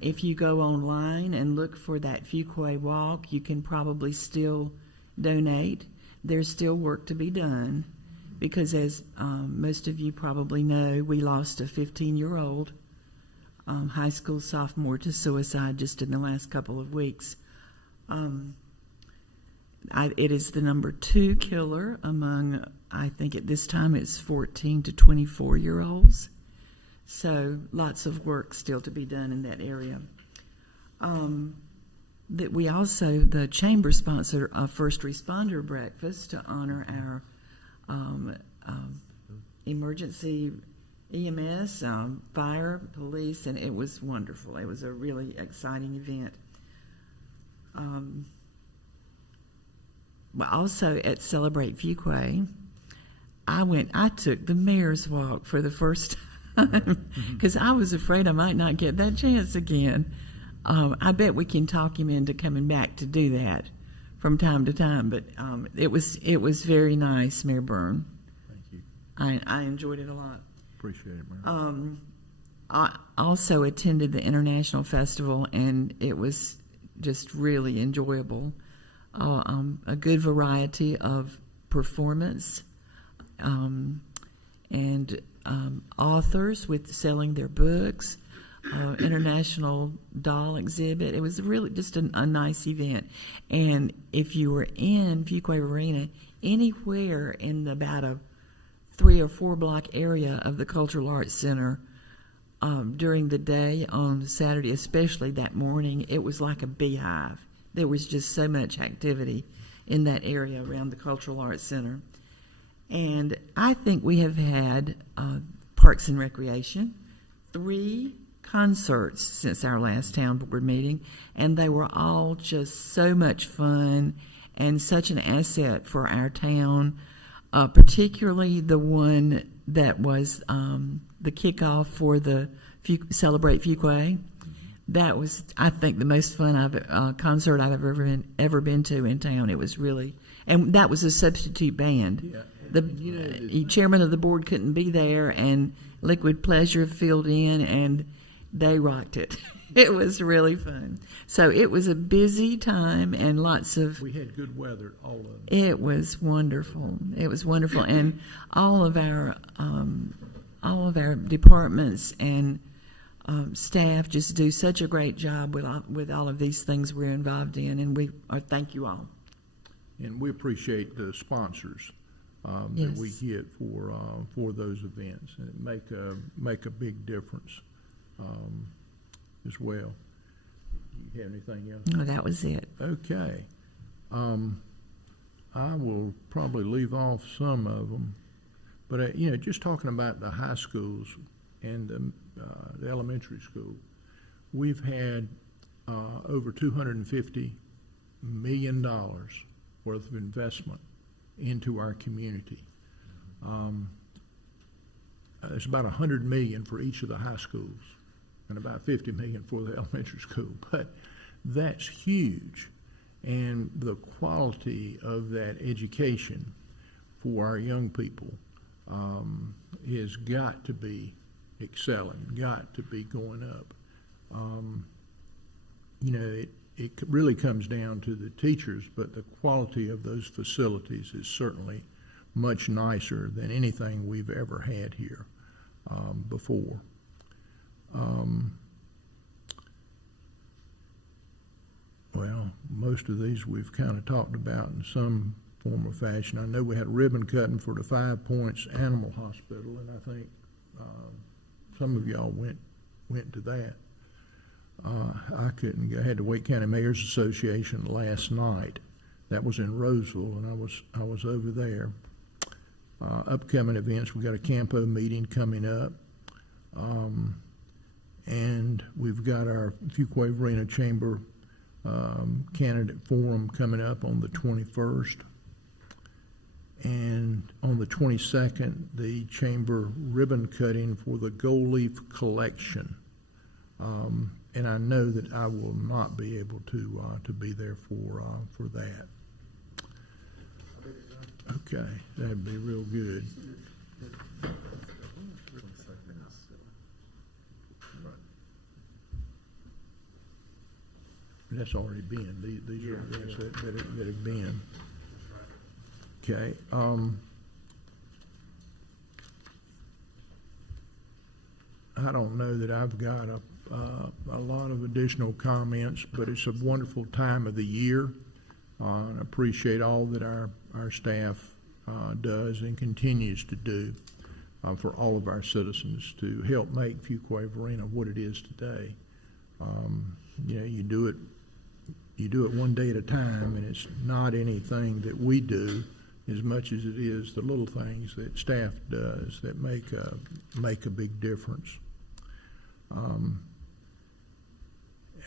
If you go online and look for that Fuquay Walk, you can probably still donate. There's still work to be done, because as most of you probably know, we lost a 15-year-old high school sophomore to suicide just in the last couple of weeks. It is the number 2 killer among, I think at this time it's 14 to 24-year-olds. So lots of work still to be done in that area. The chamber sponsored a first responder breakfast to honor our emergency EMS, fire, police, and it was wonderful. It was a really exciting event. But also at Celebrate Fuquay, I took the Mayor's Walk for the first time because I was afraid I might not get that chance again. I bet we can talk him into coming back to do that from time to time. But it was very nice, Mayor Byrne. Thank you. I enjoyed it a lot. Appreciate it, Mayor. I also attended the International Festival, and it was just really enjoyable. A good variety of performance, and authors with selling their books, international doll exhibit. It was really just a nice event. And if you were in Fuquay-Varina, anywhere in about a 3 or 4 block area of the Cultural Arts Center, during the day on Saturday, especially that morning, it was like a beehive. There was just so much activity in that area around the Cultural Arts Center. And I think we have had Parks and Recreation 3 concerts since our last town board meeting, and they were all just so much fun and such an asset for our town, particularly the one that was the kickoff for the Celebrate Fuquay. That was, I think, the most fun concert I've ever been to in town. It was really, and that was a substitute band. Yeah. The chairman of the board couldn't be there, and Liquid Pleasure filled in, and they rocked it. It was really fun. So it was a busy time and lots of. We had good weather, all of them. It was wonderful. It was wonderful, and all of our departments and staff just do such a great job with all of these things we're involved in, and we thank you all. And we appreciate the sponsors Yes. that we get for those events, and it make a big difference as well. You have anything else? No, that was it. Okay. I will probably leave off some of them, but just talking about the high schools and the elementary school, we've had over $250 million worth of investment into our community. It's about $100 million for each of the high schools and about $50 million for the elementary school, but that's huge. And the quality of that education for our young people has got to be excelling, got to be going up. It really comes down to the teachers, but the quality of those facilities is certainly much nicer than anything we've ever had here before. Well, most of these we've kind of talked about in some form or fashion. I know we had ribbon cutting for the 5 Points Animal Hospital, and I think some of y'all went to that. I couldn't go. I had the Wake County Mayors Association last night. That was in Roseville, and I was over there. Upcoming events, we got a Campo meeting coming up, and we've got our Fuquay-Varina Chamber candidate forum coming up on the 21st, and on the 22nd, the chamber ribbon cutting for the Gold Leaf Collection. And I know that I will not be able to be there for that. Okay, that'd be real good. That's already been. These are events that have been. Okay. I don't know that I've got a lot of additional comments, but it's a wonderful time of the year. And I appreciate all that our staff does and continues to do for all of our citizens to help make Fuquay-Varina what it is today. You do it one day at a time, and it's not anything that we do as much as it is the little things that staff does that make a big difference.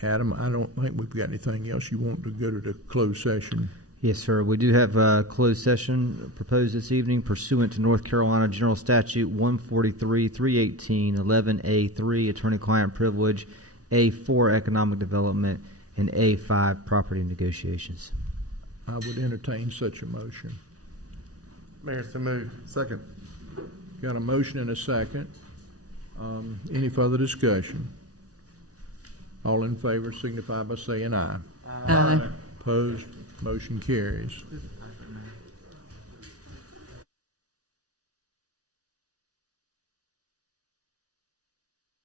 Adam, I don't think we've got anything else. You want to go to the closed session? Yes, sir. We do have a closed session proposed this evening pursuant to North Carolina General Statute 143-318, 11A3, attorney-client privilege, A4, economic development, and A5, property negotiations. I would entertain such a motion. Mayor, so moved. Second. Got a motion and a second. Any further discussion? All in favor signify by saying aye. Aye. Opposed? Motion carries.